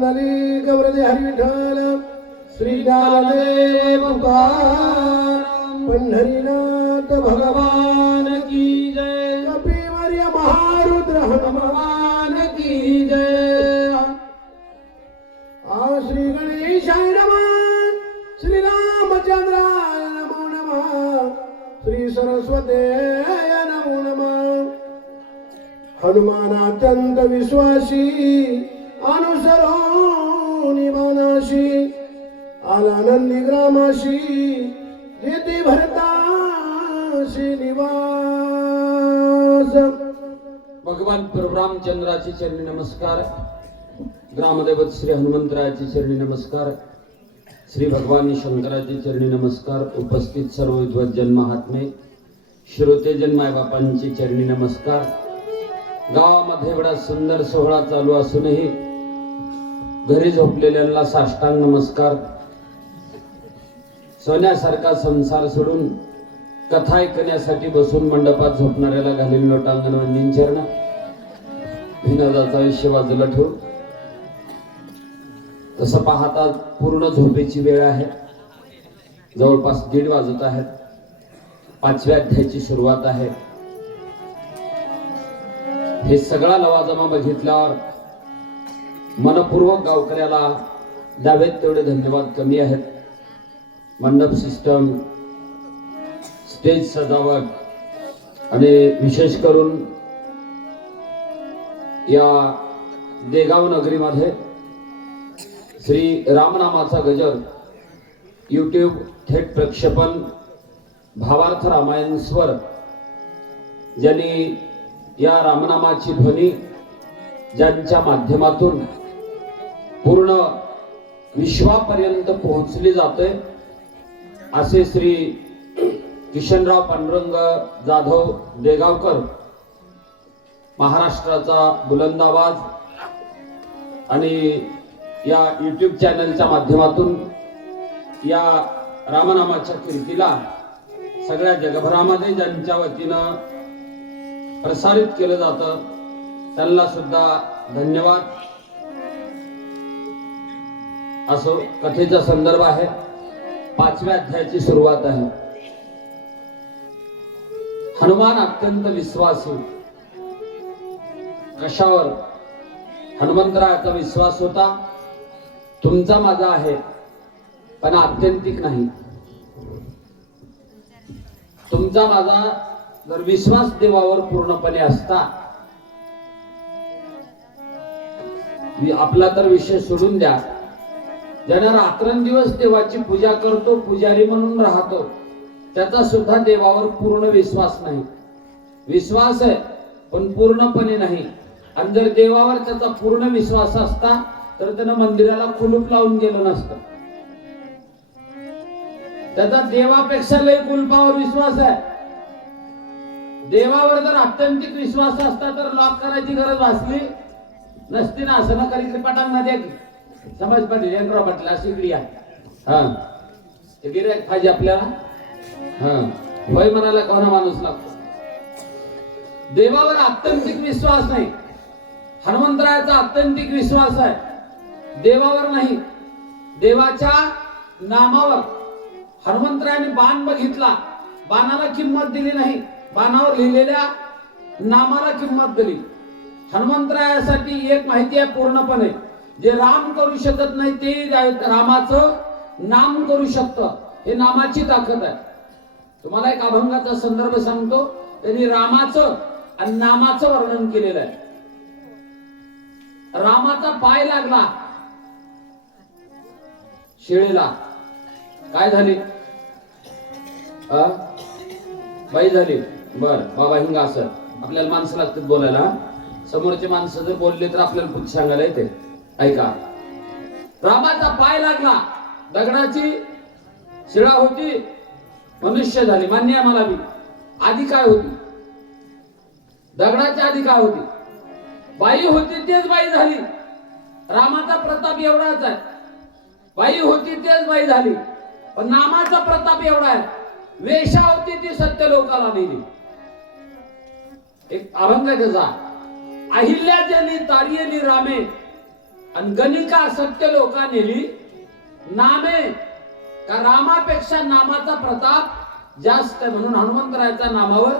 पुंडलिक वरदे हरी विठ्ठल श्री ज्ञानदेव तुकाराम पंढरीनाथ भगवान की जय कपिवर्य महारुद्र हनुमान की जय श्री गणेशाय नमः श्री रामचंद्राय नमो नमः श्री सरस्वतीय नमो नमः हनुमान अत्यंत विश्वासी अनुसरो निवानाशी आलानंदी ग्रामाशी जेथे भरताशी निवास भगवान रामचंद्राची चरणी नमस्कार ग्रामदेवत श्री हनुमंतरायाची चरणी नमस्कार श्री भगवान शंकराची चरणी नमस्कार उपस्थित सर्व विद्वज्जन महात्मे श्रोतेजन मायबापांची चरणी नमस्कार गावामध्ये एवढा सुंदर सोहळा चालू असूनही घरी झोपलेल्यांना साष्टांग नमस्कार सोन्यासारखा संसार सोडून कथा ऐकण्यासाठी बसून मंडपात झोपणाऱ्याला घालील लोटांगण वंदीन चरण विनोदाचा विषय बाजूला ठेवून तसं पाहता पूर्ण झोपेची वेळ आहे जवळपास 1:30 वाजत आहेत 5व्या अध्यायाची सुरुवात आहे हे सगळा लवाजमा बघितल्यावर मनपूर्वक गावकऱ्याला द्यावेत तेवढे धन्यवाद कमी आहेत मंडप सिस्टम स्टेज सजावट आणि विशेष करून या देगाव नगरीमध्ये श्री रामनामाचा गजर YouTube थेट प्रक्षेपण भावार्थ रामायण स्वर ज्यांनी या रामनामाची ध्वनी ज्यांच्या माध्यमातून पूर्ण विश्वापर्यंत पोहोचली जाते असे श्री किशनराव पांडुरंग जाधव देगावकर महाराष्ट्राचा बुलंद आवाज आणि या YouTube चॅनलच्या माध्यमातून या रामनामाच्या कीर्तीला सगळ्या जगभरामध्ये ज्यांच्या वतीनं प्रसारित केलं जातं त्यांना सुद्धा धन्यवाद असो कथेचा संदर्भ आहे 5व्या अध्यायाची सुरुवात आहे हनुमान अत्यंत विश्वासू कशावर हनुमंतरायाचा विश्वास होता तुमचा माझा आहे पण आत्यंतिक नाही तुमचा माझा जर विश्वास देवावर पूर्णपणे असता आपला तर विषय सोडून द्या ज्यानं रात्रंदिवस देवाची पूजा करतो पुजारी म्हणून राहतो त्याचा सुद्धा देवावर पूर्ण विश्वास नाही विश्वास आहे पण पूर्णपणे नाही आणि जर देवावर त्याचा पूर्ण विश्वास असता तर त्यानं मंदिराला कुलूप लावून गेलं नसतं त्याचा देवापेक्षा लय कुलपावर विश्वास आहे देवावर जर आत्यंतिक विश्वास असता तर लॉक करायची गरज भासली नसती ना असं ना करी पटांमध्ये समाज पाटील यंत्र पाटील अशी क्रिया हा ते गिऱ्हाईक पाहिजे आपल्याला हा होय म्हणाला कोणा माणूस लागतो देवावर आत्यंतिक विश्वास नाही हनुमंतरायाचा आत्यंतिक विश्वास आहे देवावर नाही देवाच्या नामावर हनुमंतरायाने बाण बघितला बाणाला किंमत दिली नाही बाणावर लिहिलेल्या नामाला किंमत दिली हनुमंतरायासाठी एक माहिती आहे पूर्णपणे जे राम करू शकत नाही ते रामाचं नाम करू शकतं हे नामाची ताकद आहे तुम्हाला एक अभंगाचा संदर्भ सांगतो त्यांनी रामाचं आणि नामाचं वर्णन केलेलं आहे रामाचा पाय लागला शिळेला काय झाली बाई झाली बर बाबा हिंगा असं आपल्याला माणसं लागतात बोलायला समोरचे माणसं जर बोलले तर आपल्याला पुढे सांगायला येते ऐका रामाचा पाय लागला दगडाची शिळा होती मनुष्य झाली मान्य आहे मला बी आधी काय होती दगडाच्या आधी काय होती बाई होती तेच बाई झाली रामाचा प्रताप एवढाच आहे बाई होती तेच बाई झाली पण नामाचा प्रताप एवढा आहे वेशा होती ती सत्य लोकाला दिली एक अभंग त्याचा अहिल्या जली तारियली रामे आणि गणिका सत्य लोका नेली नामे, का रामापेक्षा नामाचा प्रताप जास्त आहे म्हणून हनुमंतरायाच्या नामावर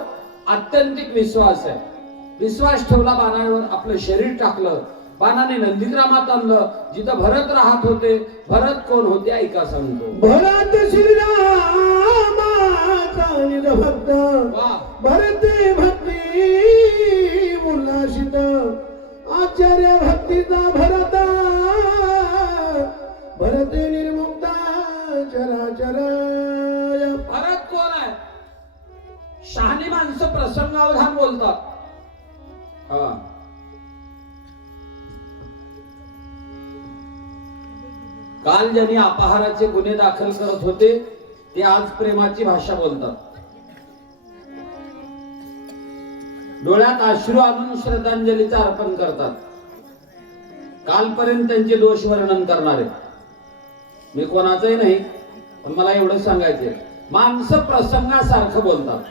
आत्यंतिक विश्वास आहे. विश्वास ठेवला, बाणावर आपलं शरीर टाकलं, बाणाने नंदीग्रामात आणलं जिथं भरत राहत होते. भरत कोण होते ऐका सांगतो. भरत श्रीरामाचा निज भक्त, वा भरते भक्ती उल्लासित, आचार्य भक्तीचा भरत, भरते निर्मुक्त चराचर. भरत कोण आहे? शहाणी माणसं प्रसंगावधान बोलतात. हा काल ज्यांनी अपहाराचे गुन्हे दाखल करत होते ते आज प्रेमाची भाषा बोलतात. डोळ्यात अश्रू आणून श्रद्धांजलीचं अर्पण करतात. कालपर्यंत त्यांचे दोष वर्णन करणारे मी कोणाचंही नाही, पण मला एवढं सांगायचंय, माणसं प्रसंगासारखं बोलतात.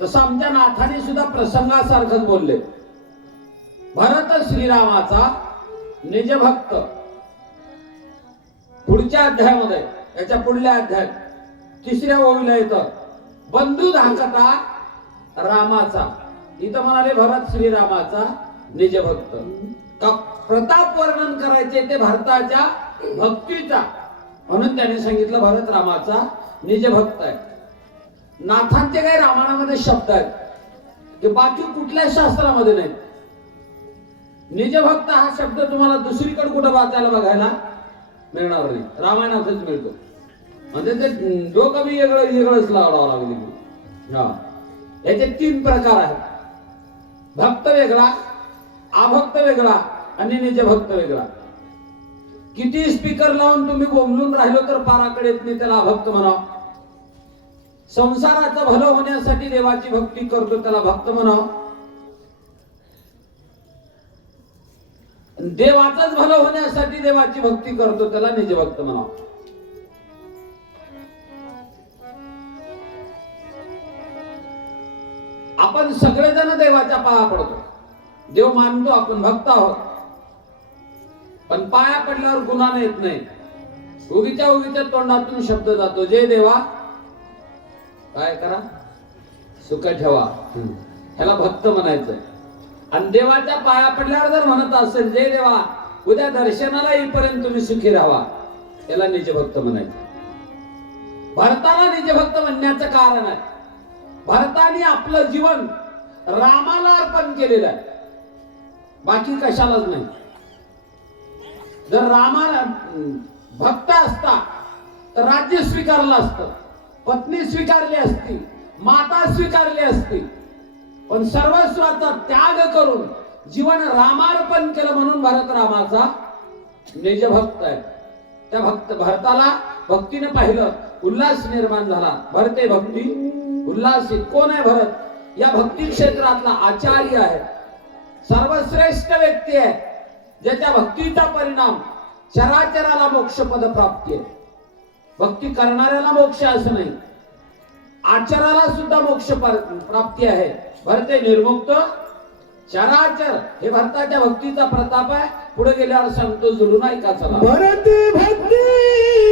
तसं आमच्या नाथाने सुद्धा प्रसंगासारखंच बोलले. भरत श्रीरामाचा निज भक्त. पुढच्या अध्यायामध्ये, याच्या पुढल्या अध्यायात 3ऱ्या ओळीला येतं बंधू धाकटा रामाचा. इथं म्हणाले भरत श्रीरामाचा निज भक्त. प्रताप वर्णन करायचे ते भारताच्या भक्तीचा, म्हणून त्याने सांगितलं भरत रामाचा निज भक्त आहे. नाथांचे काही रामायणामध्ये शब्द आहेत की बाकी कुठल्या शास्त्रामध्ये नाहीत. निजभक्त हा शब्द तुम्हाला दुसरीकडे कुठं वाचायला बघायला मिळणार नाही, रामायणातच मिळतो. म्हणजे ते डोकं बी वेगळंच लावावं लागेल. हा याचे 3 प्रकार आहेत. भक्त वेगळा, अभक्त वेगळा आणि निजभक्त वेगळा. किती स्पीकर लावून तुम्ही बोंबलून राहिलो तर पाराकडे येत नाही, त्याला अभक्त म्हणावं. संसाराचं भलं होण्यासाठी देवाची भक्ती करतो त्याला भक्त म्हणावं. देवाचंच भलं होण्यासाठी देवाची भक्ती करतो त्याला निजभक्त म्हणावं. आपण सगळेजण देवाच्या पाया पडतो, देव मानतो, आपण भक्त आहोत. पण पाया पडल्यावर गुन्हा येत नाही. उगीच्या तोंडातून शब्द जातो, जय देवा काय करा सुख ठेवा, ह्याला भक्त म्हणायचं. आणि देवाच्या पाया पडल्यावर जर म्हणत असेल जय देवा उद्या दर्शनाला येईपर्यंत तुम्ही सुखी राहा, याला निजभक्त म्हणायचं. भरताला निजभक्त म्हणण्याचं कारण आहे, भरताने आपलं जीवन रामाला अर्पण केलेलं आहे, बाकी कशालाच नाही. जर रामाला भक्त असता तर राज्य स्वीकारलं असतं, पत्नी स्वीकारली असती, माता स्वीकारली असती. पण सर्वस्वाचा त्याग करून जीवन रामार्पण केलं म्हणून भरत रामाचा निजभक्त आहे. त्या भरताला भक्तीने पाहिलं, उल्हास निर्माण झाला. भरते भक्ती उल्हासित. कोण आहे भरत? या भक्ती क्षेत्रातला आचार्य आहे, सर्वश्रेष्ठ व्यक्ती आहे, ज्याच्या भक्तीचा परिणाम चराचराला मोक्षपद प्राप्ती आहे. भक्ती करणाऱ्याला मोक्ष असं नाही, आचराला सुद्धा मोक्ष प्राप्ती आहे. भरते निर्मुक्त चराचर, हे भरताच्या भक्तीचा प्रताप आहे. पुढे गेल्यावर सांगतो, जुळून ऐका चला. भरते भक्ती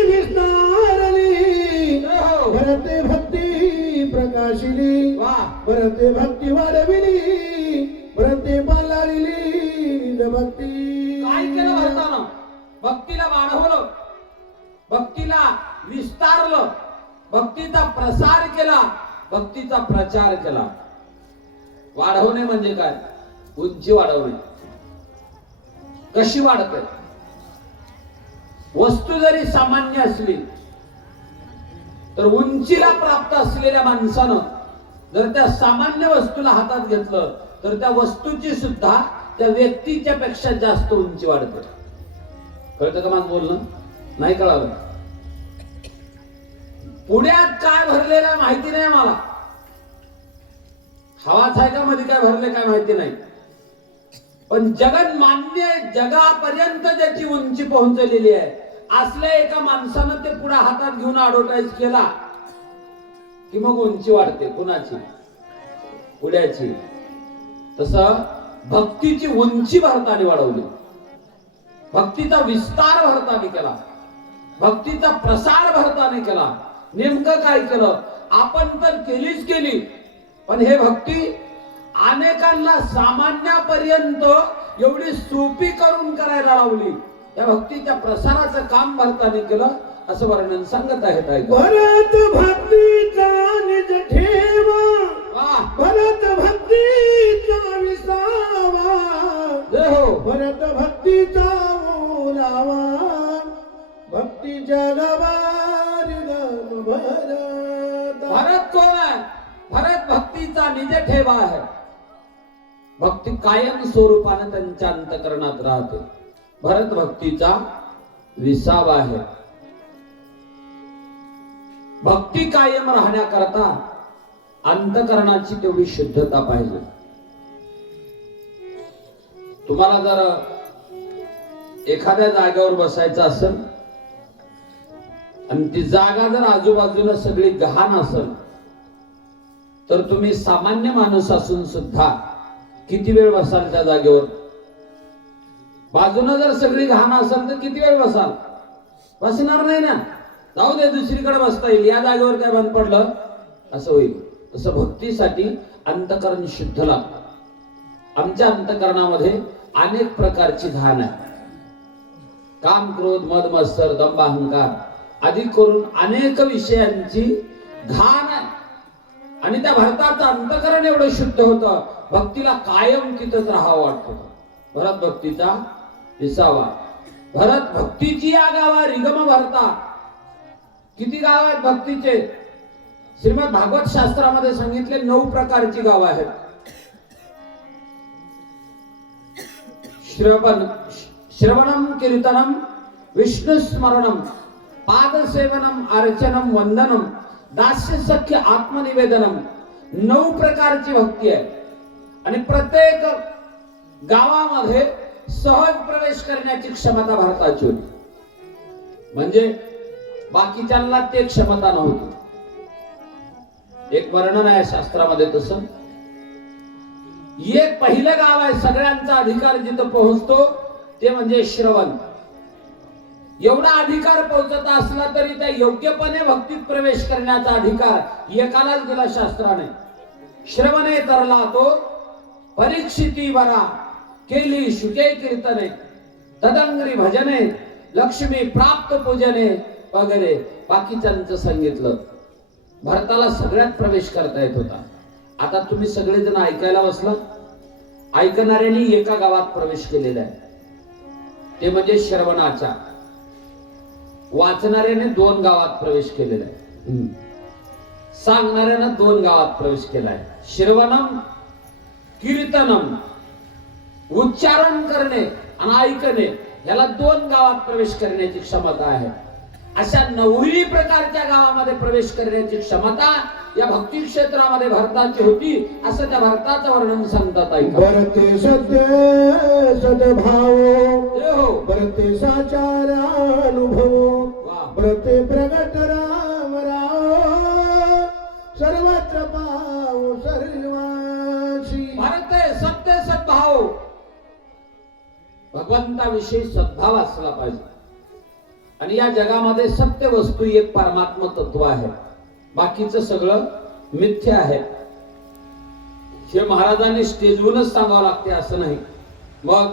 विस्तारली, भरते भक्ती प्रकाशिली, भरते भक्ती वाढविली, भरते पालाळली भक्ती. काय केलं भरतानं? भक्तीला वाढवलं, भक्तीला विस्तारलं, भक्तीचा प्रसार केला, भक्तीचा प्रचार केला. वाढवणे म्हणजे काय? उंची वाढवणे. कशी वाढते? वस्तू जरी सामान्य असली तर उंचीला प्राप्त असलेल्या माणसानं जर त्या सामान्य वस्तूला हातात घेतलं तर त्या वस्तूची सुद्धा त्या व्यक्तीच्या पेक्षा जास्त उंची वाढते. कळतं का माझं बोलणं? नाही कळालं? पुण्यात काय भरलेलं माहिती नाही मला, हवाच आहे का मध्ये काय भरले काय माहिती नाही. पण जगन मान्य जगापर्यंत ज्याची उंची पोहोचलेली आहे, असल्या एका माणसानं ते पुढे हातात घेऊन ऍडव्हर्टाइज केला की मग उंची वाढते. कुणाची? पुण्याची. तसं भक्तीची उंची भारताने वाढवली, भक्तीचा विस्तार भारताने केला, भक्तीचा प्रसार भारताने केला. नेमकं काय केलं? आपण तर केलीच केली, पण हे भक्ती अनेकांना सामान्यापर्यंत एवढी सोपी करून करायला लावली. त्या भक्तीच्या प्रसाराचं काम भारताने केलं असं वर्णन सांगत आहेत. भरत भक्तीचा निज ठेवा, भरत भक्तीचा विसावा, हो भरत भक्तीचा ओलावा, भक्तीच्या गवारी गम भरत. भरत कोण आहे? भरत भक्तीचा निज ठेवा आहे. भक्ती कायम स्वरूपाने त्यांच्या अंतकरणात राहते. भरत भक्तीचा विसावा आहे. भक्ती कायम राहण्याकरता अंतकरणाची तेवढी शुद्धता पाहिजे. तुम्हाला जर एखाद्या जागेवर बसायचं असेल आणि ती जागा जर आजूबाजूला सगळी गहाण असेल तर तुम्ही सामान्य माणूस असून सुद्धा किती वेळ बसाल त्या जागेवर? बाजूला जर सगळी गहाण असेल तर किती वेळ बसाल? बसणार नाही ना. जाऊ दे, दुसरीकडे बसता येईल, या जागेवर काय बंद पडलं असं होईल. तसं भक्तीसाठी अंतकरण शुद्ध लागतं. आमच्या अंतकरणामध्ये अनेक प्रकारची घाण आहे. काम, क्रोध, मद, मत्सर, दंभ, अहंकार आदी करून अनेक विषयांची घाण आहे. आणि त्या भरताचं अंतकरण एवढं शुद्ध होतं, भक्तीला कायम तिथंच राहावं वाटत. भरत भक्तीचा विसावा. भरत भक्तीची या गावा रिगम भरता. किती गाव आहेत भक्तीचे? श्रीमद भागवत शास्त्रामध्ये सांगितले 9 प्रकारची गावं आहेत. श्रवणम कीर्तनम विष्णु स्मरणम पादसेवनम अर्चनम वंदनम दास्य सख्य आत्मनिवेदनम. 9 प्रकारची भक्ती आहे. आणि प्रत्येक गावामध्ये सहज प्रवेश करण्याची क्षमता भारताची होती. म्हणजे बाकीच्यांना ते क्षमता नव्हती. एक वर्णन आहे शास्त्रामध्ये तसं. एक पहिलं गाव आहे सगळ्यांचा अधिकार जिथं पोहोचतो ते म्हणजे श्रवण. एवढा अधिकार पोहोचत असला तरी त्या योग्यपणे भक्तीत प्रवेश करण्याचा अधिकार एकालाच दिला शास्त्राने. श्रवणे तरला तो परीक्षिती वरा केली शुके कीर्तने तदंगरी भजने लक्ष्मी प्राप्त पूजने वगैरे. बाकीच्यांचं सांगितलं. भारताला सगळ्यात प्रवेश करता येत होता. आता तुम्ही सगळेजण ऐकायला बसला. ऐकणाऱ्यांनी एका गावात प्रवेश केलेला आहे, ते म्हणजे श्रवणाचा. वाचणाऱ्याने 2 गावात प्रवेश केलेला आहे. सांगणाऱ्यानं 2 गावात प्रवेश केलाय. श्रवणम कीर्तनम, उच्चारण करणे आणि ऐकणे, याला 2 गावात प्रवेश करण्याची क्षमता आहे. अशा 9 प्रकारच्या गावामध्ये प्रवेश करण्याची क्षमता या भक्ती क्षेत्रामध्ये भारताची होती, असं त्या भारताचं वर्णन सांगतात. भरते सत्य सद्भाव, भरते साचारानुभव, भरते प्रगट राम राव, सर्वत्र पाव सर्वांशी. भरते सत्य सद्भाव. भगवंताविषयी सद्भाव असला पाहिजे. आणि या जगामध्ये सत्य वस्तू एक परमात्मा तत्व आहे, बाकीचं सगळं मिथ्या आहे. हे महाराजांनी स्टेजवरूनच सांगावं लागते असं नाही. मग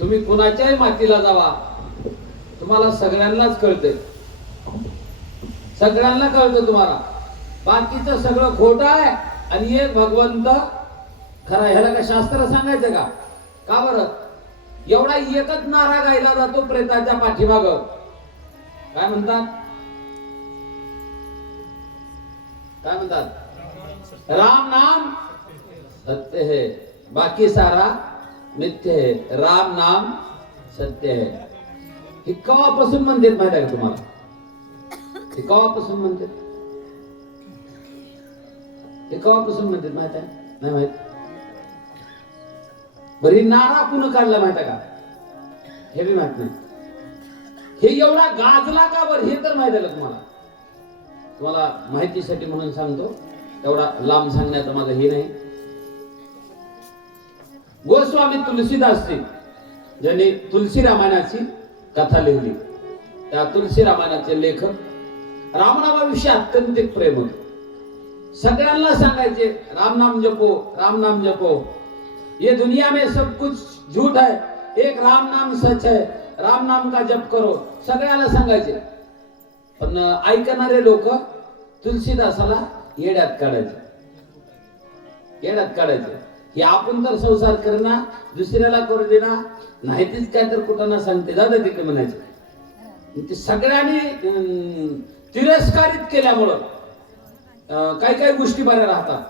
तुम्ही कुणाच्याही मातीला जावा, तुम्हाला सगळ्यांनाच कळते, सगळ्यांना कळतं तुम्हाला बाकीचं सगळं खोटं आहे आणि एक भगवंत खरा. ह्याला का शास्त्र सांगायचं का? का बरं? एवढा एकच नारा गायला जातो प्रेताच्या पाठीमाग. काय म्हणतात? काय म्हणतात? राम नाम सत्य है, बाकी सारा मिथ्य है. राम नाम सत्य है. हे केव्हापासून म्हणतात माहिती आहे का तुम्हाला? हे केव्हापासून म्हणतात? हे केव्हापासून म्हणतात माहिती आहे? नाही माहित? बरी नारा कुण काढला माहिती का? हे बी माहित नाही. हे एवढा गाजला का बरं हे तर माहिती आहे का तुम्हाला? तुम्हाला माहितीसाठी म्हणून सांगतो, एवढा लांब सांगण्याचं माझं हे नाही. गोस्वामी तुलसीदासजी ज्यांनी तुलसी रामायणाची कथा लिहिली, त्या तुलसी रामायणाचे लेखक रामनामाविषयी अत्यंत प्रेम होते. सगळ्यांना सांगायचे राम नाम जपो, राम नाम जपो, ये दुनिया में सब कुछ झूठ है, एक राम नाम सच है, राम नाम का जप करो, सगळ्याला सांगायचे. पण ऐकणारे लोक तुलसीदासाला येड्यात काढायचे, येड्यात काढायचे की आपण तर संसार करणार, दुसऱ्याला करू देणार नाही, तीच काय तर कुठं सांगते दादा तिकडे म्हणायचे. ते सगळ्यांनी तिरस्कारित केल्यामुळं काही काही गोष्टी बऱ्या राहतात.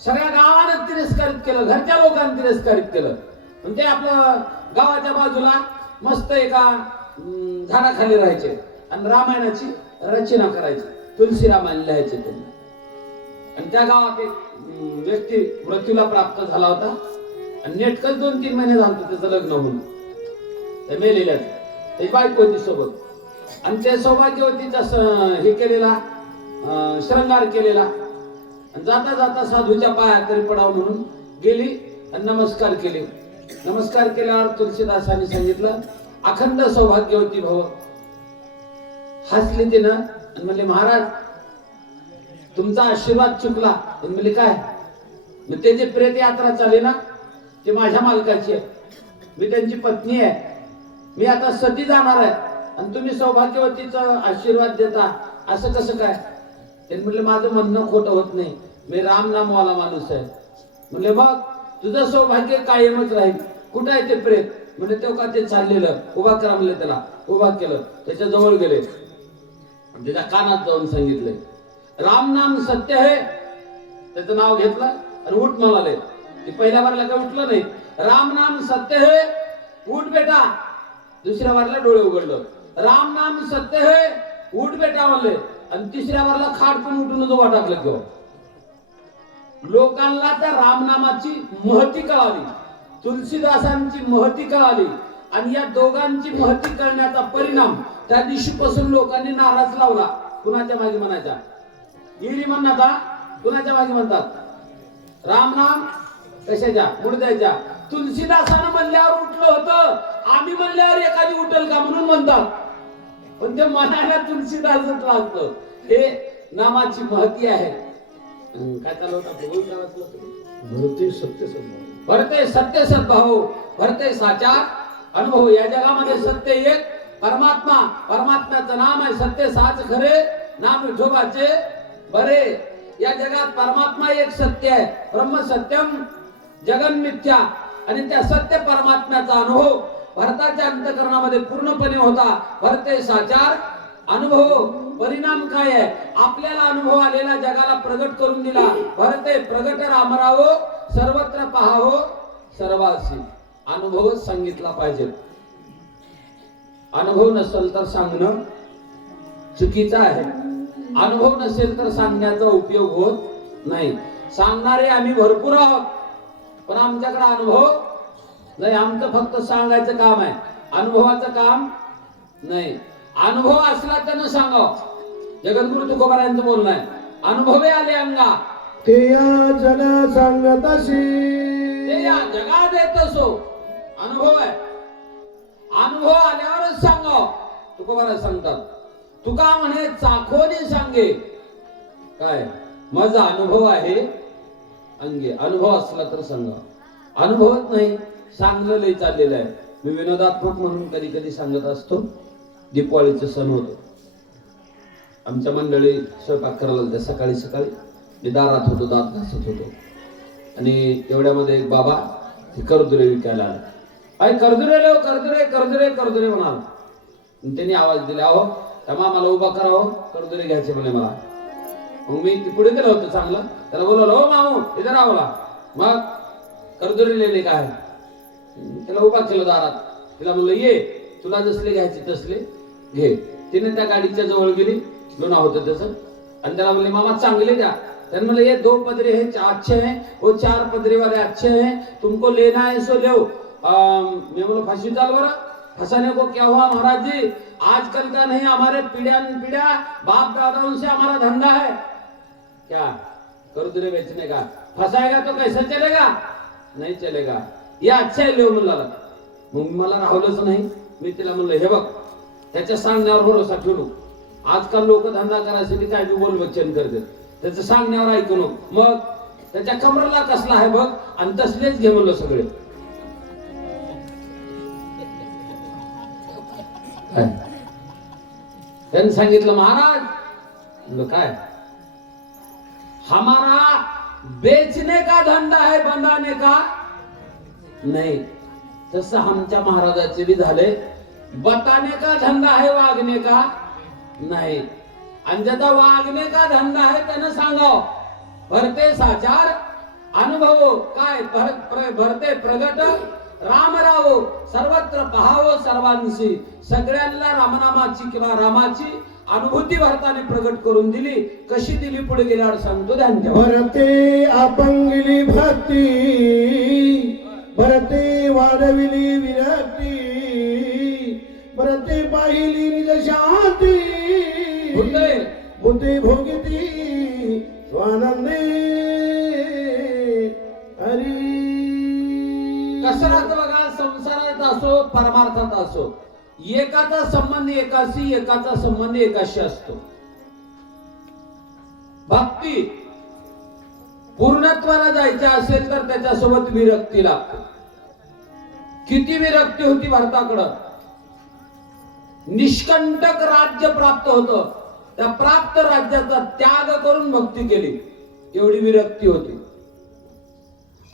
सगळ्या गावानं तिरस्कारित केलं, घरच्या लोकांनी तिरस्कारित केलं. म्हणजे आपलं गावाच्या बाजूला मस्त एका झाडाखाली राहायचे आणि रामायणाची रचना करायची, तुलसी रामायण लिहायचे त्यांनी. आणि त्या गावात एक व्यक्ती मृत्यूला प्राप्त झाला होता आणि नेटकच 2-3 महिने झाले त्याचं लग्न होऊन ते मेलेल्या, त्याची बायको होती सोबत आणि त्या सौभाग्यवतीचा हे केलेला श्रृंगार केलेला. आणि जाता जाता साधूच्या पाया तरी पडावं म्हणून गेली आणि नमस्कार केले. नमस्कार केल्यावर तुलसीदासांनी सांगितलं अखंड सौभाग्यवती भव. हसली तिनं आणि म्हणले महाराज तुमचा आशीर्वाद चुकला. म्हणले काय? मग ते जे प्रेत यात्रा चालली ना ते माझ्या मालकाची आहे, मी त्यांची पत्नी आहे, मी आता सती जाणार आहे आणि तुम्ही सौभाग्यवतीचा आशीर्वाद देता असं कसं काय? त्यांनी म्हणले माझं म्हणणं खोटं होत नाही, मी राम नामवाला माणूस आहे. म्हणले मग तुझं सौभाग्य कायमच राहील. कुठं आहे ते प्रेत? म्हणजे तो का ते चाललेलं उभा करा म्हणले, त्याला उभा केलं, त्याच्या जवळ गेले, त्याच्या कानात जाऊन सांगितले राम नाम सत्य है. त्याचं नाव घेतलं आणि उठ म्हणाले. ते पहिल्या वारला काय उठलं नाही. राम नाम सत्य है, उठ बेटा. दुसऱ्या वारला डोळे उघडलं, राम नाम सत्य है, उठ बेटा म्हणले. आणि तिसऱ्या वारला खाडकन उठून उभा टाकलं. किंवा लोकांना त्या रामनामाची महती कळाली, तुलसीदासांची महती कळाली आणि या दोघांची महती कळण्याचा परिणाम त्या दिवशीपासून लोकांनी नाराज लावला. कुणाच्या मागे म्हणायचा? इरी म्हणता, कुणाच्या मागे म्हणतात? राम नाम कशाच्या? मुडद्याच्या. तुलसीदासानं म्हणल्यावर उठलं होतं, आम्ही म्हणल्यावर एखादी उठल का म्हणून म्हणतात. पण ते मनाला तुलसीदासच लागतं. हे नामाची महती आहे. काय चालू होतं आपलं? बोल काय वाचलं? भरते सत्य सद्भाव, भरते सत्य सद्भाव, भरते साचा अनुभव. या जगामध्ये सत्य एक परमात्मा, परमात्म्याचं नाम आहे सत्य, साच खरे नाम विठोबाचे बरे. या जगात परमात्मा एक सत्य आहे, ब्रह्म सत्यम जगन मिथ्या. आणि त्या सत्य परमात्म्याचा अनुभव भरताच्या अंतःकरणामध्ये पूर्णपणे होता. भरते साचार अनुभव. परिणाम काय आहे? आपल्याला अनुभव आलेला जगाला प्रगट करून दिला. भरते प्रगट रामरावो, सर्वत्र पहावो सर्वासी. अनुभव सांगितला पाहिजे. अनुभव नसेल तर सांगणं चुकीचं आहे. अनुभव नसेल तर सांगण्याचा उपयोग होत नाही. सांगणारे आम्ही भरपूर आहोत, पण आमच्याकडे अनुभव नाही. आमचं फक्त सांगायचं काम आहे, अनुभवाचं काम नाही. अनुभव असला त्यानं सांगाव. जगद्गुरु तुकोबारायांचं बोलणं आहे, अनुभवे आले अंगा ते या जना सांगतशी, ते या जगात येत असो. अनुभव आहे, अनुभव आल्यावरच सांगाव. तुकोबारा सांगतात, तुका म्हणे चाखोनी सांगे. काय? माझा अनुभव आहे अंगे. अनुभव असला तर सांगा. अनुभवत नाही, सांगलं लय चाललेलं आहे. मी विनोदात्मक म्हणून कधी कधी सांगत असतो. दीपावलीचं सण होतं, आमच्या मंडळी स्वयंपाक करायला लागते. सकाळी सकाळी मी दारात होतो, दात घासत होतो आणि एवढ्यामध्ये एक बाबा करदुरे विकायला आला. अरे करदुरे लो, करदुरे करदुरे करदुरे म्हणाल. त्यांनी आवाज दिला, अहो त्या मामाला उभा करावं, करदुरे घ्यायचे म्हणे मला. मग मी पुढे गेलो होतो चांगलं, त्याला बोलवलं, हो मामू इथं रावला. मग करदुरे लिहिले काय? त्याला उभा केलं दारात. तिला म्हणलं ये, तुला जसले घ्यायचे तसले घे. तिने त्या गाडीच्या जवळ गेली, लोणा होतं त्याचं, आणि त्याला म्हणले मामा चांगले द्या. त्याने म्हणलं ये 2 पदरे हैं अच्छे हैं, वो 4 पदरे वाले अच्छे हैं, तुमको लेना है सो लो. मैं बोला फांसी चाल बरा, फंसाने को क्या हुआ महाराज जी, आजकल का नहीं, हमारे पीढ़िया बाप दादाओं से हमारा धंधा है. क्या? करदुरे बेचने का. फंसाएगा तो कैसे चलेगा? नहीं चलेगा. या अच्छा लिहू म्हणला. मग मला राहवलंच नाही. मी तिला म्हणलं हे बघ त्याच्या सांगण्यावर भरोसा ठेवू. आजकाल लोक धंदा करायसाठी काय बी बोल वचन करतात. त्याचं सांगण्यावर ऐकू नको. मग त्याच्या कमरेला कसला आहे बघ आणि तसलेच घे म्हणलं सगळे. त्यांनी सांगितलं महाराज म्हणलं काय हमारा बेचने का धंदा है बनाने का नहीं. तसं आमच्या महाराजाचे भी झाले. बताने का धंदा है वागणे का नाही. आणि ज्याचा वागणे का धंदा आहे त्यानं सांगाव. भरते साचार अनुभव काय भरते प्रगट राम रावो सर्वत्र पहावो सर्वांशी. सगळ्यांना रामनामाची किंवा रामाची अनुभूती भारताने प्रगट करून दिली. कशी दिली पुढे गेल्यावर सांगतो ध्यान ठेवा. भरते अपंगिली भक्ती भरते वाढविली विरक्ती भरते पाहिली निज शांती बुद्धी भोगिती स्वानंदे हरी. कसं राहतं बघा संसारात असो परमार्थात असो एकाचा संबंध एकाशी एकाचा संबंध एकाशी असतो. भक्ती पूर्णत्वाला जायचे असेल तर त्याच्यासोबत विरक्ती लागते. किती विरक्ती होती भारताकडं. निष्कंटक राज्य प्राप्त होतं. त्या प्राप्त राज्याचा त्याग करून भक्ती केली एवढी विरक्ती होती.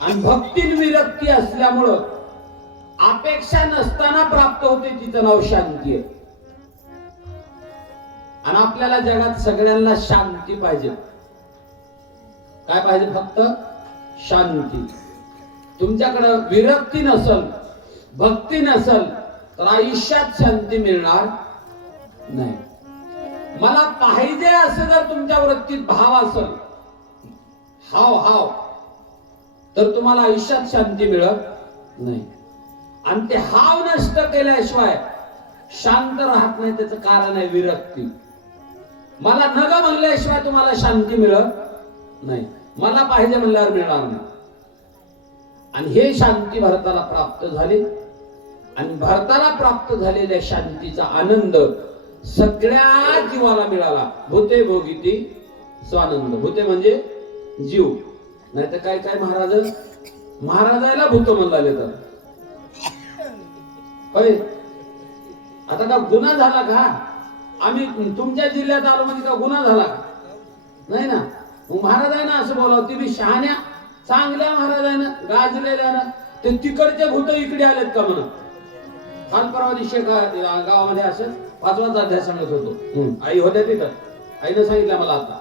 आणि भक्ती विरक्ती असल्यामुळं अपेक्षा नसताना प्राप्त होते तिचं नाव शांती आहे. आणि आपल्याला जगात सगळ्यांना शांती पाहिजे. काय पाहिजे फक्त शांती. तुमच्याकडे विरक्ती नसल भक्ती नसल तर आयुष्यात शांती मिळणार नाही. मला पाहिजे असं जर तुमच्या वृत्तीत भाव असेल हाव हाव तर तुम्हाला आयुष्यात शांती मिळत नाही. आणि ते हाव नष्ट केल्याशिवाय शांत राहत नाही. त्याचं कारण आहे विरक्ती. मला नग म्हणल्याशिवाय तुम्हाला शांती मिळत नाही. मला पाहिजे म्हणल्यावर मिळणार नाही. आणि हे शांती भारताला प्राप्त झाली. आणि भारताला प्राप्त झालेल्या शांतीचा आनंद सगळ्या जीवाला मिळाला. भूते भोगिती स्वानंद. भूते म्हणजे जीव. नाही तर काय काय महाराजाला भूत म्हणले तर होय. आता का गुन्हा झाला का आम्ही तुमच्या जिल्ह्यात आलो म्हणजे का गुन्हा झाला का नाही ना. मग महाराजांना असं बोलावं ती बी शहाण्या चांगल्या महाराजांना गाजलेल्या ना ते तिकडचे भूत इकडे आलेत का म्हणून. काल परवा दिवशी गावामध्ये असं 5वाचा अध्याय सांगत होतो. आई होत्या तिथं. आईनं सांगितलं मला आता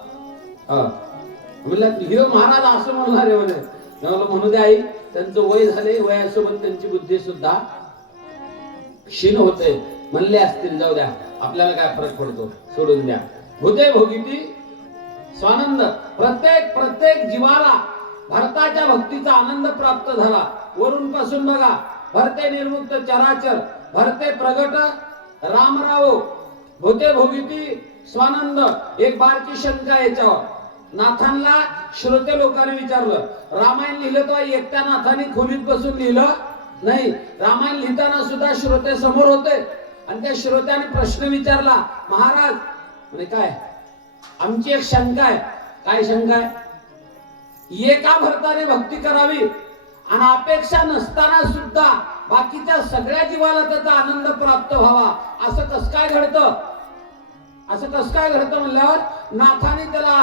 म्हणलं हिरो महाराज असं म्हणणार आहे म्हणे. म्हणू दे आई त्यांचं वय झाले वयासोबत त्यांची बुद्धी सुद्धा क्षीण होते. म्हणले असतील जाऊ द्या आपल्याला काय फरक पडतो सोडून द्या. भूते भोगिती स्वानंद. प्रत्येक जीवाला भारताच्या भक्तीचा आनंद प्राप्त झाला. वरून पासून बघा भरते निर्मुक्त चराचर भरते प्रगट रामराव भूते भोगिती स्वानंद. एक बारकी शंका याच्यावर नाथांना श्रोते लोकांनी विचारलं. रामायण लिहिलं तर एकट्या नाथांनी खोलीत बसून लिहिलं नाही. रामायण लिहिताना सुद्धा श्रोते समोर होते. आणि त्या श्रोत्याने प्रश्न विचारला महाराज म्हणजे काय आमची एक शंका आहे. काय शंका आहे. एका भरताने भक्ती करावी आणि अपेक्षा नसताना सुद्धा बाकीच्या सगळ्या जीवाला त्याचा आनंद प्राप्त व्हावा. असं कस काय घडतं. असं कस काय घडतं म्हणल्यावर नाथाने त्याला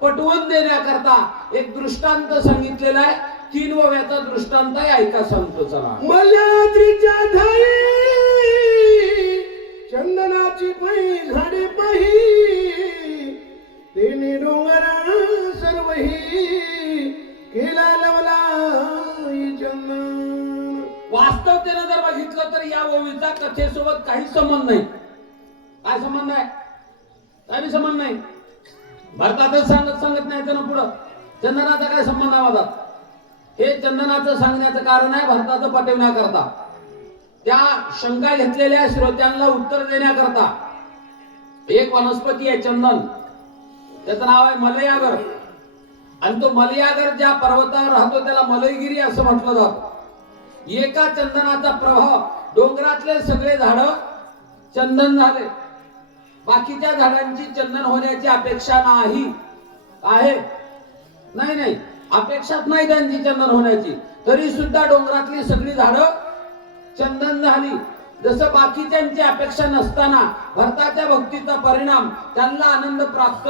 पटवून देण्याकरता एक दृष्टांत सांगितलेला आहे. 3 ओव्याचा दृष्टांत आहे. ऐका सांगतो चला. मल्याद्रीच्या धाई चंदनाची पै झाडे पाही तेने डोंगरा सर्वही केला लवला चंदन. वास्तवतेनं जर बघितलं तर या ओवीचा कथेसोबत काही संबंध नाही. काय संबंध आहे. काही संबंध नाही. भारतातच सांगत नाही त्यानं पुढं चंदनाचा काय संबंध आहे माझा. हे चंदनाचं सांगण्याचं कारण आहे भारताचं पटवण्याकरता. त्या शंका घेतलेल्या श्रोत्यांना उत्तर देण्याकरता. एक वनस्पती आहे चंदन. त्याचं नाव आहे मलयागर. आणि तो मलयागर ज्या पर्वतावर राहतो त्याला मलयगिरी असं म्हटलं जातं. एका चंदनाचा प्रभाव डोंगरातले सगळे झाड चंदन झाले. बाकीच्या झाडांची चंदन होण्याची अपेक्षा नाही. आहे नाही नाही अपेक्षाच नाही त्यांची चंदन होण्याची, तरी सुद्धा डोंगरातली सगळी झाडं चंदन झाली. जसं बाकीच्यांची अपेक्षा नसताना भरताच्या भक्तीचा परिणाम त्यांना आनंद प्राप्त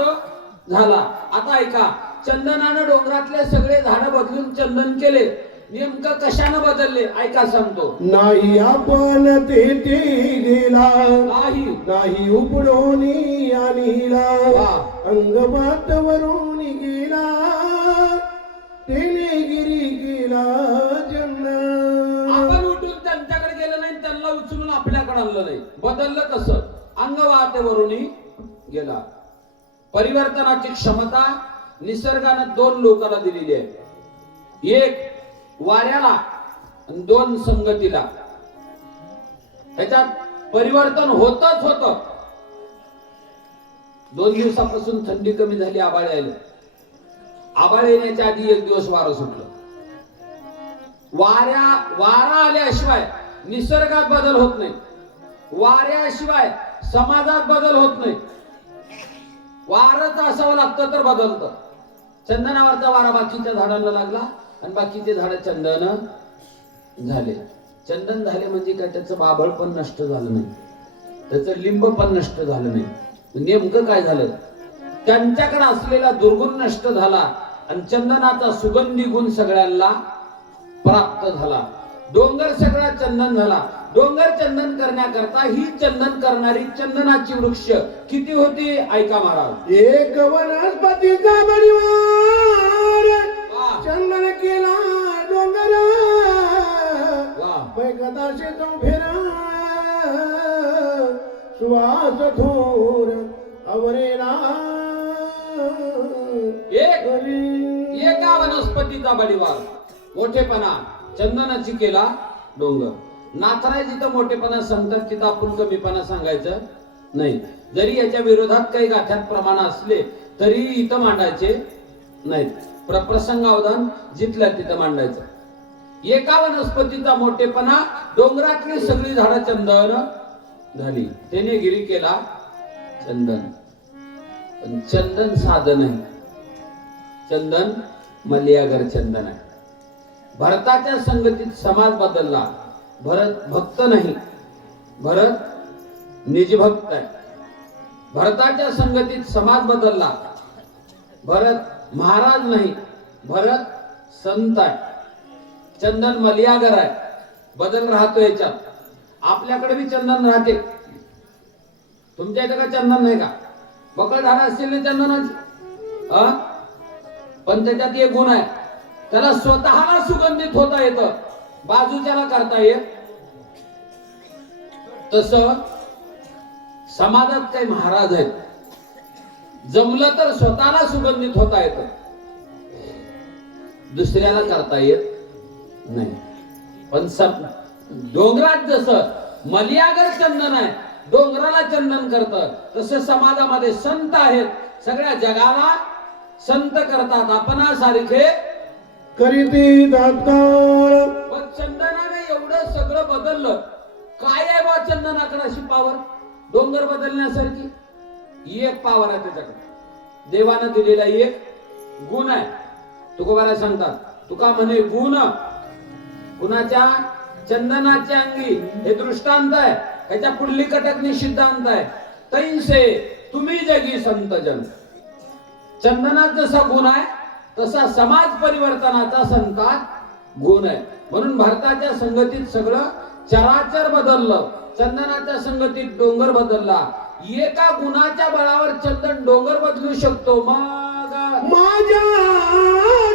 झाला. आता ऐका, चंदनानं डोंगरातले सगळे झाड बदलून चंदन केले. नेमकं कशानं बदलले ऐका सांगतो. नाही आपण तेथे गेला, नाही नाही उपडून आणिला, वा. अंगपात वरून गेला, तेने गिरी गेला जन्म. आपण उठून त्यांच्याकडे गेलं नाही, त्यांना उचलून आपल्याकडे आणलं नाही. बदललं कसं? अंगवातेवरून गेला. परिवर्तनाची क्षमता निसर्गानं दोन लोकांना दिलेली आहे, एक वाऱ्याला आणि दोन संगतीला. त्याच्यात परिवर्तन होतच होत. 2 दिवसापासून थंडी कमी झाली, आभाळ यायला. आभाळ येण्याच्या आधी 1 दिवस वारं सुटलं. वारा आल्याशिवाय निसर्गात बदल होत नाही, वाऱ्याशिवाय समाजात बदल होत नाही. वारच असावं लागतं तर बदलतं. चंदनावरचा वारा बाकीच्या झाडांना लागला आणि बाकीचे झाड चंदन झाले. चंदन झाले म्हणजे काय, त्याचं बाभळ पण नष्ट झालं नाही, त्याचं लिंब पण नष्ट झालं नाही. नेमकं काय झालं? त्यांच्याकडे असलेला दुर्गुण नष्ट झाला आणि चंदनाचा सुगंधी गुण सगळ्यांना प्राप्त झाला. डोंगर सगळा चंदन झाला. डोंगर चंदन करण्याकरता ही चंदन करणारी चंदनाची वृक्ष किती होती ऐका महाराज. एक वनस्पतीचा परिवार वाह. चंदन केला डोंगर, वाह. पैकदाशी तो फिरा सुवास थोर अवरेला. एका वनस्पतीचा बळीवार मोठेपणा चंदनाची केला डोंगर. नाथराय जिथं मोठेपणा सांगतात तिथं आपण कमीपणा सांगायचं नाही. जरी याच्या विरोधात काही गाठ्यात प्रमाण असले तरी इथं मांडायचे नाहीत. प्रसंगावधान जिथल्या तिथं मांडायचं. एका वनस्पतीचा मोठेपणा डोंगरातली सगळी झाडं चंदन झाली. त्याने गिरी केला चंदन. पण चंदन साधन आहे, चंदन मल्यागर चंदन आहे. भरताच्या संगतीत समाज बदलला. भरत भक्त नाही, भरत निजभक्त आहे. भरताच्या संगतीत समाज बदलला. भरत महाराज नाही, भरत संत आहे. चंदन मल्यागर आहे, बदल राहतो याच्यात. आपल्याकडे बी चंदन राहते. तुमच्या इथे का चंदन नाही का? बकळधारा असतील ना चंदनाची, पण त्याच्यात एक गुण आहे, त्याला स्वतःला सुगंधित होता येतं, बाजूच्याला करता येत. तसं समाजात काही महाराज आहेत, जमलं तर स्वतःला सुगंधित होता येतं, दुसऱ्याला करता येत नाही. पण डोंगरात जसं मल्यागर चंदन आहे, डोंगराला चंदन करतं, तसं समाजामध्ये संत आहेत, सगळ्या जगाला संत करतात. आपणासारखे करीती तात्काळ. पण चंदनाने एवढं सगळं बदललं. काय आहे बा चंदनाकडे अशी पावर डोंगर बदलण्यासारखी? एक पावर आहे त्याच्याकडे, देवानं दिलेला एक गुण आहे. तुकोबारा सांगतात, तुका म्हणे गुण कुणाच्या? चंदनाच्या अंगी. हे दृष्टांत आहे, ह्याच्या पुढली कटकनी सिद्धांत आहे. तैसे तुम्ही जगी संत जन. चंदनात जसा गुण आहे तसा समाज परिवर्तनाचा संतात गुण आहे. म्हणून भारताच्या संगतीत सगळं चराचर बदललं, चंदनाच्या संगतीत डोंगर बदलला. एका गुणाच्या बळावर चंदन डोंगर बदलू शकतो. मग माझ्या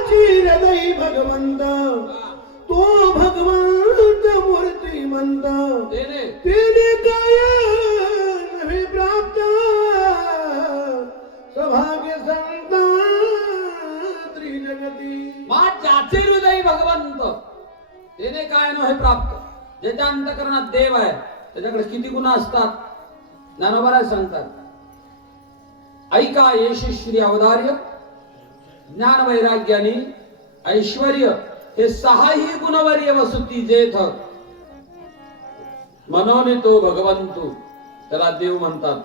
हृदय भगवंत, तो भगवंत मूर्तिमंत, तेने काय नव्हे प्राप्त, सौभाग्य संत त्रिजगती. ज्याचे हृदय भगवंत, त्याने काय नव्हे प्राप्त. ज्याच्या अंतकरणात देव आहे त्याच्याकडे किती गुण असतात? ज्ञानोबा सांगतात, ऐका येश श्री अवधार्य, ज्ञान वैराग्यानी ऐश्वर्य हे सहाही गुणवर्य वसुती जेथ मनोनी तो भगवंतू, त्याला देव म्हणतात.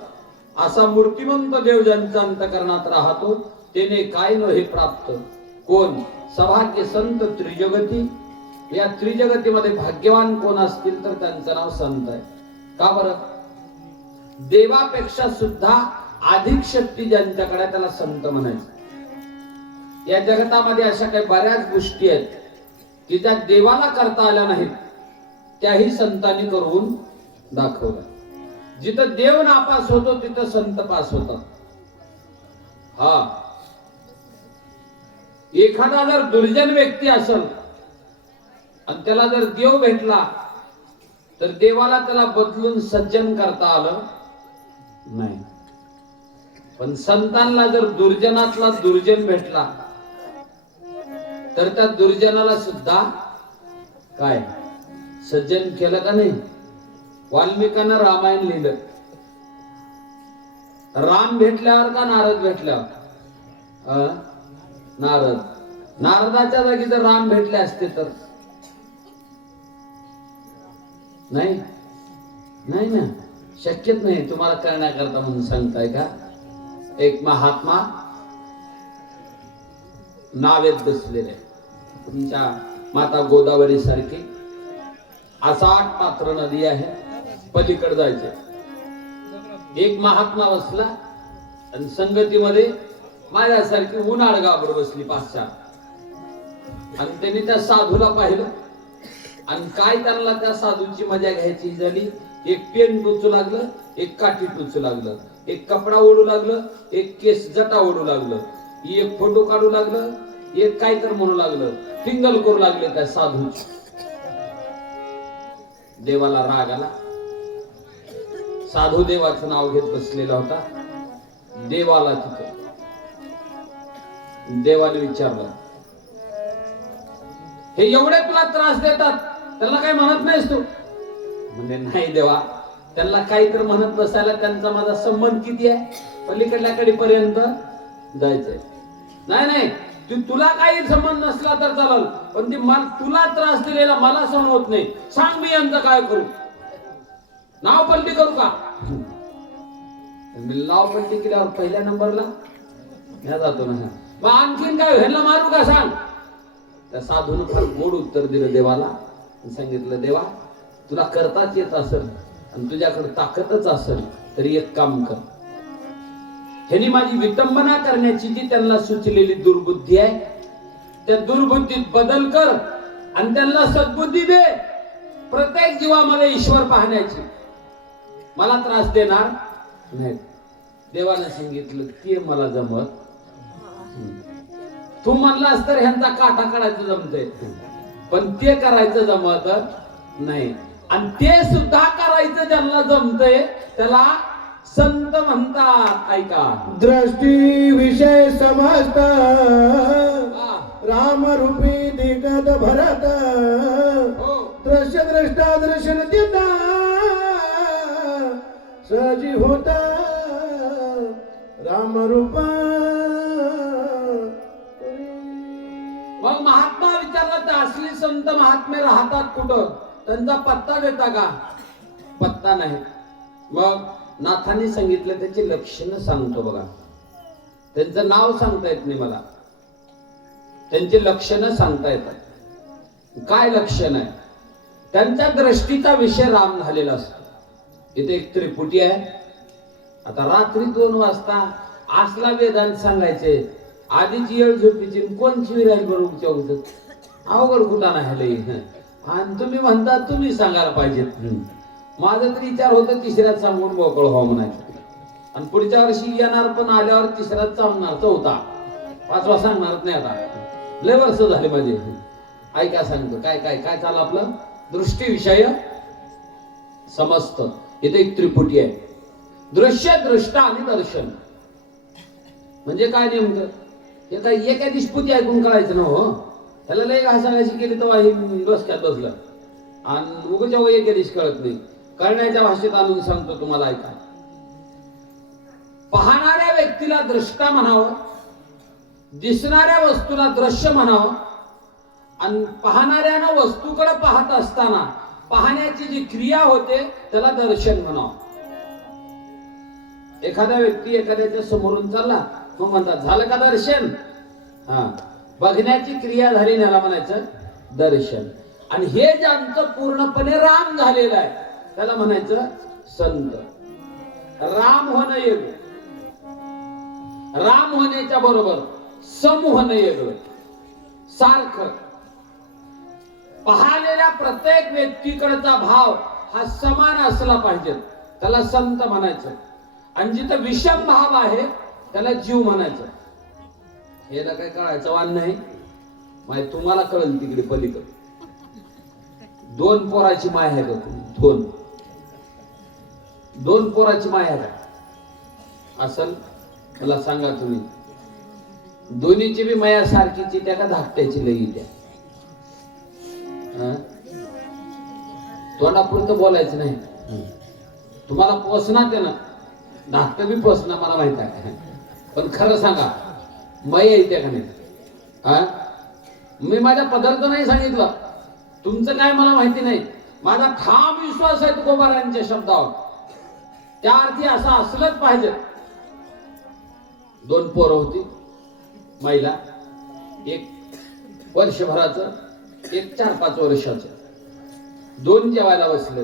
असा मूर्तिमंत देव ज्यांच्या अंतकरणात राहतो त्याने काय न हे प्राप्त. कोण? सभाग्य संत त्रिजगती. या त्रिजगतीमध्ये भाग्यवान कोण असतील तर त्यांचं नाव संत आहे. का बरं? देवापेक्षा सुद्धा अधिक शक्ती ज्यांच्याकडे त्याला संत म्हणायचं. या जगतामध्ये अशा काही बऱ्याच गोष्टी आहेत की ज्या देवाला करता आल्या नाहीत, त्याही संतांनी करून दाखवल्या. जिथं देव नापास होतो तिथं संत पास होतात. हा, एखादा जर दुर्जन व्यक्ती असेल आणि त्याला जर देव भेटला तर देवाला त्याला बदलून सज्जन करता आलं नाही. पण संतांना जर दुर्जनातला दुर्जन भेटला तर त्या दुर्जनाला सुद्धा काय सज्जन केलं का नाही? वाल्मिकांना रामायण लिहिलं. राम भेटल्यावर का नारद भेटल्यावर? नारदाच्या जागी जर राम भेटले असते तर नाही नाही ना, शक्यच नाही. तुम्हाला करण्याकरता म्हणून सांगताय का? एक महात्मा नावेत बसलेले, तुमच्या माता गोदावरी सारखी आसाट पात्र नदी आहे, पलीकडे जायचं. एक महात्मा बसला आणि संगतीमध्ये माझ्यासारखी उन्हाळ गाबर बसली 5-4. आणि त्यांनी त्या साधूला पाहिलं आणि काय त्यांना त्या साधूची मजा घ्यायची झाली. एक पेन टोचू लागलं, एक काठी टोचू लागलं, एक कपडा ओढू लागलं, एक केस जटा ओढू लागलं, एक फोटो काढू लागलं, एक काय तर म्हणू लागलं, टिंगल करू लागले त्या साधूची. देवाला राग आला. साधू देवाचं नाव घेत बसलेला होता. देवाला तिथं देवाने विचारलं, हे एवढे तुला त्रास देतात, त्यांना काही म्हणत नाहीस तू? म्हणजे नाही देवा, त्यांना काही तर म्हणत बसायला त्यांचा माझा संबंध किती आहे? पलीकडल्या कडेपर्यंत जायचंय. नाही नाही, तुला काही संबंध नसला तर चालेल, पण ती तुला त्रास दिलेला मला सहन होत नाही. सांग मी यांचं काय करू? नाव पलटी करू का? नाव पलटी केल्यावर पहिल्या नंबरला मी जातो ना. मग आणखीन काय ह्यांना मारू का सांग? त्या साधून फार गोड उत्तर दिलं देवाला. सांगितलं, देवा तुला करताच येत असेल आणि तुझ्याकडे ताकदच असेल तरी एक काम कर. ह्यांनी माझी विटंबना करण्याची जी त्यांना सुचलेली दुर्बुद्धी आहे, त्या दुर्बुद्धीत बदल कर आणि त्यांना सद्बुद्धी दे. प्रत्येक जीवामध्ये ईश्वर पाहण्याची. मला त्रास देणार नाही. देवाने सांगितलं, ते मला जमत. तू म्हणलास तर ह्यांचा काटा काढायचं जमतंय, पण ते करायचं जमत नाही. आणि ते सुद्धा करायचं ज्यांना जमतंय त्याला संत म्हणतात. ऐका, दृष्टी विषय समस्त राम रूपी दिगत भरत, दृश्य द्रष्टा दर्शन देता सजी होता राम रूपा. मग महात्मा विचारला, तर असली संत महात्मे राहतात कुठं? त्यांचा पत्ता देता का? पत्ता नाही. मग नाथांनी सांगितलं त्याची लक्षणं सांगतो बघा. त्यांचं नाव सांगता येत नाही मला, त्यांची लक्षणं सांगता येतात. काय लक्षण आहे? त्यांच्या दृष्टीचा विषय राम झालेला असतो. इथे एक त्रिपुटी आहे. आता रात्री 2 वाजता असला वेदांत सांगायचे, आधीची येळ झोपीची कोण शिवी राहील बरोबर चौकत. अवघड कुठं नाही. आणि तुम्ही म्हणता तुम्ही सांगायला पाहिजेत. माझा तरी विचार होता तिसऱ्यात सांगून मोकळ व्हावं म्हणायचं. आणि पुढच्या वर्षी येणार, पण आल्यावर तिसऱ्यात सांगणार, 4था 5वा सांगणारच नाही. आता लय वर्ष झाले माझे. ऐका सांगतो काय काय काय चाललं आपलं. दृष्टी विषय समस्त. इथे एक त्रिपुटी आहे. दृश्य, दृष्टा आणि दर्शन म्हणजे काय नेमकं? हे काय एका दिसपुती ऐकून कळायचं ना हो. त्याला लय घासाघाशी केली तेव्हा हे डोसक्यात बसलं. आणि उगाच एका दिवस कळत नाही. कळण्याच्या भाषेत आणून सांगतो तुम्हाला. ऐका, पाहणाऱ्या व्यक्तीला दृष्टा म्हणावं, दिसणाऱ्या वस्तूला दृश्य म्हणावं आणि पाहणाऱ्यानं वस्तूकडे पाहत असताना पाहण्याची जी क्रिया होते त्याला दर्शन म्हणावं. एखादा व्यक्ती एखाद्याच्या समोरून चालला मग म्हणतात झालं का दर्शन. हा, बघण्याची क्रिया झाली त्याला म्हणायचं दर्शन. आणि हे ज्यांचं पूर्णपणे राम झालेलं आहे त्याला म्हणायचं संत. राम होणं वेगळं, राम होण्याच्या बरोबर सम होणं वेगळं. सारखं पाहिलेल्या प्रत्येक व्यक्तीकडचा भाव हा समान असला पाहिजे त्याला संत म्हणायचं. आणि जिथं विषम भाव आहे त्याला जीव म्हणायचं. याला काय कळायचं वाण नाही. माहिती तुम्हाला कळेल तिकडे पलीकडे. 2 पोराची माय आहे का? 2 पोराची माय आहे का असल? मला सांगा तुम्ही. दोन्हीची बी माया सारखीची त्या का धाकट्याची लई त्या? तोंडापुरतं बोलायचं नाही. तुम्हाला पोचणार ते ना, धाकटं बी पोचणार मला माहित आहे. पण खरं सांगा माया येते का नाही? मी माझ्या पदार्थ नाही सांगितलं, तुमचं काय मला माहिती नाही. माझा ठाम विश्वास आहे तुकोबारायांच्या शब्दावर. त्या अर्थी असं असलंच पाहिजे. 2 पोरं होती महिला, एक वर्षभराचं, एक 4-5 वर्षाचं. 2 जेवायला बसले,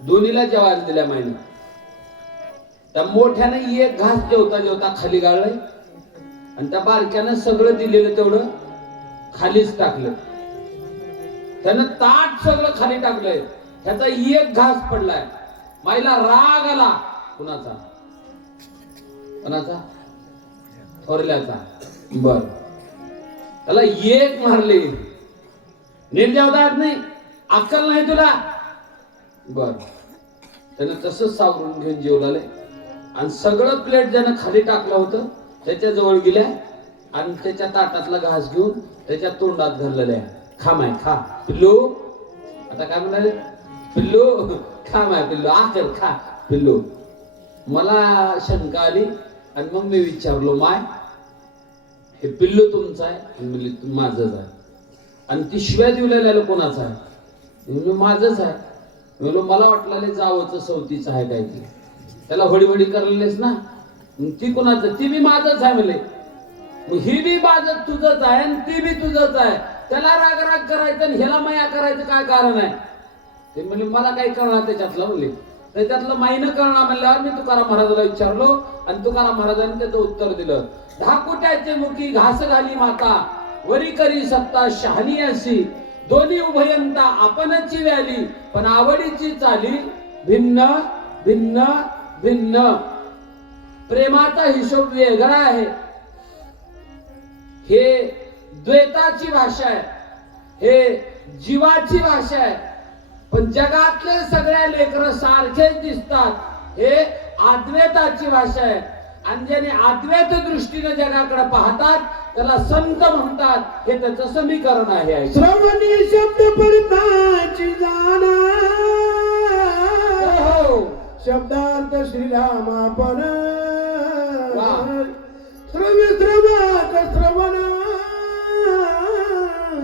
दोन्हीला जेवायला दिल्या माईने. त्या मोठ्यानं एक घास जेवता जेवता खाली गाळलंय आणि त्या बारक्यानं सगळं दिलेलं तेवढं खालीच टाकलं. त्यानं ताट सगळं खाली टाकलंय, त्याचा एक घास पडलाय. माईला राग आला. कुणाचा? थोरल्याचा. बर, त्याला एक मारले. निर्जवदात नाही, अक्कल नाही तुला. बर, त्यानं तसंच सावरून घेऊन जेवलाले आणि सगळं प्लेट ज्यानं खाली टाकलं होतं त्याच्या जवळ गेल्या आणि त्याच्या ताटातला घास घेऊन त्याच्या तोंडात घाललेला आहे. खा माय खा पिल्लू. आता काय म्हणाले? पिल्लू खा माय पिल्लू, आकर खा पिल्लू. मला शंका आली आणि मग मी विचारलो, माय हे पिल्लू तुमचं आहे? माझंच आहे. आणि ती शिव्या दिवलेल्या कोणाचं आहे? माझंच आहे. मला वाटलं जावचं सवतीच आहे काय ती, त्याला होडीहोडी करलेस ना. ती कोणाचं? ती बी माझंच आहे म्हणले. ही बी माझं तुझंच आहे आणि ती बी तुझंच आहे. त्याला राग राग करायचं आणि ह्याला माया करायचं काय कारण आहे? ते म्हणजे मला काही कळणार त्याच्यातलं. म्हणले त्याच्यातलं माईनं कळणार म्हणल्यावर मी तुकाराम महाराजाला विचारलो आणि तुकाराम महाराजांनी त्याचं उत्तर दिलं. धाकुट्याचे मुखी घास घाली माता, वरी करी सत्ता शहाणी अशी. दोन्ही उभयंता आपणची व्याली, पण आवडीची चाली भिन्न भिन्न भिन्न. प्रेमाचा हिशोब वेगळा आहे. हे द्वैताची भाषा आहे, हे जीवाची भाषा आहे. पण जगातले सगळ्या लेकर सारखेच दिसतात, हे अद्वैताची भाषा आहे. आणि ज्याने अद्वैत दृष्टीने जगाकडे पाहतात त्याला संत म्हणतात. हे त्याचं समीकरण आहे. श्रवणी शब्द पडताची जाणा, शब्दार्थ श्रीरामापण. श्रवण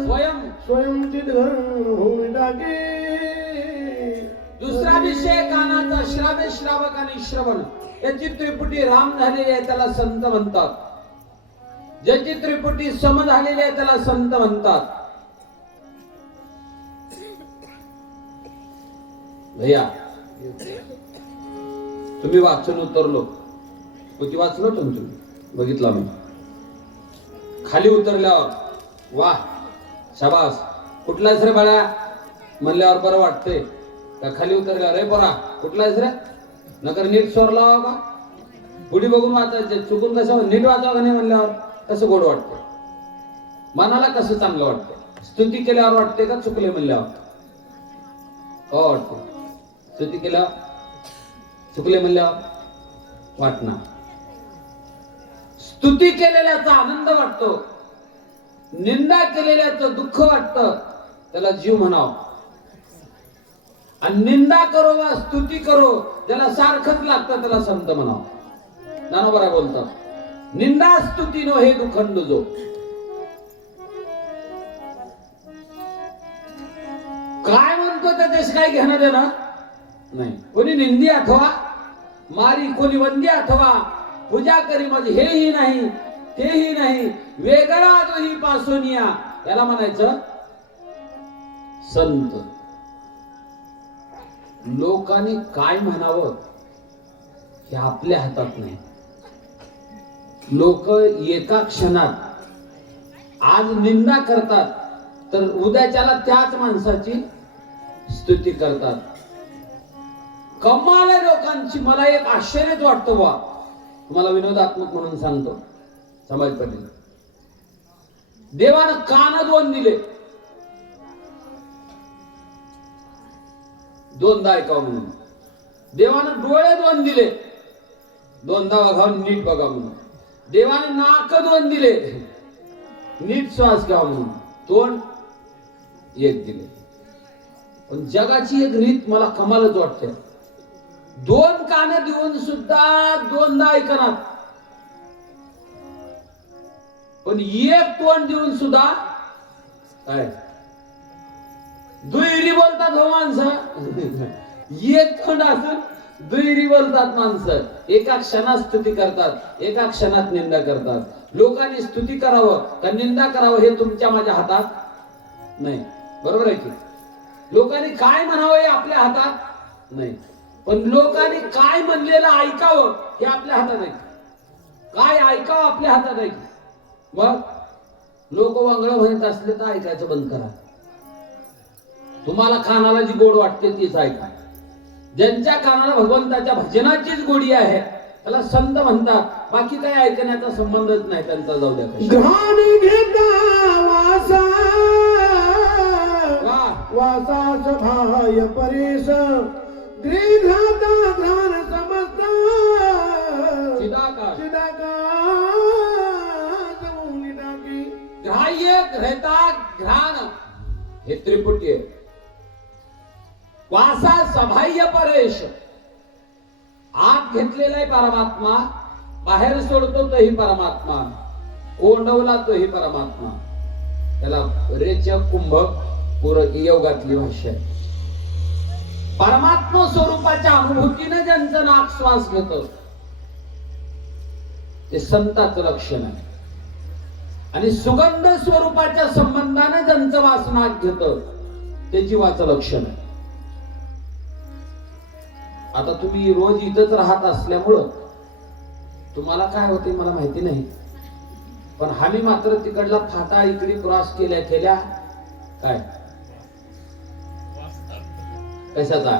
स्वयं होऊन टाके. दुसरा विषय कानाचा, श्राव्य श्रावक आणि श्रवण. याची त्रिपुटी राम झालेली आहे त्याला संत म्हणतात. ज्याची त्रिपुटी सम झालेली आहे त्याला संत म्हणतात. भैया तुम्ही वाचून उतरलो, किती वाचलो तुम्ही बघितला मी. खाली उतरल्यावर वा शाबास, कुठलाच रे बाळा म्हणल्यावर बरं वाटतंय का? खाली उतरल्यावर रे पोरा कुठलाच रे, नकर नीट स्वर लावा का? पुढी बघून वाचायचे, चुकून कसं नीट वाचावं का नाही म्हणल्यावर कसं गोड वाटतं, मनाला कसं चांगलं वाटतं. स्तुती केल्यावर वाटते का चुकले म्हणल्यावर? हो वाटते. स्तुती केल्यावर, चुकले म्हणल्यावर वाटणार. स्तुती केलेल्याचा आनंद वाटतो, निंदा केलेल्याचं दुःख वाटतं, त्याला जीव म्हणावं. आणि निंदा करो वा स्तुती करो ज्याला सारखंच लागतं त्याला संत म्हणावं. ज्ञानोबा बोलतात, निंदा स्तुती नो हे दुखंड जो. काय म्हणतो त्याच्याशी काय घेणं देणं नाही. कोणी निंदी अथवा मारी, कोणी वंदी अथवा पूजा करी म्हणजे हेही नाही तेही नाही, वेगळा जोही पासोनिया, याला म्हणायचं संत. लोकांनी काय म्हणावं हे आपल्या हातात नाही. लोक एका क्षणात आज निंदा करतात तर उद्याच्याला त्याच माणसाची स्तुती करतात. कमाल आहे लोकांची. मला एक आश्चर्यच वाटतं बा, तुम्हाला विनोदात्मक म्हणून सांगतो. समाज पाटील, देवानं कान 2 दिले, 2दा ऐकावं म्हणून. देवानं डोळे 2 दिले, 2दा बघावं नीट बघा म्हणून. देवाने नाक 2 दिले, नीट श्वास घ्यावा म्हणून. तोंड 1 दिले. पण जगाची एक रीत मला कमालच वाटते. 2 कान देऊन सुद्धा 2दा ऐकणार, पण 1 तोंड देऊन सुद्धा काय दुहेरी बोलतात हो माणसं. 1 तोंड असून दुहेरी बोलतात माणसं. एका क्षणात स्तुती करतात, एका क्षणात निंदा करतात. लोकांनी स्तुती करावं का निंदा करावं हे तुमच्या माझ्या हातात नाही. बरोबर आहे की? लोकांनी काय म्हणावं हे आपल्या हातात नाही, पण लोकांनी काय म्हणलेलं ऐकावं हे आपल्या हातात आहे. काय ऐकावं आपल्या हातात आहे. मग लोक वांगळ म्हणत असले तर ऐकायचं बंद करा. तुम्हाला कानाला जी गोड वाटते तीच ऐका. ज्यांच्या कानाला भगवंताच्या भजनाचीच गोडी आहे त्याला संत म्हणतात. बाकी काही ऐकण्याचा संबंधच नाही त्यांचा. जाऊ द्या. घाण घेता वासा वासा सभाय परेश ग्रीघाता घाण समजता चिदाकाश ग्राह्य ग्रहता घ्राण हे त्रिपुटी आहे. वासा सभाह्य परेश, आत घेतलेला आहे परमात्मा, बाहेर सोडतो तोही परमात्मा, कोंडवला तोही परमात्मा. त्याला रेचक कुंभ पूरक योगातली भाषा आहे. परमात्मा स्वरूपाच्या अनुभूतीने ज्यांचं नाक श्वास घेतं ते संताचं लक्षण आहे. आणि सुगंध स्वरूपाच्या संबंधाने ज्यांचं वासनात घेतं ते जीवाचं लक्षण आहे. आता तुम्ही रोज इथंच राहत असल्यामुळं तुम्हाला काय होते मला माहिती नाही, पण आम्ही मात्र तिकडला फाटा इकडे क्रॉस केल्या काय कशाचा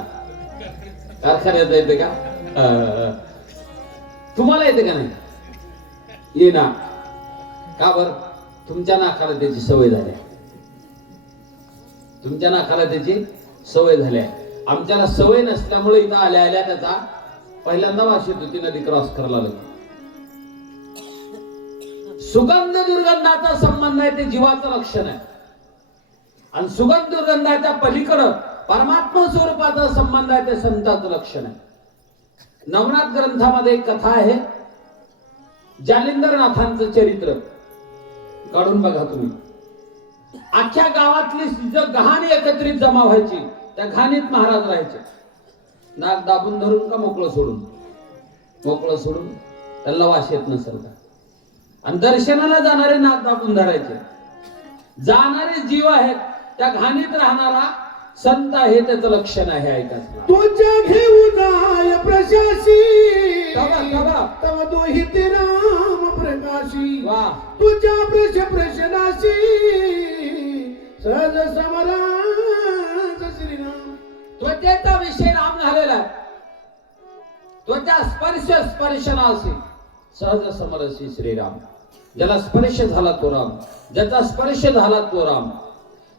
कारखान्यात येते का? तुम्हाला येते का नाही? ये ना. का बर? तुमच्या नाकाला त्याची सवय झाली. तुमच्या नाकाला त्याची सवय झाली. आमच्याला सवय नसल्यामुळे इथं आल्या आल्या त्याचा पहिल्यांदा वास येतो. ती नदी क्रॉस करायला लागली. सुगंध दुर्गंधाचा संबंध आहे ते जीवाचं लक्षण आहे. आणि सुगंध दुर्गंधाच्या पलीकडं परमात्मा स्वरूपाचा संबंध आहे ते संताचं लक्षण आहे. नवनाथ ग्रंथामध्ये एक कथा आहे, जालिंदरनाथांचं चरित्र काढून बघा तुम्ही. अख्ख्या गावातली गहाण एकत्रित जमा व्हायची, त्या घाणीत महाराज राहायचे. नाक दाबून धरून का मोकळं सोडून? मोकळं सोडून. त्याला वास येत नसेल का? आणि दर्शनाला जाणारे नाक दाबून धरायचे. जाणारे जीव आहेत त्या घाणीत राहणारा संत आहे त्याचं लक्षण आहे. ऐकायचं तुझ्या घेऊ जाय प्रशासी तव दोही ते राम प्रकाशी. वा. तुझ्या प्रशनाशी सहज समराज श्रीराम. त्वचेचा विषय राम झालेला आहे. त्वचा स्पर्शनाशी सहज समरसी श्रीराम. ज्याला स्पर्श झाला तो राम, ज्याचा स्पर्श झाला तो राम.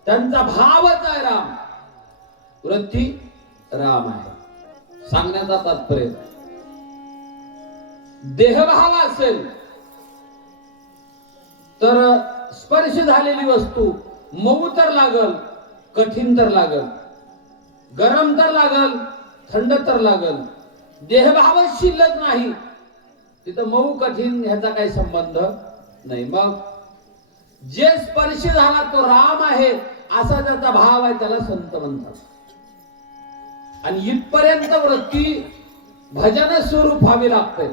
त्यांचा भावच आहे राम, वृत्ती राम आहे. सांगण्याचा तात्पर्य देहभाव असेल तर स्पर्श झालेली वस्तू मऊ तर लागल, कठीण तर लागल, गरम तर लागल, थंड तर लागल. देहभावच शिल्लक नाही तिथं मऊ कठीण ह्याचा काही संबंध नाही. मग जे स्पर्श झाला तो राम आहे असा त्याचा भाव आहे, त्याला संत म्हणतात. आणि इथपर्यंत वृत्ती भजन स्वरूप व्हावी लागते,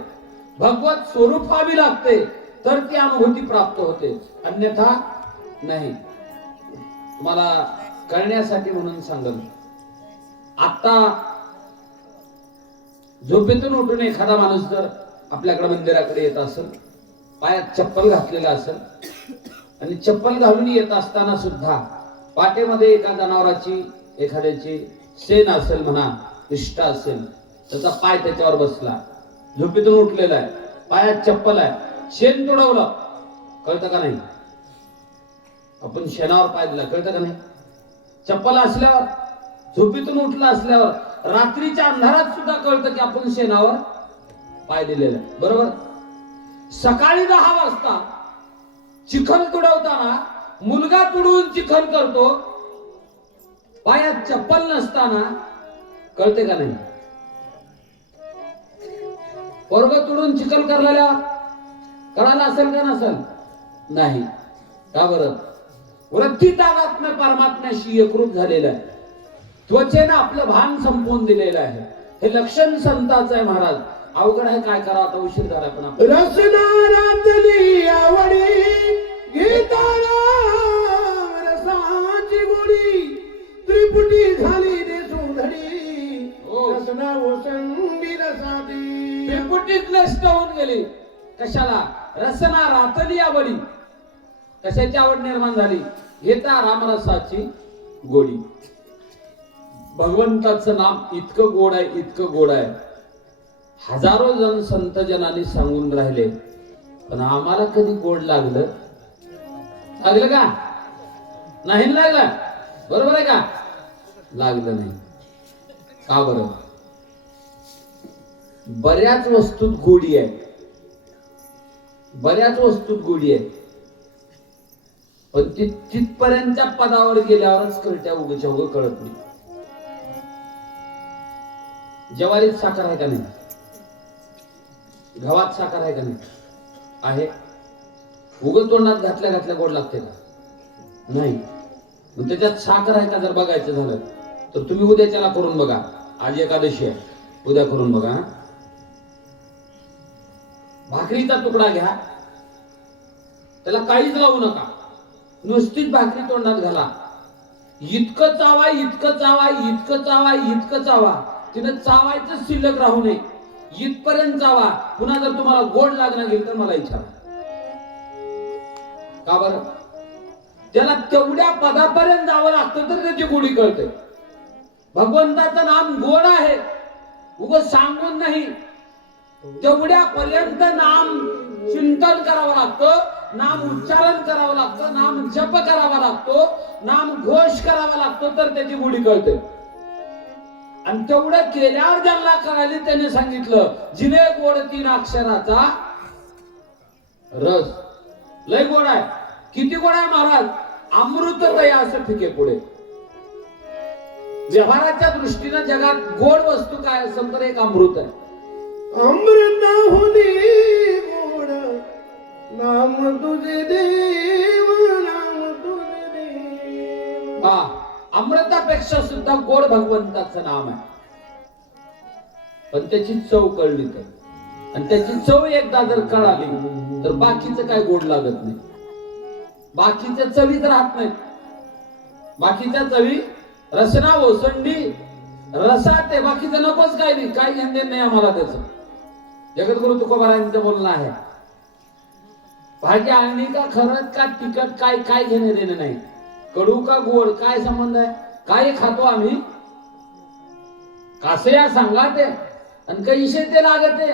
भगवत स्वरूप व्हावी लागते, तर ती अनुभूती प्राप्त होते, अन्यथा नाही. तुम्हाला कळण्यासाठी म्हणून सांगल, आता झोपेतून उठून एखादा माणूस जर आपल्याकडे मंदिराकडे येत असेल, पायात चप्पल घातलेला असेल आणि चप्पल घालून येत असताना सुद्धा पाठीमध्ये एका जनावराची एखाद्याची शेण असेल म्हणा, इष्ट असेल, त्याचा पाय त्याच्यावर बसला, झोपेतून उठलेला आहे, पायात चप्पल आहे, शेण तुडवलं, कळतं का नाही? आपण शेणावर पाय दिला, कळतं का नाही? चप्पल असल्यावर, झोपेतून उठला असल्यावर, रात्रीच्या अंधारात सुद्धा कळतं की आपण शेणावर पाय दिलेला, बरोबर? सकाळी 10 वाजता चिखल तुडवताना मुलगा तुडवून चिखल करतो, पायात चप्पल नसताना, कळते का नाही? पोरग तुडून चिखल करायला करायला असेल का नसेल? नाही. का बरं? वृत्ती तादात्म्य परमात्म्याशी एकरूप झालेलं आहे, त्वचेनं आपलं भान संपवून दिलेलं आहे. हे लक्षण संताचं आहे महाराज. अवघड आहे, काय करा आता, उशीर झाला. पण आपण रसनारातली आवडी घेताना रसाची गोडी त्रिपुटी झाली देसुधडी रसना ओसंडी रसादी त्रिपुटीच नष्ट होऊन गेली. कशाला? रसना रातली आवडी. कशाची आवड निर्माण झाली? घेता रामरसाची गोडी. भगवंताचं नाम इतकं गोड आहे, इतकं गोड आहे, हजारो जण संत जनांनी सांगून राहिले, पण आम्हाला कधी गोड लागलं? लागलं का? नाही लागलं, बरोबर आहे का? लागलं नाही. का बरं? बऱ्याच वस्तूत गोडी आहे, बऱ्याच वस्तूत गोडी आहे, पण ती तिथपर्यंतच्या पदावर गेल्यावरच कळत्या, उगच्या उग कळत नाही. ज्वारीत साखर आहे का नाही? गव्हात साखर आहे का नाही? आहे. उगल तोंडात घातल्या घातल्या गोड लागते का? नाही. मग त्याच्यात साखर आहे का जर बघायचं झालं तर तुम्ही उद्याच्याला करून बघा. आज एकादशी आहे, उद्या करून बघा. भाकरीचा तुकडा घ्या, त्याला काहीच लावू नका, नुसतीच भाकरी तोंडात घाला. इतकं चावा, इतकं चावा, इतकं चावा, इतकं चावा, तिनं चावायचं शिल्लक राहू नये, इथपर्यंत चावा. पुन्हा जर तुम्हाला गोड लागणार गेल तर मला विचारा. का बरं? त्याला तेवढ्या पदापर्यंत जावं लागतं तर त्याची गोडी कळते. भगवंताचं नाम गोड आहे, उगाच सांगून नाही, तेवढ्या पर्यंत नाम चिंतन करावं लागतं, नाम उच्चारण करावं लागतं, नाम जप करावा लागतो, नाम घोष करावा लागतो, तर त्याची गोडी कळते. आणि तेवढं केल्यावर ज्यांना कळाली त्याने सांगितलं, जिने गोड 3 अक्षराचा रस. लय गोड आहे. किती गोड आहे महाराज? अमृत आहे असं फिके पुढे. व्यवहाराच्या दृष्टीनं जगात गोड वस्तू काय असेल तर एक अमृत आहे. अमृता होली गोड नाम तुझे देव, नाम तुझे देव. हा, अमृतापेक्षा सुद्धा गोड भगवंताचं नाम आहे. पण त्याची चव कळली तर, आणि त्याची चव एकदा जर कळाली तर बाकीचं काय गोड लागत नाही. बाकीच्या चवीत राहत नाही. बाकीच्या चवी रसना ओसंडी रसात आहे, बाकीचं नकोच काय नाही, काही घेणं नाही आम्हाला त्याचं. जगद्गुरु तुकोबारायांचं बोलणं आहे, भाजी आणली का खरंच का तिखट काय काय घेणं देणं नाही, कडू का गोड काय संबंध आहे, काय खातो आम्ही, कासे या सांगा ते आणि कैसे ते लागते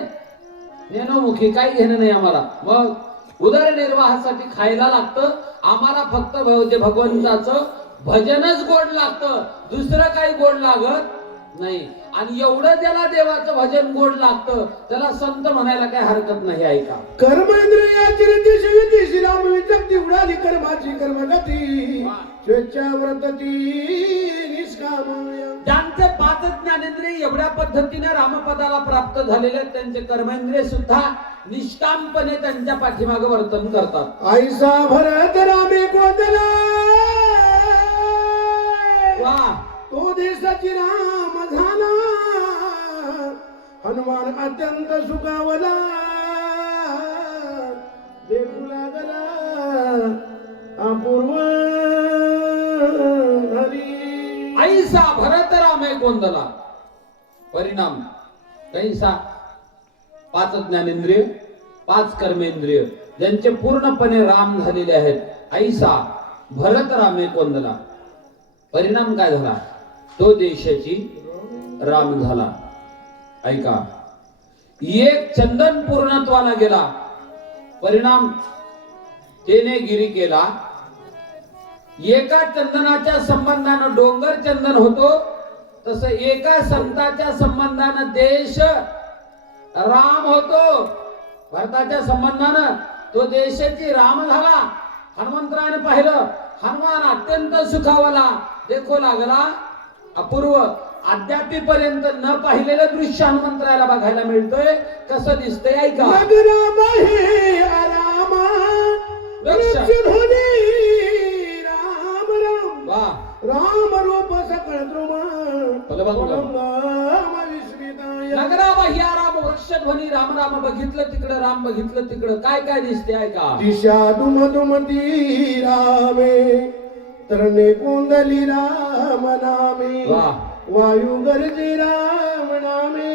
नेनोमुखी, काही घेणं नाही आम्हाला. मग उदरनिर्वाहासाठी खायला लागतं आम्हाला, फक्त भगवंताचं भजनच गोड लागतं, दुसरं काही गोड लागत नाही. आणि एवढं त्याला देवाचं भजन गोड लागतं, त्याला संत म्हणायला काही हरकत नाही. ऐका, कर्मेंद्रियाची रीती शिविती श्रीराम विचक्ती उडाली कर्माची कर्मगती स्वेच्छाव्रतती निष्काम. ज्यांचे 5 ज्ञानेंद्रिय एवढ्या पद्धतीने रामपदाला प्राप्त झालेले आहेत, त्यांचे कर्मेंद्रिय सुद्धा निष्कामपणे त्यांच्या पाठीमागे वर्तन करतात. ऐसा भरत रामे कोदला वा तो देशाची राम झाला, हनुमान अत्यंत सुखावला, देखू लागला अपूर्व हरी. ऐसा भरत रामे कोंदला. परिणाम कैसा? 5 ज्ञानेंद्रिय, 5 कर्मेंद्रिय ज्यांचे पूर्णपणे राम झालेले आहेत. ऐसा भरत रामे कोंदला. परिणाम काय झाला? तो देशाची राम झाला. ऐका, एक चंदन पूर्णत्वाला गेला. परिणाम तेने गिरी केला. एका चंदनाच्या संबंधानं डोंगर चंदन होतो, तसं एका संताच्या संबंधानं देश राम होतो. भारताच्या संबंधानं तो देशाची राम झाला. हनुमंतराने पाहिलं, हनुमान अत्यंत सुखावला, देखो लागला अपूर्व. अद्यापीपर्यंत न पाहिलेलं दृश्य हनुमंतराला बघायला मिळतोय. कसं दिसतंय ऐका. नगराबाहे आरामा, वृक्षध्वनी राम राम. वा राम रूप सकळ द्रुमा, भलं बघू का? राम विस्मिताय. नगराबाह्य राम वृक्षध्वनी राम राम. बघितलं तिकडं राम, बघितलं तिकडं. काय काय दिसते ऐका. दिशा दुमदुमती रामे, तरणे कोंदली राम नामे. वा वायू गरजे राम नामे,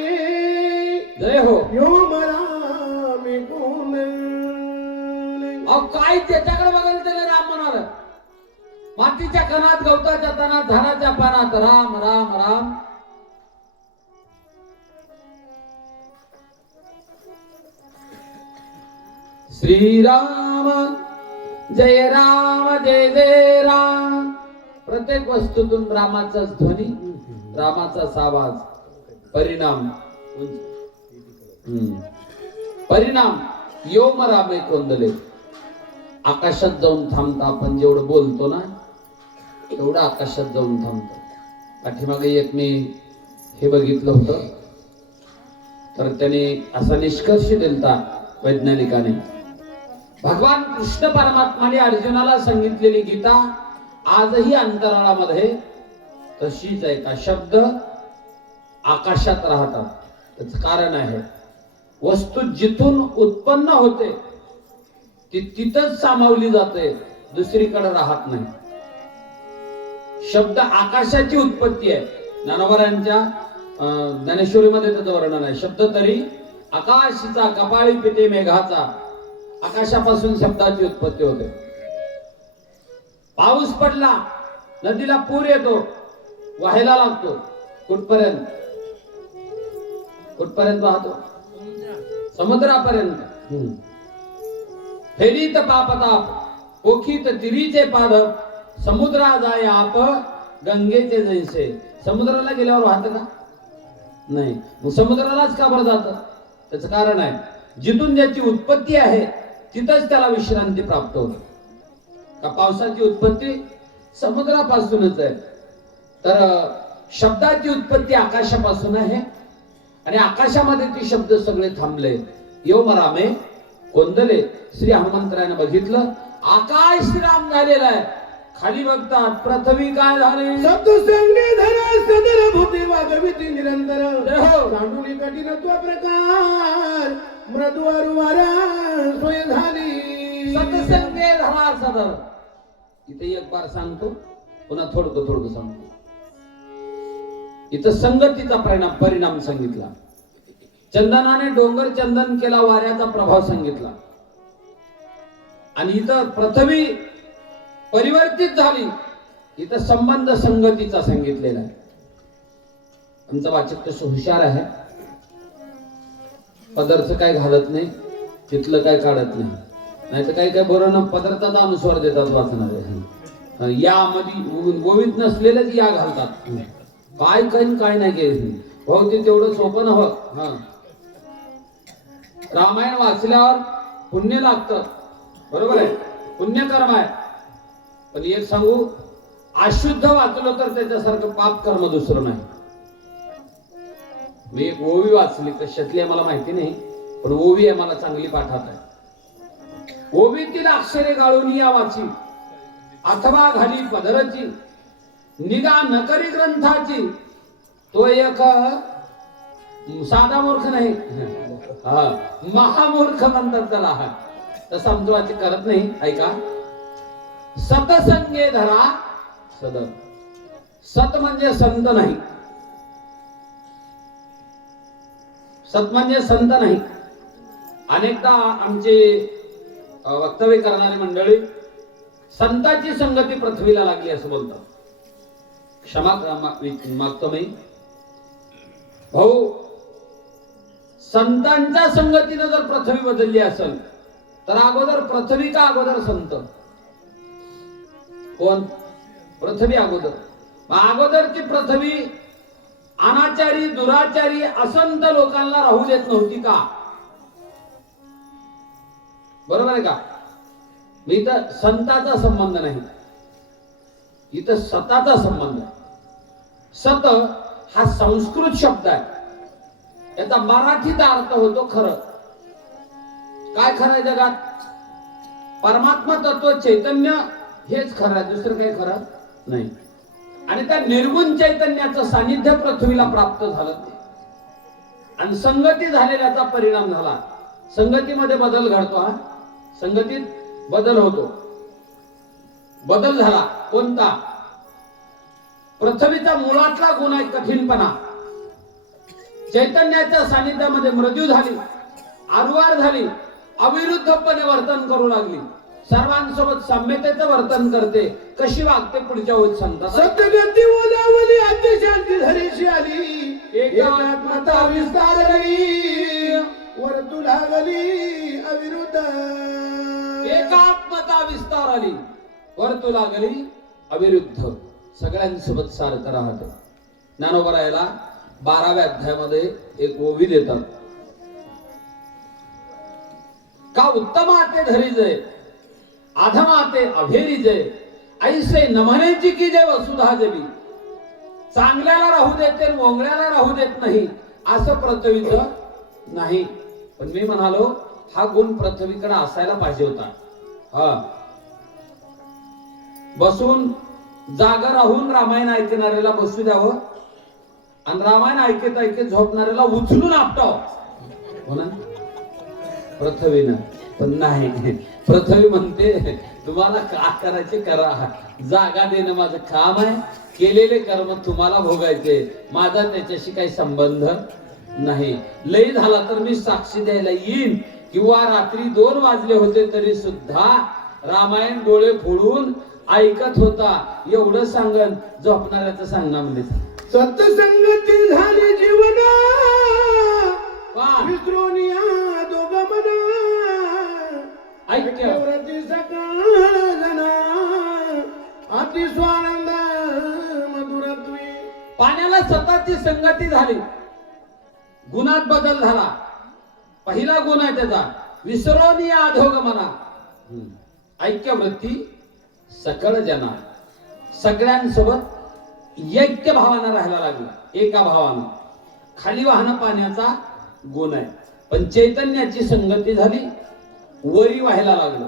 जय हो. व्योम रामे कोंदले. अहो काय त्याच्याकडे बघायला त्याला राम म्हणाल. मातीच्या कणात, गवताच्या तणात, झाडाच्या पानात राम राम राम. श्रीराम जय राम जय जय राम. प्रत्येक वस्तूतून रामाचाच ध्वनी, रामाचाच आवाज. परिणाम परिणाम योम रामे कोंदले. आकाशात जाऊन थांबता. आपण जेवढं बोलतो ना तेवढं आकाशात जाऊन थांबतो. पाठीमागे एक मी हे बघितलं होतं, तर त्याने असा निष्कर्ष दिलता वैज्ञानिकाने. भगवान कृष्ण परमात्माने अर्जुनाला सांगितलेली गीता आजही अंतराळामध्ये तशीच आहे. का शब्द आकाशात राहतात. त्याच कारण आहे, वस्तू जिथून उत्पन्न होते ती तिथंच सामावली जाते, दुसरीकडे राहत नाही. शब्द आकाशाची उत्पत्ती आहे. ज्ञानोबरांच्या ज्ञानेश्वरीमध्ये त्याचं वर्णन आहे. शब्द तरी आकाशीचा कपाळी पिते मेघाचा. आकाशापासून शब्दाची उत्पत्ती होते. पाऊस पडला, नदीला पूर येतो, वाहायला लागतो. कुठपर्यंत? कुठपर्यंत वाहतो? समुद्रापर्यंत. फेरीत पापताप, पोखीत तिरीचे पादप, समुद्रा जाय आप गंगेचे जैसे. समुद्राला गेल्यावर वाहत का? नाही. मग समुद्रालाच का बरं जातं? त्याचं कारण आहे, जिथून ज्याची उत्पत्ती आहे तिथंच त्याला विश्रांती प्राप्त होते. का पावसाची उत्पत्ती समुद्रापासूनच आहे, तर शब्दाची उत्पत्ती आकाशापासून आहे. आणि आकाशामध्ये ती शब्द सगळे थांबले. योम रामे कोंदले. श्री हनुमंतरायनं बघितलं, आकाश राम झालेला आहे. खाली बघतात, पृथ्वी काय झाली? सत्संगे धरा सदर भूती वागविती निरंतर. हो. सांडुली कठीणत्व प्रकार, मृदुवार वारा सोय झाली. सत्संगे धरा सदर. इथे एक बार सांगतो, पुन्हा थोडं सांगतो. इथं संगतीचा परिणाम सांगितला. चंदनाने डोंगर चंदन केला, वाऱ्याचा प्रभाव सांगितला. आणि इथं पृथ्वी परिवर्तित झाली, इथं संबंध संगतीचा सांगितलेला आहे. आमचं वाचक तसं हुशार आहे. पदार्थ काय घालत नाही, तिथलं काय काढत नाही. नाही तर काही बरोबर पदार्थाचा अनुस्वार देतात वाचणारे. यामध्ये गोवित नसलेलेच या घालतात. काय नाही घ्यायचं. हो ते तेवढं सोपं नव्हतं. रामायण वाचल्यावर पुण्य लागतं, बरोबर आहे, पुण्यकर्म आहे. पण एक सांगू, अशुद्ध वाचलं तर त्याच्यासारखं पाप कर्म दुसरं नाही. मी एक ओवी वाचली, कशातली आहे मला माहिती नाही, पण ओवी आहे मला चांगली पाठात आहे. ओवीतील अक्षरे गाळून या वाची, अथवा घाली पदरची, निगा नकरी ग्रंथाची तो एक साधा मूर्ख नाही, हा महामूर्ख म्हणतात त्याला. हा तसं आमचं वाच्य करत नाही. ऐका, सतसंगे धरा सद. सत म्हणजे संत नाही, सत म्हणजे संत नाही. अनेकदा आमचे वक्तव्य करणारी मंडळी संताची संगती पृथ्वीला लागली असं बोलतात. क्षमा मागतो मी भाऊ, संतांच्या संगतीने जर पृथ्वी बदलली असेल तर अगोदर पृथ्वी का अगोदर संत? कोण? पृथ्वी अगोदर. अगोदरची पृथ्वी अनाचारी दुराचारी असंत लोकांना राहू देत नव्हती का? बरोबर आहे का? मी इथं संताचा संबंध नाही, इथं सताचा संबंध आहे. सत हा संस्कृत शब्द आहे, याचा मराठीत अर्थ होतो खरं. काय खरं आहे जगात? परमात्मा तत्व चैतन्य हेच खरं आहे, दुसरं काही खरं नाही. आणि त्या निर्गुण चैतन्याचं सानिध्य पृथ्वीला प्राप्त झालं आणि संगती झालेल्याचा परिणाम झाला. संगतीमध्ये बदल घडतो, हा संगतीत बदल होतो. बदल झाला कोणता? पृथ्वीचा मुळातला गुण आहे कठीणपणा. चैतन्याच्या सानिध्यामध्ये मृत्यू झाली, आरुवार झाली, अविरुद्धपणे वर्तन करू लागली, सर्वांसोबत साम्यतेचं वर्तन करते. कशी वागते पुढच्या ओळीत सांगतात. सत्यगती ओलावली आद्यशांती धरीशी आली, एकात्मता विस्तारली, वर तुला गली अविरुद्ध. एकात्मता विस्तार आली, वर तुला गली अविरुद्ध. सगळ्यांसोबत सारखं राहत. ज्ञानोबा याला 12व्या अध्यायामध्ये एक ओवी देतात. का उत्तमाते धरी जय, अधमाते अभेरी जय, ऐसे न म्हणायची की जय वसुधा जवी. चांगल्याला राहू देते, मोंगळ्याला राहू देत नाही असं पृथ्वीचं नाही. पण मी म्हणालो हा गुण पृथ्वीकडे असायला पाहिजे होता. हा बसून जागा राहून रामायण ऐकणाऱ्याला बसू द्यावं आणि रामायण ऐकत ऐकत झोपणाऱ्याला उचलून आपटाव हो ना पृथ्वीनं. पण नाही, पृथ्वी म्हणते तुम्हाला का करायचे करा, जागा देणं माझं काम आहे, केलेले कर्म तुम्हाला भोगायचे, माझा त्याच्याशी काही संबंध नाही. लई झाला तर मी साक्षी द्यायला येईन, किंवा रात्री 2 वाजले होते तरी सुद्धा रामायण डोळे फोडून ऐकत होता, एवढं सांगन. झोपणाऱ्याचं सांगणार म्हणजे सत्संगती झाली जीवना, विसरून या दोघ मना, ऐक्यव्रती सकाळना, अति स्वानंद मधुरत्वी. पाण्याला सताची संगती झाली, गुणात बदल झाला. पहिला गुण आहे त्याचा विसरून या अधोगमना. ऐक्यवृत्ती सकळ जना, सगळ्यांसोबत ऐक्य भावानं राहायला लागला, एका भावानं. खाली वाहन पाण्याचा गुण आहे, पण चैतन्याची संगती झाली, वरी व्हायला लागलं.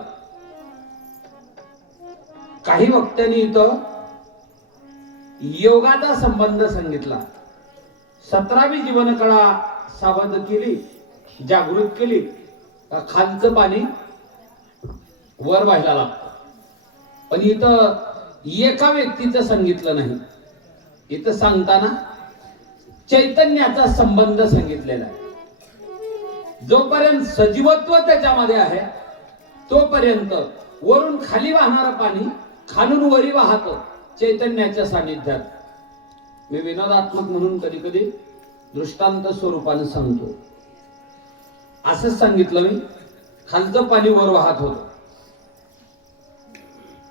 काही वक्त्यांनी इथं योगाचा संबंध सांगितला. 17वी जीवनकळा सावध केली, जागृत केली, खालचं पाणी वर व्हायला लागतं. पण इथं एका व्यक्तीचं सांगितलं नाही, इथं सांगताना चैतन्याचा संबंध सांगितलेला आहे. जोपर्यंत सजीवत्व त्याच्यामध्ये आहे तोपर्यंत वरून खाली वाहणारं पाणी खालून वरी वाहत चैतन्याच्या सानिध्यात. मी विनोदात्मक म्हणून कधी कधी दृष्टांत स्वरूपाने सांगतो. असंच सांगितलं मी, खालचं पाणी वर वाहत होतं.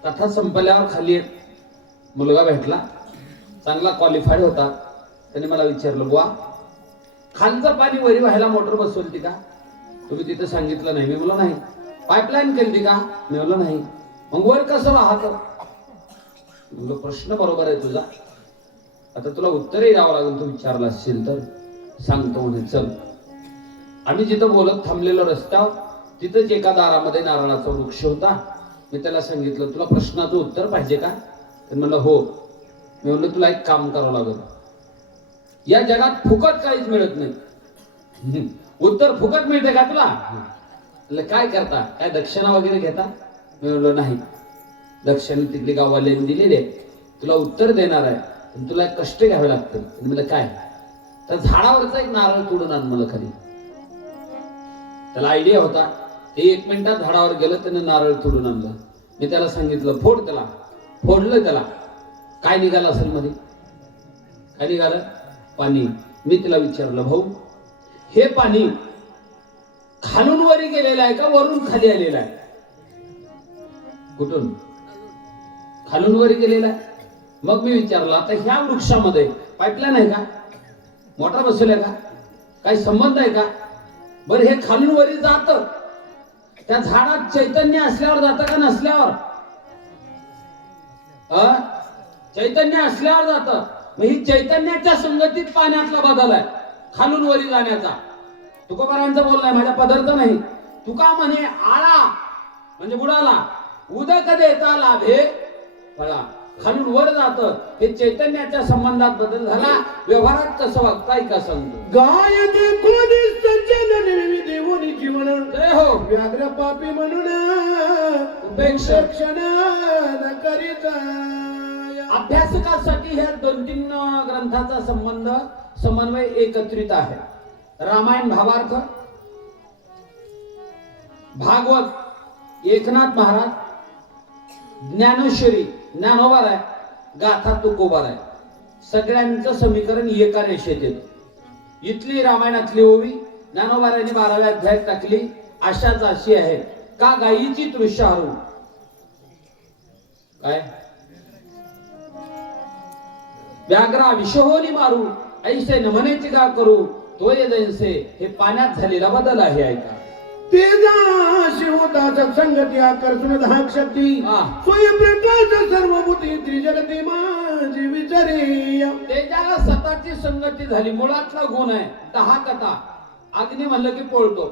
कथा संपल्यावर खाली एक मुलगा भेटला, चांगला क्वालिफाईड होता. त्याने मला विचारलं, बुवा खालचं पाणी वरी व्हायला मोटर बसवली का? तुम्ही तिथं सांगितलं नाही. मी म्हणलो नाही. पाईपलाईन केली का? मी म्हणलो नाही. मग वर कसं वाहत? म्हणलो प्रश्न बरोबर आहे तुझा, आता तुला उत्तरही द्यावं लागेल. तू विचारला असशील तर सांगतो म्हणे. चल. आम्ही जिथं बोलत थांबलेलो रस्त्यावर तिथंच एका दारामध्ये नारळाचा वृक्ष होता. मी त्याला सांगितलं, तुला प्रश्नाचं उत्तर पाहिजे का? तर म्हणलं हो. मी म्हणलं तुला एक काम करावं लागेल, या जगात फुकट काहीच मिळत नाही. उत्तर फुकट मिळते का तुला? म्हणलं काय करता, काय दक्षिणा वगैरे घेता? मी म्हणलो नाही, दक्षिण तिथली गाववाल्यांनी दिलेली आहे, तुला उत्तर देणार आहे पण तुला कष्ट घ्यावे लागतील. म्हणलं काय? तर झाडावरचा एक नारळ तोडून आण मला खाली. त्याला आयडिया होता, ते 1 मिनिटात झाडावर गेलं, त्याने नारळ तोडून आणलं. मी त्याला सांगितलं फोड त्याला. फोडलं त्याला. काय निघालं असेल मध्ये? काय निघालं? पाणी. मी तिला विचारलं, भाऊ हे पाणी खालून वरी गेलेलं आहे का वरून खाली आलेलं आहे? कुठून? खालून वरी गेलेलं आहे. मग मी विचारलं, आता ह्या वृक्षामध्ये पाईपलाईन आहे का? मोटर बसवल्या का? काही संबंध आहे का? बरं हे खालून वरी जात त्या झाडात चैतन्य असल्यावर जातं का नसल्यावर? चैतन्य असल्यावर जातं. मग ही चैतन्याच्या संगतीत पाण्यातला बदल आहे खालून वरी जाण्याचा. तुकोबारांचं बोलणं आहे, माझ्या पदरचं नाही. तुका म्हणे आळा म्हणजे बुडाला, उदक देता लाभे फळा. खालून वर जातं हे चैतन्याच्या संबंधात बदल झाला. व्यवहारात कसं वागताय का सांगतो. गायते कोणी सज्जन निर्वी देवोनी जीवन जय हो. व्याघ्र पापी म्हणून उपेक्षा न करीता. अभ्यासकासाठी ह्या 2-3 ग्रंथाचा समन्वय एकत्रित आहे. रामायण भावार्थ, भागवत एकनाथ महाराज, ज्ञानेश्वरी ज्ञानोबा आहे, गाथा तुकोबा आहे. सगळ्यांचं समीकरण एका रेषेत येतं. इथली रामायणातली ओवी ज्ञानोबारांनी 12व्या अध्यायात टाकली. आशाच अशी आहे का गायीची तृष्णा हरू. काय? व्याघ्रा विषहोनी मारू ऐसे नमनेची का करू तोय जैसे. हे पाण्यात झालेला बदल आहे. ऐका. तेजा शिवताचा संगती आकर्षण धाक शक्ती स्वयंप्रकाश सर्वभूती त्रिजगती माझी विचारे. तेजाला सताची संगती झाली. मुळातला गुण आहे दाहकता. अग्नी म्हणलं की पोळतो,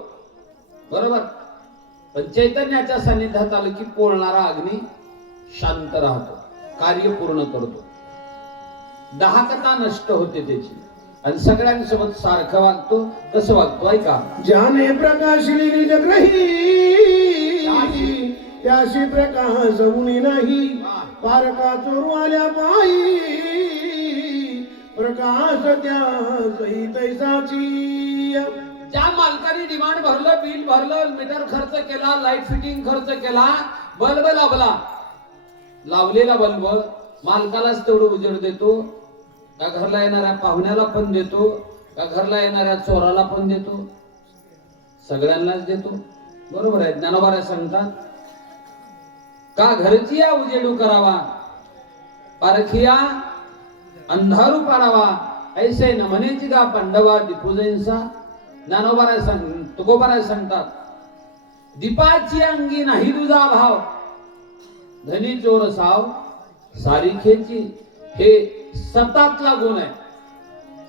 बरोबर. पण चैतन्याच्या सानिध्यात आलं की पोळणारा अग्नी शांत राहतो, कार्य पूर्ण करतो, दाहकता नष्ट होते त्याची. आणि सगळ्यांसोबत सारखं वागतो. कसं वागतो ऐका. ज्याने प्रकाशली निज ग्रही त्याशी प्रकाश उनी नाही. पारका चोरू आल्या पायी प्रकाश त्या तैसाची. ज्या मालकाने डिमांड भरलं, बिल भरलं, मीटर खर्च केला, लाईट फिटिंग खर्च केला, बल्ब लावला, लावलेला बल्ब मालकालाच तेवढं उजेड देतो का घरला येणाऱ्या पाहुण्याला पण देतो का घरला येणाऱ्या चोराला पण देतो? सगळ्यांनाच देतो, बरोबर आहे. ज्ञानोबा सांगतात का घरची या उजेडू करावा, पारखिया अंधारू पाडावा, ऐसे नमनेची गा पांडवा दिपूजैसा. ज्ञानोबा तुकोबा सांगतात दीपाची अंगी नाही तुझा भाव, धनी चोर साव सारीखेची. हे सतातला गुण आहे.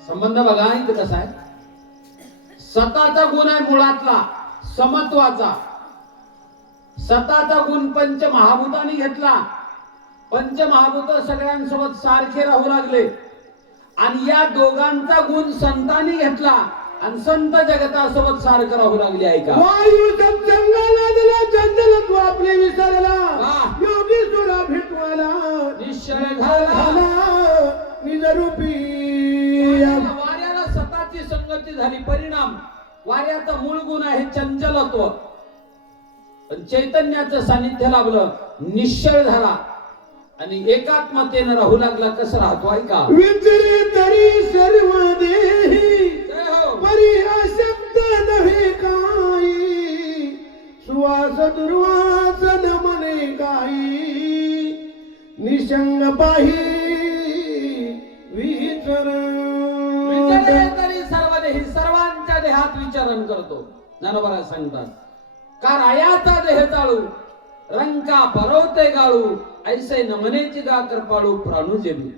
संबंध बघा इथं कसा आहे. सताचा गुण आहे मुळातला, समत्वाचा. सताचा गुण पंचमहाभूतांनी घेतला. पंचमहाभूत सगळ्यांसोबत सारखे राहू लागले. आणि या दोघांचा गुण संतांनी घेतला आणि संत जगतासोबत सारखं राहू लागले. ऐका. वायू सत्संगाला दिला चंचल तू आपले विसरला. योगी सुरा भेटवाला निश्चय झाला निजरूपी. वाऱ्याला सताची संगती झाली. परिणाम वाऱ्याचा मूळ गुण आहे चंचलत्व. पण चैतन्याचं सानिध्य लाभलं, निश्चय झाला आणि एकात्मतेनं राहू लागला. कसं राहतो ऐका. विचरे तरी सर्व देही परी अशब्द नव्हे काही. सुवास दुर्वास नमने काही निसंग पाही विचारे तरी सर्व देही. सर्वांच्या देहात विचारण करतो. ज्ञानोबा सांगतात का रायाचा देह चाळू रंका परवते गाळू ऐसे नमनेची गा कृपाळू प्राणू जेबी.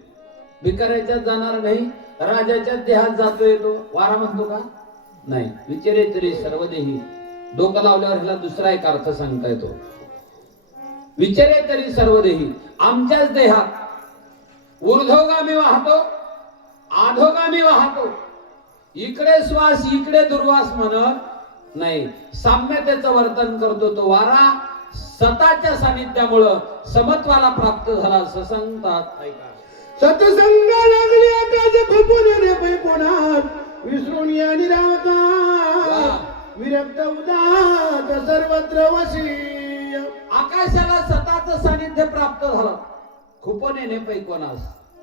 भिकाऱ्याच्यात जाणार नाही, राजाच्या देहात जातो येतो. वारा म्हणतो का? नाही. विचारे तरी सर्व देही. डोकं लावल्यावर ह्याला दुसरा एक अर्थ सांगता येतो. विचारे तरी सर्व देही. आमच्याच देहात ऊर्ध्वगामी वाहतो, अधोगामी वाहतो. इकडे श्वास इकडे दुर्वास म्हणत नाही. साम्यतेचं वर्तन करतो तो वारा. सताच्या सानिध्यामुळं समत्वाला प्राप्त झाला असं सांगतात. ऐका. सत्संग लागली आकाश खुपून पैपुनात विसरून या निरावता विरक्त उदात सर्वत्र वशी. आकाशाला सताचं सानिध्य प्राप्त झालं. खुपणे पैकोनास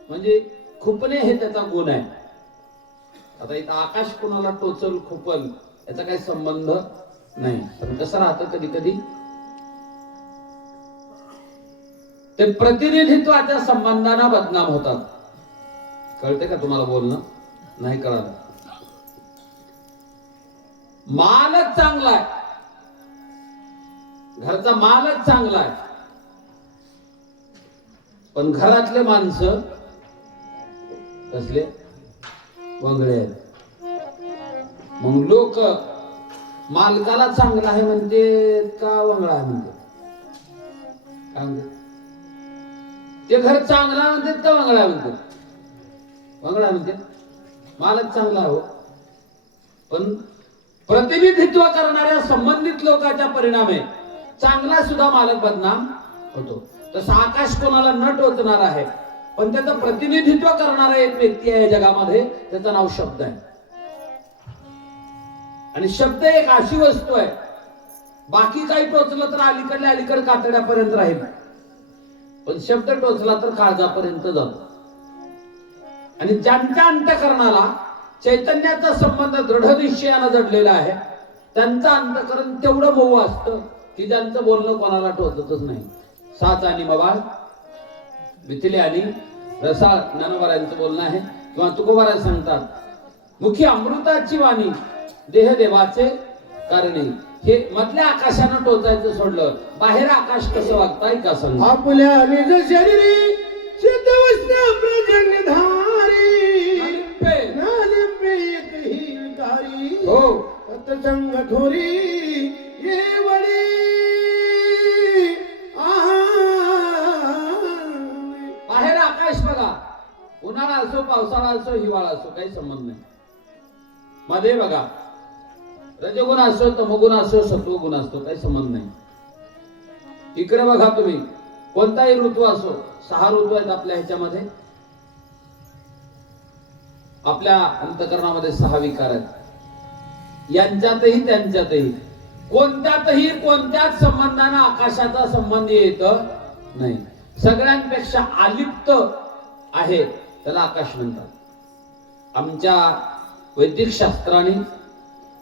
म्हणजे खुपणे हे त्याचा गुण आहे. आता इथं आकाश कोणाला टोचल खुपल याचा काही संबंध नाही. पण कसं राहतं कधी कधी ते प्रतिनिधित्वाच्या संबंधांना बदनाम होतात. कळते का तुम्हाला बोलणं? नाही कळलं. मालच चांगला आहे, घरचा मालच चांगला आहे, पण घरातले माणसं कसले वंगळे आहेत. मग लोक मालकाला चांगला आहे म्हणते का वंगळा आहे म्हणते? काय म्हणते? ते घर चांगला म्हणतात का वंगळा म्हणतात? वंगळा म्हणते. मालक चांगला हो, पण प्रतिनिधित्व करणाऱ्या संबंधित लोकांच्या परिणामे चांगला सुद्धा मालक बदनाम होतो. तसं आकाश कोणाला न टोचणार आहे, पण त्याचं प्रतिनिधित्व करणारा एक व्यक्ती आहे जगामध्ये, त्याचं नाव शब्द आहे. आणि शब्द एक अशी वस्तू आहे, बाकी काही टोचलं तर अलीकडल्या अलीकड कातड्यापर्यंत राहील, पण शब्द टोचला तर काळजापर्यंत जातो. आणि ज्यांच्या अंतःकरणाला चैतन्याचा संबंध दृढ निश्चयानं जडलेला आहे, त्यांचं अंतःकरण तेवढं मऊ असतं की ज्यांचं बोलणं कोणाला टोचतच नाही. साच आणि मवाळ, मिथिले आणि रसाळ ज्ञानोबारांचं बोलणं आहे. किंवा तुकोबारा सांगतात, मुखी अमृताची वाणी देह देवाचे कारणे. हे मधल्या आकाशानं टोचायचं सोडलं, बाहेर आकाश कसं वागताय का सांग. आपल्या निज शरीरी सिद्ध वस्त्र प्रजन्यधारी नालिंबे एकही विकारी हो सत्संग थोरी ये वडी बाहेर आकाश बघा, उन्हाळा असो पावसाळा असो हिवाळा असो काही संबंध नाही. मध्ये बघा, रजगुण असो तमगुण असो सत्वगुण असतो काही संबंध नाही. इकडे बघा तुम्ही, कोणताही ऋतू असो, 6 ऋतू आहेत आपल्या ह्याच्यामध्ये, आपल्या अंतःकरणामध्ये 6 विकार आहेत. यांच्यातही त्यांच्यातही कोणत्यातही कोणत्याच संबंधाने आकाशाचा संबंध येत नाही. सगळ्यांपेक्षा अलिप्त आहे त्याला आकाश म्हणतात. आमच्या वैदिक शास्त्राने,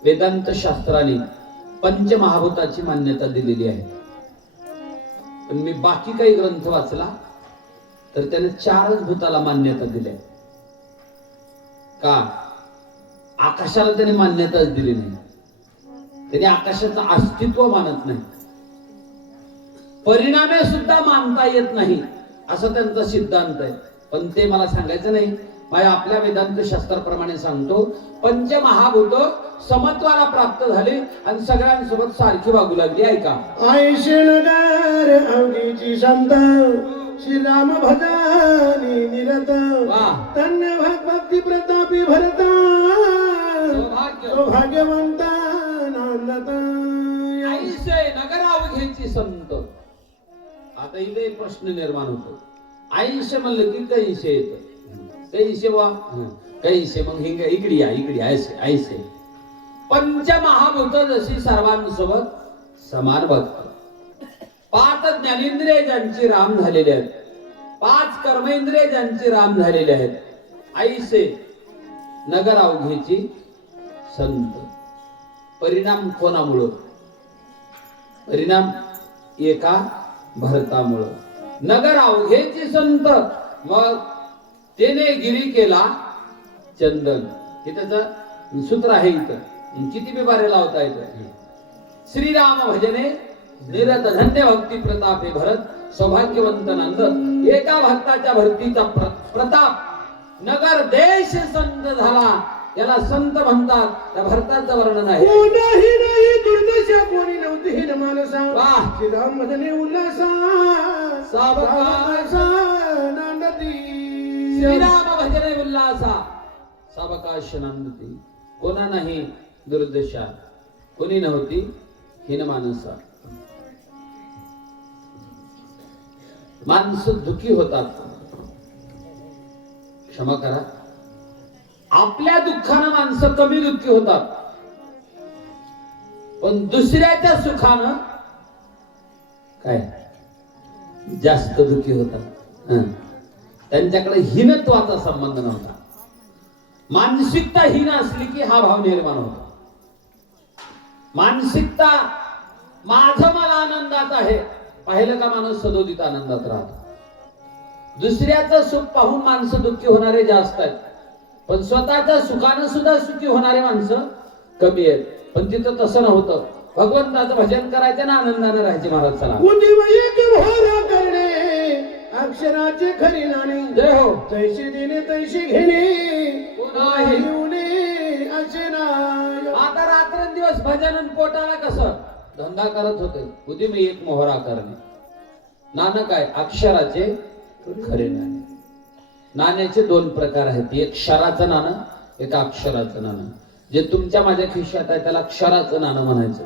वेदांत शास्त्राने पंचमहाभूताची मान्यता दिलेली आहे. पण मी बाकी काही ग्रंथ वाचला तर त्याने 4च भूताला मान्यता दिली. का? आकाशाला त्याने मान्यताच दिली नाही. त्याने आकाशाचं अस्तित्व मानत नाही, परिणामे सुद्धा मानता येत नाही असं त्यांचा सिद्धांत आहे. पण ते मला सांगायचं नाही. माझ्या आपल्या वेदांत शास्त्राप्रमाणे सांगतो, पंचमहाभूत समत्वाला प्राप्त झाले आणि सगळ्यांसोबत सारखी वागू लागली. ऐका. आयुष्य नगर अवघीची संत श्रीराम भजनी निरत धन्य भक्ती प्रतापी भरत सौभाग्यवंत नांदत. आयुष्य नगर अवघीची संत. आता इथे प्रश्न निर्माण होतो. आयुष्य म्हणलं की कैसे येत, कैसे वा कैसे, मग हिंग इकडी या इकडी ऐसे. पंचमहाभूत जशी सर्वांसोबत समान बघतात. 5 ज्ञानेंद्रिय ज्यांची राम झालेले आहेत, 5 कर्मेंद्रिय ज्यांची राम झालेले आहेत, ऐसे नगर अवघेची संत. परिणाम कोणामुळं? परिणाम एका भरतामुळं. नगर अवघेची संत. मग तेने गिरी केला चंदन, हे त्याचं सूत्र आहे. इथं किती बिबारे लावता येतं. श्रीराम भजने निरत धन्य भक्ती प्रतापे भरत सौभाग्यवंत नंद. एका भक्ताच्या भक्तीचा प्रताप नगर देश संत झाला, याला संत म्हणतात. त्या भरताचं वर्णन आहे. कोणाही नाही दुर्दशा कोणी नव्हती हे मानसा. वाह. श्रीराम भजने उल्हासा सावकाश नांदती श्रीराम भजने उल्हासा सावकाश नांदती. कोणा नाही दुर्दशा, कोणी नव्हती हीन माणसा. माणसं दुखी होतात, क्षमा करा, आपल्या दुःखानं माणसं कमी दुःखी होतात, पण दुसऱ्याच्या सुखानं काय जास्त दुःखी होतात. त्यांच्याकडे हीनत्वाचा संबंध नव्हता. मानसिकता हीन असली की हा भाव निर्माण होतो. मानसिकता माझं मला आनंदात आहे पाहिलं का माणूस सदोदित आनंदात राहतो. दुसऱ्याचं सुख पाहून माणसं दुःखी होणारे जास्त आहेत, पण स्वतःच्या सुखानं सुद्धा सुखी होणारे माणसं कमी आहेत. पण तिथं तसं नव्हतं. भगवंताचं भजन करायचं ना आनंदाने राहायचे. महाराज चला करणे अक्षराचे खरी नाणे. जय हो. तैशी देणे तैशी घेणे कोणाही असे नाय. आता रात्रंदिवस भजन आणि पोटाला कसं धंदा करत होते. उदिम एक मोहरा करणे. नाणं काय अक्षराचे खरे नाणे. नाण्याचे दोन प्रकार आहेत, एक क्षराचं नाणं, एक अक्षराचं नाणं. जे तुमच्या माझ्या खिशात आहे त्याला क्षराचं नाणं म्हणायचं,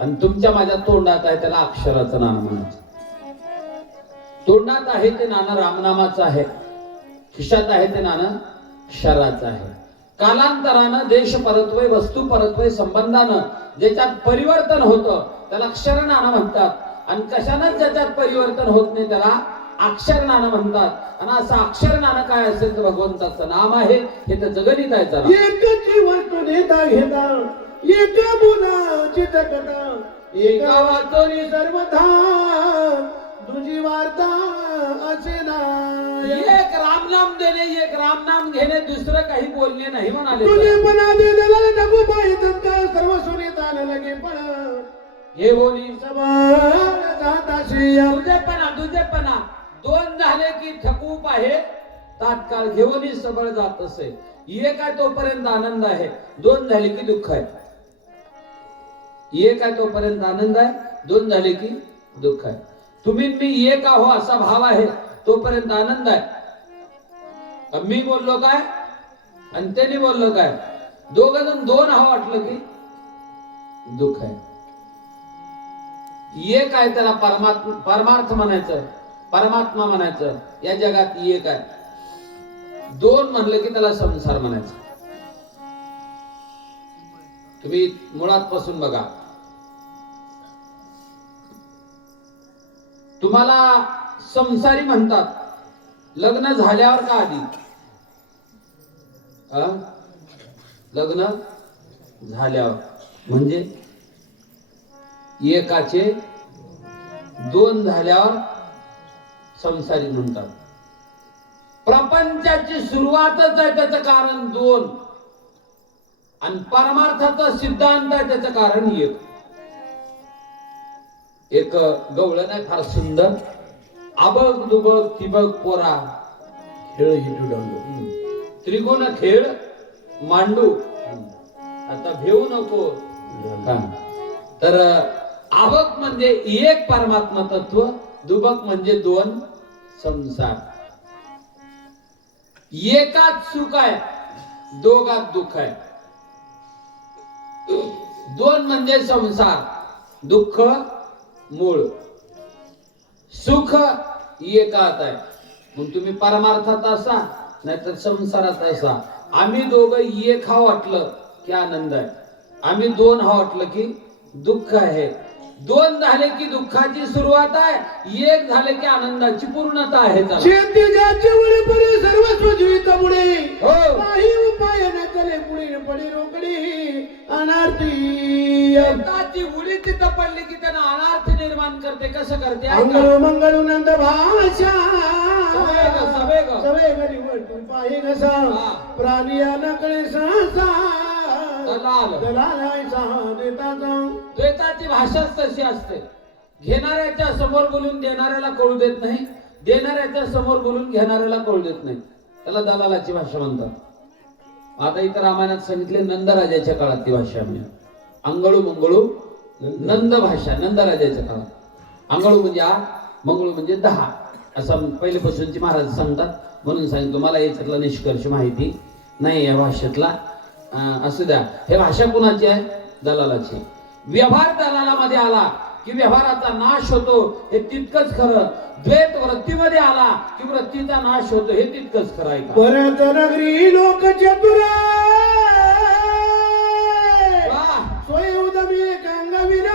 आणि तुमच्या माझ्या तोंडात आहे त्याला अक्षराचं नाणं म्हणायचं. तोंडात आहे ते नाणं रामनामाचं आहे, खिशात आहे ते नाणं क्षराचं आहे. कालांतरानं देश परत्वय वस्तू परत्वय संबंधानं ज्याच्यात परिवर्तन होतं त्याला अक्षर नाणं म्हणतात, आणि कशानं ज्याच्यात परिवर्तन होत नाही त्याला अक्षर नाणं म्हणतात. आणि असं अक्षर नाणं काय असेल तर भगवंताचं नाम आहे. हे त्याचं गणित आहे. चला, एकची वस्तू देता घेता एका मुलाची कथा एका वाचोनी सर्वथा तुझी वार्ता असे नाय. एक रामनाम देणे, एक रामनाम घेणे, दुसरं काही बोलणे नाही म्हणाले. तुझे पणा दे दिला नको पाहिजे का सर्व सुनीत आलं लगे पण हे बोली जाताशी दुजेपणा दोन झाले की ठकूप आहे. तात्काळ घेऊनही सबळ जात असे. एक आहे तोपर्यंत आनंद आहे, दोन झाले की दुःख आहे. एक आहे तोपर्यंत आनंद आहे, दोन झाले की दुःख आहे. तुम्ही मी एक आहो असा भाव आहे तोपर्यंत आनंद आहे. मी बोललो काय आणि त्यांनी बोललो काय, दोघ जण दोन आहो वाटलं की दुःख आहे. एक आहे त्याला परमार्थ म्हणायचं, परमात्मा म्हणायचं. या जगात एक आहे. दोन म्हणलं की त्याला संसार म्हणायचं. तुम्ही मुळात पासून बघा, तुम्हाला संसारी म्हणतात लग्न झाल्यावर का आधी? लग्न झाल्यावर म्हणजे एकाचे दोन झाल्यावर संसारी म्हणतात. प्रपंचाची सुरुवातच आहे त्याचं कारण दोन, आणि परमार्थाचा सिद्धांत आहे त्याचं कारण एक. एक गवळण आहे फार सुंदर, आबग दुबग तिबग पोरा खेळ हिटू त्रिकोण खेळ मांडू, आता भेऊ नको. तर आवक म्हणजे एक परमात्मा तत्व, दुबक म्हणजे दोन संसार. एकात सुख आहे, दोघात दुःख आहे. दोन म्हणजे संसार, दुःख मूळ, सुख एकात आहे. मग तुम्ही परमार्थात असा नाहीतर संसारात असा. आम्ही दोघं एक हा वाटलं की आनंद आहे, आम्ही दोन हा वाटलं की दुःख आहे. दोन झाले की दुःखाची सुरुवात आहे, एक झाले की आनंदाची पूर्णता आहे. शेती ज्याचे वडे पडे सर्वस्व जीवित बुडे हो. काही उपाय न केले पुढे पडे रोकडी अनार्थी. एकाची उडी तिथं पडली की त्यांना अनार्थ निर्माण करते. कसं करते? मंगळ मंगळ नंद भाषा सवेग सवे घरी वटून पाहि घसा प्राणी नकळे सहसा द्वैताची भाषाच तशी असते. घेणाऱ्याच्या समोर बोलून देणाऱ्याला कळू देत नाही, देणाऱ्याच्या समोर बोलून घेणाऱ्याला कळू देत नाही. त्याला दलालाची भाषा म्हणतात. आता इतर रामायणात सांगितले नंदराजाच्या काळात ती भाषा म्हणजे अंगळू मंगळू नंद भाषा. नंदराजाच्या काळात अंगळू म्हणजे 8, मंगळू म्हणजे 10. असं पहिल्यापासूनची महाराज सांगतात, म्हणून सांगितलं. मला याच्यातला निष्कर्ष माहिती नाही या भाषेतला. असू द्या. हे भाषा कुणाची आहे? दलालाची. व्यवहार दलालामध्ये आला की व्यवहाराचा नाश होतो, हे तितकंच खरं. द्वैत वृत्तीमध्ये आला की वृत्तीचा नाश होतो, हे तितकंच खरं आहे का? परत नगरी लोक चतुर सोय उदमी एकांग विना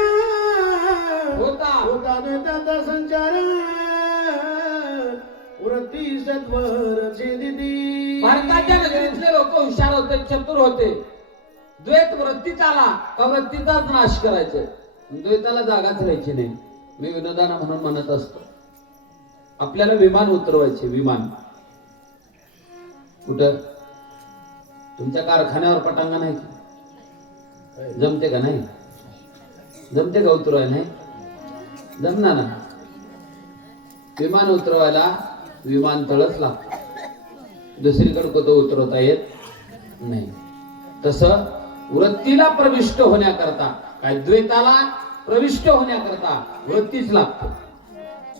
होता न त्याचा संचार वृत्ती सत्वर छेदिती. भारताच्या नगरीतले लोक हुशार होते, चतुर होते. द्वैत वृत्तीत आला का वृत्तीचाच नाश करायचं, द्वैताला जागाच राहायची नाही. मी विनोदाना म्हणून म्हणत असतो, आपल्याला विमान उतरवायचे. विमान कुठं? तुमच्या कारखान्यावर पटांगण आहे की? जमते का? नाही जमते का उतरवायला? नाही जमणार ना. विमान उतरवायला विमानतळच लागतं, दुसरीकडे कुठं उतरवता येत नाही. तसं वृत्तीला प्रविष्ट होण्याकरता, काय द्वैताला प्रविष्ट होण्याकरता वृत्तीच लागतो.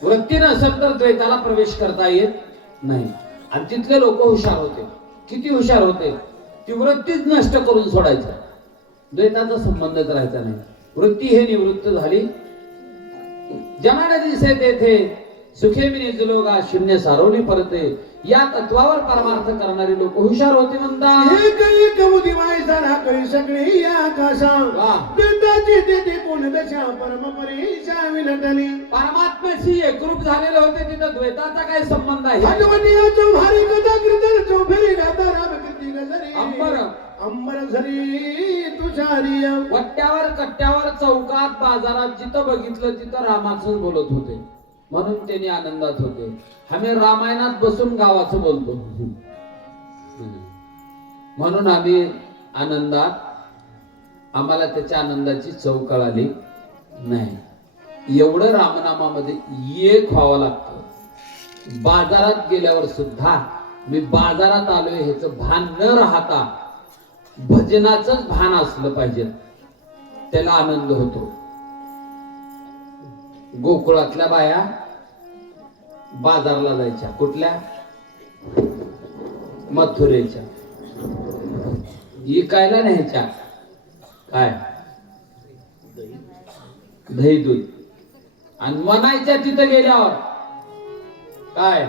वृत्ती नसेल तर द्वैताला प्रवेश करता येत नाही. आणि तिथले लोक हुशार होते. किती हुशार होते? ती वृत्तीच नष्ट करून सोडायचं, द्वैताचा संबंधच राहायचा नाही. वृत्ती हे निवृत्त झाली. जनाने दिसे तेथे सुखे मी निजलोगा शून्य सारोनी परते. या तत्वावर परमार्थ करणारे लोक हुशार होते म्हणतात. एक एक उदिवाय सारा कळी सगळी आकाशा देताची देते कोण दशा परमपरीच्या विनटली. परमात्म्याशी एकरूप झालेले होते, तिथं द्वैताचा काय संबंध आहे? हनुमतीयाचो भारी कथा कीर्तन चौफेरी गाता राम कीर्ती गजरी अंबर अंबर झरी तुषारी. वट्ट्यावर कट्ट्यावर चौकात बाजारात जिथं बघितलं तिथं रामाचंच बोलत होते, म्हणून त्यांनी आनंदात होते. आम्ही रामायणात बसून गावाचं बोलतो, म्हणून आम्ही आनंदात. आम्हाला त्याच्या आनंदाची चव कळाली नाही. एवढं रामनामामध्ये एक व्हावं लागतं. बाजारात गेल्यावर सुद्धा मी बाजारात आलोय ह्याचं भान न राहता भजनाचंच भान असलं पाहिजे, त्याला आनंद होतो. गोकुळातल्या बाया बाजारला जायच्या. कुठल्या? मथुरेच्या. इकायला न्यायच्या काय? दही दूध. आणि म्हणायच्या तिथं गेल्यावर काय?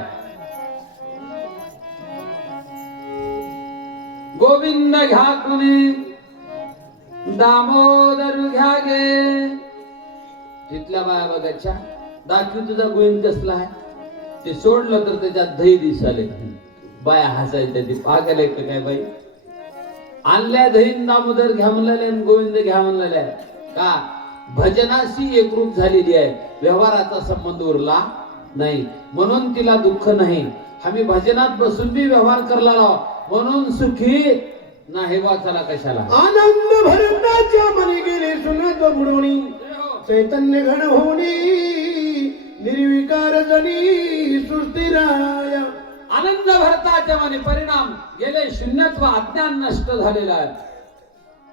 गोविंद घ्या कुणी, दामोदर घ्या गे. तिथल्या बाया बघायच्या, दाखवी तुझा गोविंद कसला आहे. ते सोडलं तर त्याच्यात दही दिसाले. बाया हसायच्या, ती पागल आहे काय बाई. आणल्या दही, दामोदर घ्या म्हणलेल्या, गोविंद घ्या म्हणलेल्या. का? भजनाशी एकरूप झालेली आहे, व्यवहाराचा संबंध उरला नाही, म्हणून तिला दुःख नाही. आम्ही भजनात बसून बी व्यवहार करला म्हणून सुखी नाही. वाचाला कशाला? आनंद भरताच्या मनी गेले सुनत बुडवणी चैतन्य घन होणी निर्विकार जनी सुस्थिराया. आनंद भरताच्या मनी परिणाम गेले शून्यत्व, अज्ञान नष्ट झालेला आहे,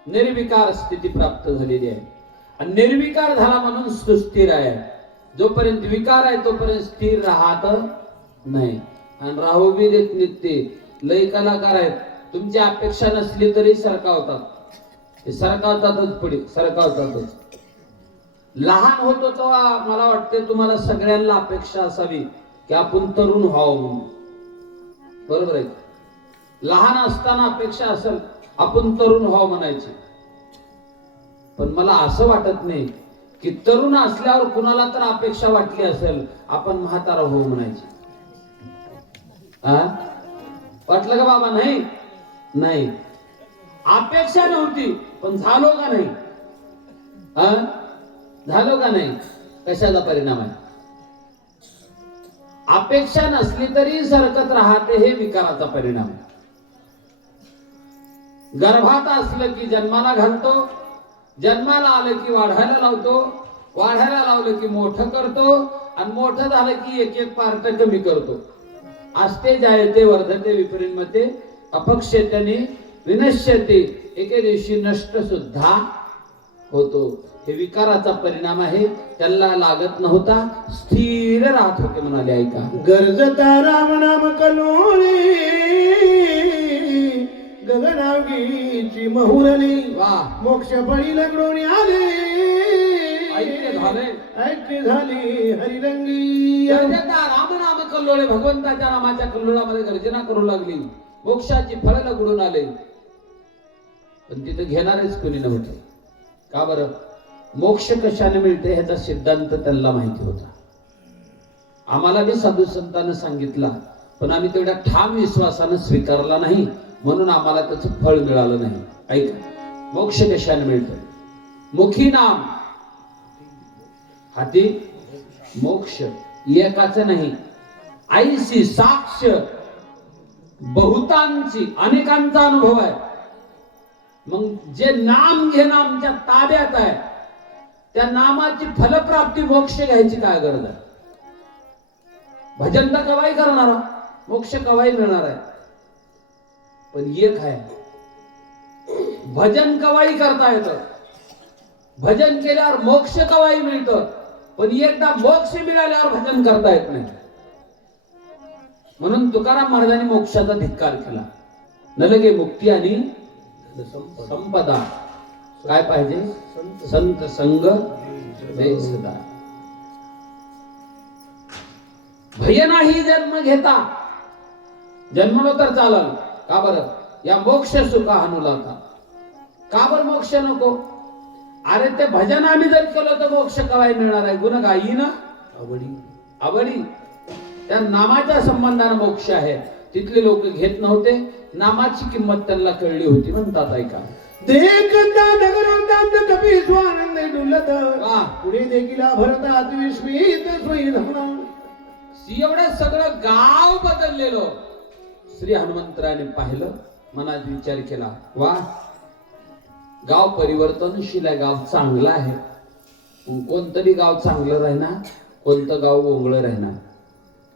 निर्विकार स्थिती प्राप्त झालेली आहे. आणि निर्विकार झाला म्हणून सुस्थिर आहे. जोपर्यंत विकार आहे तोपर्यंत स्थिर राहत नाही. आणि राहू बी देत नित्य. लय कलाकार आहेत, तुमची अपेक्षा नसली तरी सरकावतात. हे सरकावतातच, पुढे सरकावतातच. लहान होतो तेव्हा मला वाटते तुम्हाला सगळ्यांना अपेक्षा असावी की आपण तरुण व्हावं म्हणून. बरोबर आहे? लहान असताना अपेक्षा असेल आपण तरुण व्हावं म्हणायची. पण मला असं वाटत नाही की तरुण असल्यावर कुणाला तर अपेक्षा वाटली असेल आपण म्हातारा होऊ म्हणायची. वाटलं का बाबा? नाही नाही, अपेक्षा नव्हती पण झालो का नाही? झालो का नाही? कशाचा परिणाम आहे? अपेक्षा नसली तरी सरकत राहते, हे विकाराचा परिणाम. गर्भात असलं की जन्माला घालतो, जन्माला आलं की वाढायला लावतो, वाढायला लावलं की मोठं करतो, आणि मोठं झालं की एक एक पार्ट कमी करतो. आस्ते जायते वर्धते विपरीतमते अपक्षतेने विनश्यते. एके दिवशी नष्ट सुद्धा होतो. हे विकाराचा परिणाम आहे. त्याला लागत नव्हता, स्थिर राहत होते म्हणाले. ऐका, गरजता राम नाम कलोळी गगनागीची महुरली वा, मोक्ष फळी लगडून आले ऐक्य झाले. ऐक्य झाली हरिरंगी गरजेता रामनाम कल्लोळे, भगवंताच्या नामाच्या कल्लोळामध्ये गर्जना करू लागली. मोक्षाची फळं लगडून आले. पण तिथे घेणारेच कोणी नव्हते. का बरं? मोक्ष कशाने मिळते ह्याचा सिद्धांत त्यांना माहिती होता. आम्हाला बी साधू संतांनी सांगितला, पण आम्ही तेवढ्या ठाम विश्वासानं स्वीकारला नाही, म्हणून आम्हाला त्याचं फळ मिळालं नाही. ऐका, मोक्ष कशाने मिळतं? मुखी नाम, हाती मोक्ष. एकाच नाही, आईशी साक्ष बहुतांची, अनेकांचा अनुभव आहे. मग जे नाम घेणं आमच्या ताब्यात आहे, त्या नामाची फलप्राप्ती मोक्ष घ्यायची काय गरज आहे? भजन तर कवाई करणारा, मोक्ष कवाई मिळणार आहे. पण एक आहे, भजन कवाई करता येतं, भजन केल्यावर मोक्ष कवाई मिळतं, पण एकदा मोक्ष मिळाल्यावर भजन करता येत नाही. म्हणून तुकाराम महाराजांनी मोक्षाचा धिक्कार केला. न लगे मुक्ती आणि संपदा. काय पाहिजे? संत संग बेसदा. भय नाही जन्म घेता, जन्मलो तर चालल. का बरं? या मोक्ष सुखा हनुलाता. का बरं मोक्ष नको? अरे ते भजन आम्ही जर केलं तर मोक्ष कवाय मिळणार आहे? गुण गाई ना आवडी. त्या नामाच्या संबंधाने मोक्ष आहे. तिथले लोक घेत नव्हते. नामाची किंमत त्यांना कळली होती म्हणतात. ऐका, देखता नगरोदांत कपी स्वानंद डुलत पुढे देखील भरतात विस्मित सोयी धावना. एवढं सगळं गाव बदललेलं श्री हनुमंतरायाने पाहिलं, मनात विचार केला, वा, गाव परिवर्तनशील आहे, गाव चांगलं आहे. कोणतरी गाव चांगलं राहणार, कोणतं गाव ओंगळं राहणार.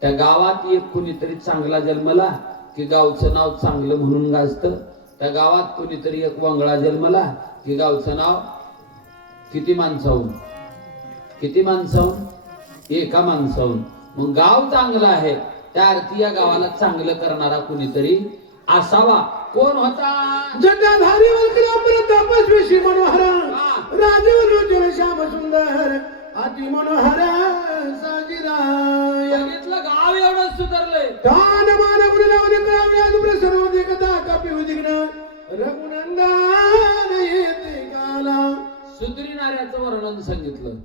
त्या गावात एक कुणीतरी चांगला जन्मला की गावचं नाव चांगलं म्हणून गाजतं. त्या गावात कुणीतरी एक वंगळा जन्मला की गावचं नाव किती माणसाहून एका माणसाहून. मग गाव चांगलं आहे, त्या अर्थी या गावाला चांगलं करणारा कुणीतरी असावा. कोण होता? जटाधारी तपस्वी श्री मनोहर राजवलोचन श्याम सुंदर अति मनोहर साजिराय. बघितलं, गाव एवढं सुधारलंय. दान मान गुण लावणे काव्यात प्रसन्न देखता कपी उदिग्न रघुनंदन येते काला. सुधरिणाऱ्याचं वर्णन सांगितलं.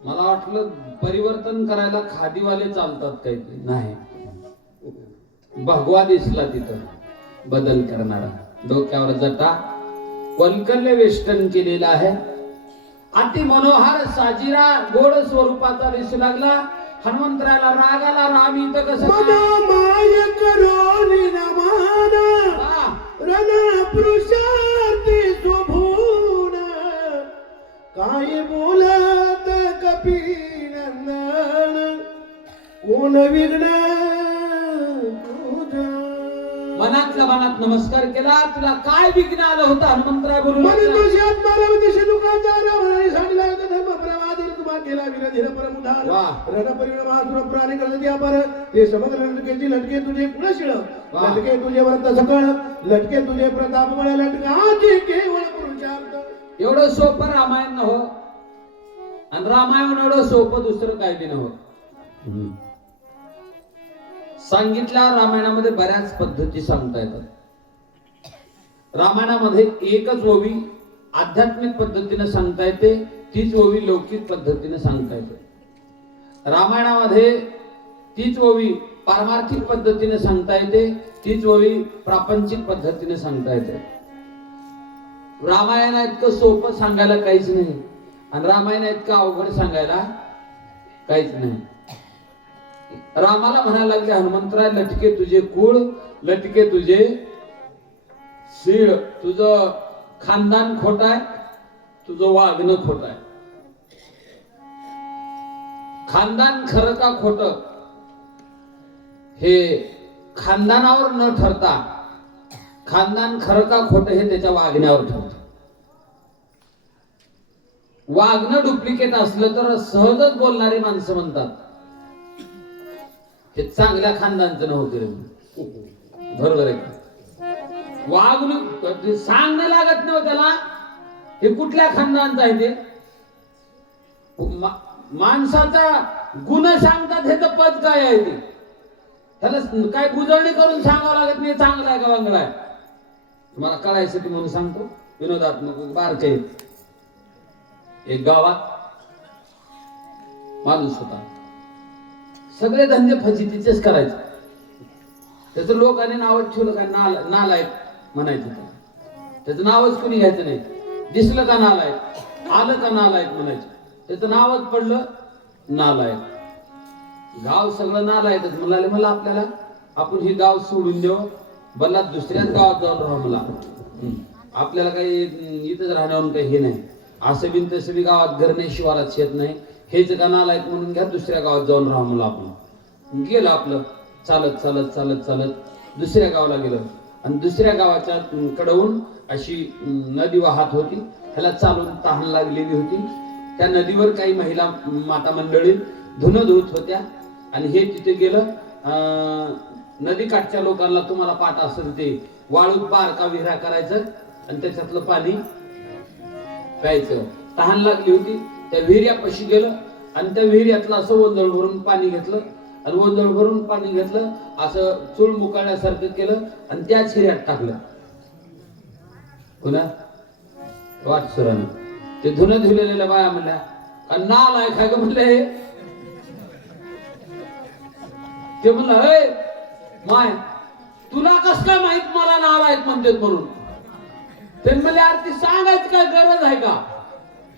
मला वाटलं परिवर्तन करायला खादीवाले चालतात काही ते. नाही, भगवा दिसला तिथं बदल करणारा. डोक्यावर जटा, वल्कल्य वेष्टन केलेला आहे. अति मनोहर साजिरा गोड स्वरूपाचा दिसू लागला. हनुमंतराला राग आला. राम इथं कसं माय करोनी नमाना रण पुरुषार्थी स्वभून काय बोलत कपी नंदन कोण विघ्न. मनातल्या मनात नमस्कार केला. तुला काय विघ्न आलं होतं? हनुमंतराय बोलून लटके तुझे कुणशिळ लटके तुझे व्रत सकळ लटके तुझे प्रताप बळ लटकाचे केवळ पुरुषार्थ. एवढं सोपं रामायण नव्ह, आणि रामायण एवढं सोपं दुसरं काय बी नव्ह. सांगितल्या रामायणामध्ये बऱ्याच पद्धती सांगता येतात. रामायणामध्ये एकच ओवी आध्यात्मिक पद्धतीने सांगता येते, तीच ओवी लौकिक पद्धतीने सांगता येते. रामायणामध्ये तीच ओवी पारमार्थिक पद्धतीने सांगता येते, तीच ओवी प्रापंचिक पद्धतीने सांगता येते. रामायण इतकं सोपं सांगायला काहीच नाही, आणि रामायण इतकं अवघड सांगायला काहीच नाही. रामाला म्हणायला लागले, हनुमंतराय लटके तुझे कुळ, लटके तुझे शीळ. तुझं खानदान खोट आहे, तुझं वागणं खोट आहे. खानदान खरं का खोट हे खानदानावर न ठरता, खानदान खरं का खोट हे त्याच्या वागण्यावर ठरतं. वागणं डुप्लिकेट असलं तर सहजच बोलणारी माणसं म्हणतात ते चांगल्या खानदानचं नव्हते रे. बरोबर आहे का? वागणूक सांगणं लागत नव्हतं त्याला हे कुठल्या खानदानचं आहे ते. माणसाचा गुण सांगतात हे तर पद काय आहे ते. त्याला काय बुजवणी करून सांगावं लागत नाही चांगला आहे का वांगडा आहे. तुम्हाला कळायसाठी म्हणून सांगतो विनोदात्मक बारके. एक गावात माणूस होता. सगळे धंदे फजितीचेच करायचे. त्याचं लोकांनी नावच ठेवलं काय नालायक म्हणायचं. त्याचं नावच कोणी घ्यायचं नाही. दिसलं का नालायक, आलं का नालायक म्हणायचं. त्याचं नावच पडलं नालायक. गाव सगळं नालायकच म्हणाले. मला आपल्याला आपण ही गाव सोडून देऊ बल्ला दुसऱ्याच गावात जाऊन राहू. मला आपल्याला काही इथंच राहण्यावर काही हे नाही. असं बिन तसं बी गावात घर नाही, शिवारात शेत नाही. हेच का नालायक म्हणून घ्या दुसऱ्या गावात जाऊन राहा मला. आपण गेलं आपलं चालत चालत चालत चालत दुसऱ्या गावाला गेलं. आणि दुसऱ्या गावाच्या कडवून अशी नदी वाहत होती. ह्याला चालून तहान लागलेली होती. त्या नदीवर काही महिला माता मंडळी धुणं धुत होत्या. आणि हे तिथे गेलं. नदी काठच्या लोकांना तुम्हाला पाठ असेल ते वाळूत बारका विहिरा करायचं आणि त्याच्यातलं पाणी प्यायचं. तहान लागली होती. त्या विहिर्यापाशी गेलं आणि त्या विहिर्यातलं असं वंजळ भरून पाणी घेतलं आणि वंजळ भरून पाणी घेतलं असं चूळ मुकाळण्यासारखं केलं आणि त्याच हिऱ्यात टाकलं. पुन्हा वाटसरानं ते धुणं धुलेल्या बाया म्हणल्या नालाय काय ग म्हणले. ते म्हणलं हे माय तुला कस काय माहित मला नालायक म्हणतात म्हणून. ते म्हणले अरे ती सांगायची काय गरज आहे का,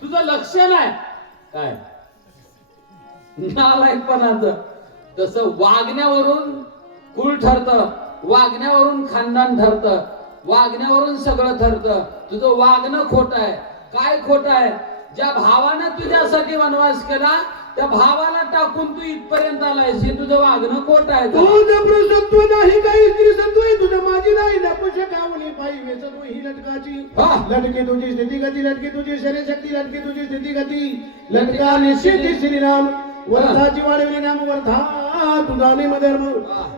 तुझं लक्ष नाही काय नालायकपणाचं. तसं वागण्यावरून कुळ ठरतं, वागण्यावरून खानदान ठरतं, वागण्यावरून सगळं ठरतं. तुझं वागणं खोट आहे. काय खोट आहे? ज्या भावानं तुझ्यासाठी वनवास केला त्या भावाला टाकून तू इथपर्यंत आलायस हे तुझं वागणं खोट आहे. तुझं प्रसत्व नाही काही स्त्री सत्व आहे तुझं माझी नाही. लपुष कावली पायी वेच तू ही लटकाची. लटके तुझी स्थिती गती, लटके तुझी शरीर शक्ती, लटके तुझी स्थिती गती. लटका निश्चित श्रीराम वर्धाची वाढविले नाम वर्धा तुझा निमधर्म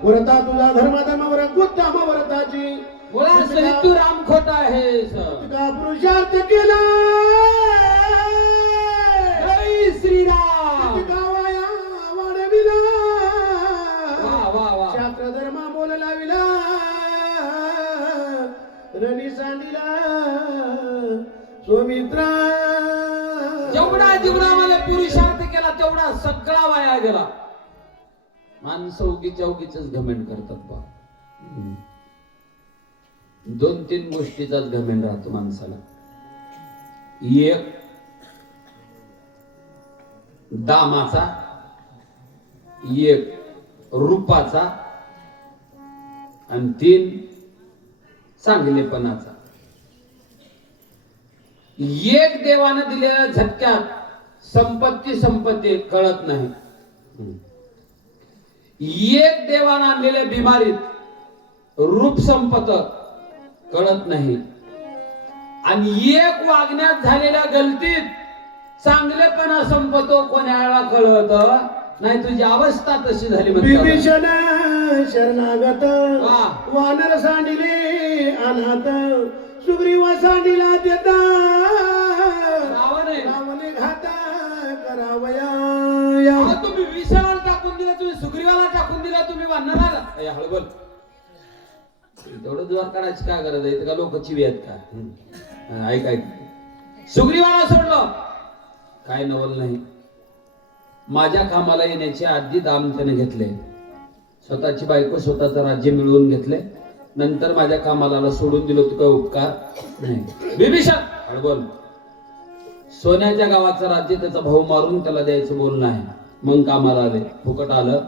वर्धा तुझा धर्म धर्म वर उत्तम वर्धाची. मुळात तू राम खोटा आहे. का पुरुषार्थ केला जय श्रीराम. गावाया वाढविला वा वा. शास्त्र धर्म बोल लाविला रणी सांडिला सुमित्रा. जेवढा जीवनामध्ये पुरुषार्थ केला तेवढा सगळा वाया गेला. माणसं उगीच्या उगीच घमेंड करतात बा. 2-3 गोष्टीचाच घमेंड राहतो माणसाला. एक दामाचा, एक रूपाचा आणि 3 चांगलेपणाचा. एक देवानं दिलेल्या झटक्यात संपत्ती कळत नाही. एक देवानं आणलेल्या बिमारीत रूप संपत कळत नाही. आणि एक वागण्यात झालेल्या गलतीत चांगलेपणा संपतो कोण्या वेळा कळत नाही. तुझी अवस्था तशी झाली. विभीषण शरणागत वानर सांडिले अनाथ सुग्रीव सांडिला देता रावणे घात करावया. तुम्ही विषाला टाकून दिला, तुम्ही सुग्रीवाला टाकून दिला, तुम्ही वानराला. हळबल तेवढं ज्वार काढायची काय गरज आहे का? लोक चिवी आहेत का? ऐक सुग्रीवाला सोडलं काय नवल नाही. माझ्या कामाला येण्याच्या आधी दाम त्याने घेतले. स्वतःची बायको स्वतःचं राज्य मिळवून घेतले. नंतर माझ्या कामाला सोडून दिलं. तू काय उपकार नाही. विभीषण हळबल सोन्याच्या गावाचं राज्य त्याचा भाऊ मारून त्याला द्यायचं बोल नाही. मग कामाला आले. फुकट आलं.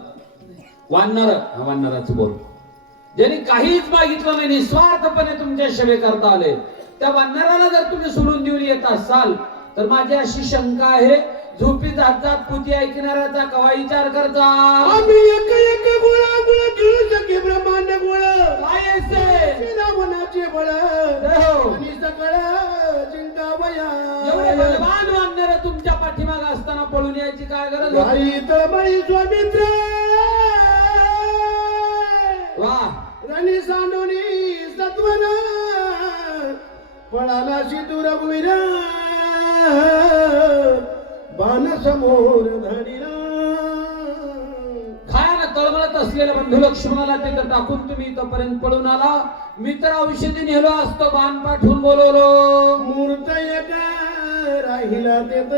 वानराचं बोल. ज्यांनी काहीच मागितलं नाही, निस्वार्थपणे तुमच्या सेवे करता आले, त्या वानराला जर तुम्ही सोडून देऊन येत असाल तर माझी अशी शंका आहे, झोपी जात जात पुती ऐकणाऱ्याचा कवा विचार करता. आम्ही एक गोळा गोळा घेऊ शके ब्रह्मांड गोळ काय असे रावणाचे बळ आणि सकळ चिंता गावया एवढे बलवान वानर तुमच्या पाठीमाग असताना पळून यायची काय गरज होती? गाई तळमळी स्वामित्र वा रणी सांडोनी सत्वन पळाला शितू रघुवीर बाण समोर धाडिला खायानं तळमळत असलेल्या बंधू लक्ष्मणाला तिथं टाकून तुम्ही इथपर्यंत पळून आला. मी तर औषधी नेलो असतो, बाण पाठवून बोलवलो. मूर्त एक राहिला तेत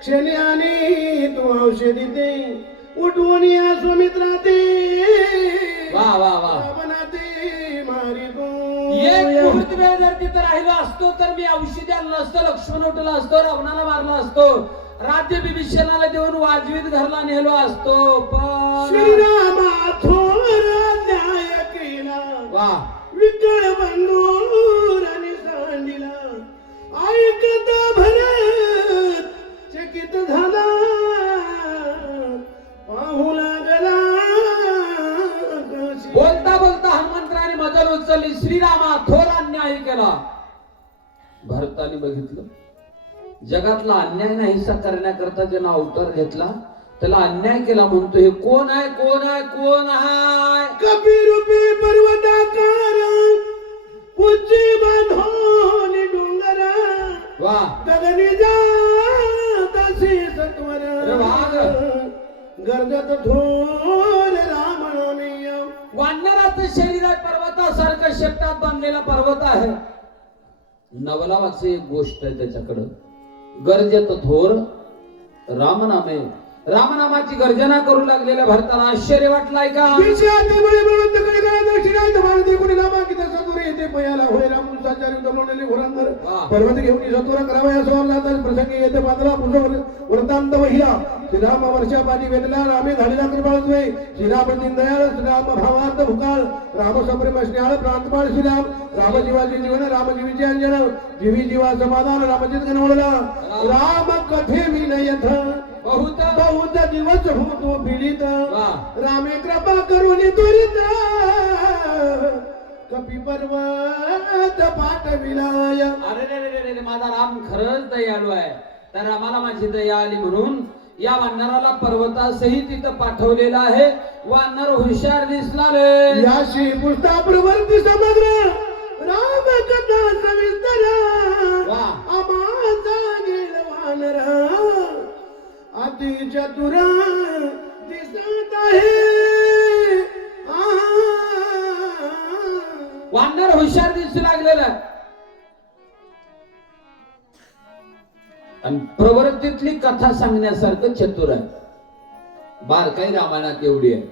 क्षणी आणि तू औषधी ते उठवून या सुमित्रा ते वा वा वा रावणा ते मारी एक मुहूर्त वेळ जर तिथं राहिलो असतो तर मी औषधी आणलं असतं, लक्ष्मण उठला असतो, रावणाला मारला असतो, राज्य विभीषणाला देऊन वाजवीत घरला नेलो असतो. पण श्रीरामा थोर न्याय केला वा विकळ बंधूर आणि सांडिला ऐकता भरत चकित झाला पाहू लागला बोलता बोलता हनुमंतराने मजल उचलली. श्रीरामा थोर अन्याय केला. भरताने बघितलं जगातला अन्याय नाहीसा करण्याकरता ज्यानं अवतार घेतला त्याला अन्याय केला म्हणतो. हे कोण आहे कोण आहे कोण आहे? कपिरूपी पर्वताकार उच्ची बांधून डोंगर वा गगनी जात असे सत्वर अरे वाघ. गरजत थोर रामणोनिय वानराचं शरीर आहे पर्वतासारखं, शेपटात बांधलेला पर्वत आहे. नवलावाची एक गोष्ट आहे त्याच्याकडं. गरजेत थोर रामनामे, रामनामाची गर्जना करू लागलेल्या भरताला आश्चर्य वाटलाय का? विषयाते बळी मिळून तकडे करा दक्षिणात भारती कोणी नामा की सतुर येते पयाला होय राम संचारी दमोडले घोरांदर पर्वत घेऊन सतुरा करावा या सवालात प्रसंगी येते बांधला पुढे वृत्तांत वहिला. श्रीराम वर्षापादी वेदला रामे धाडीला कृपाळत्वे श्रीराम दीनदयाळ श्रीराम भावार्थ भूकाळ राम संप्रेम स्नेहाळ प्रांतपाळ श्रीराम राम जीवाचे जीवन राम जीवीचे अंजन जीवी जीवा समाधान रामचित गणवळला राम कथे विनयथ बहुत बहुत दिवस होतो पीडित वा. रामे कृपा करून त्वरित कपी पर्वत पाठविलाय. अरे रे रे रे, माझा राम खरंच दयाळू आहे. तर आम्हाला माझी दया आली म्हणून या वानराला पर्वतासहित तिथं पाठवलेलं आहे. वानर हुशार दिसला रे. याशी पुष्टा प्रवर्ती समग्र राम कथा सविस्तर वा. आमाचा गेल वानर अति चतुर दिसत आहे. वानर हुशार दिसू लागलेला आहे. आणि प्रवृत्तीतली कथा सांगण्यासारखं चतुर आहे. बारकाई रामायणात एवढी आहे.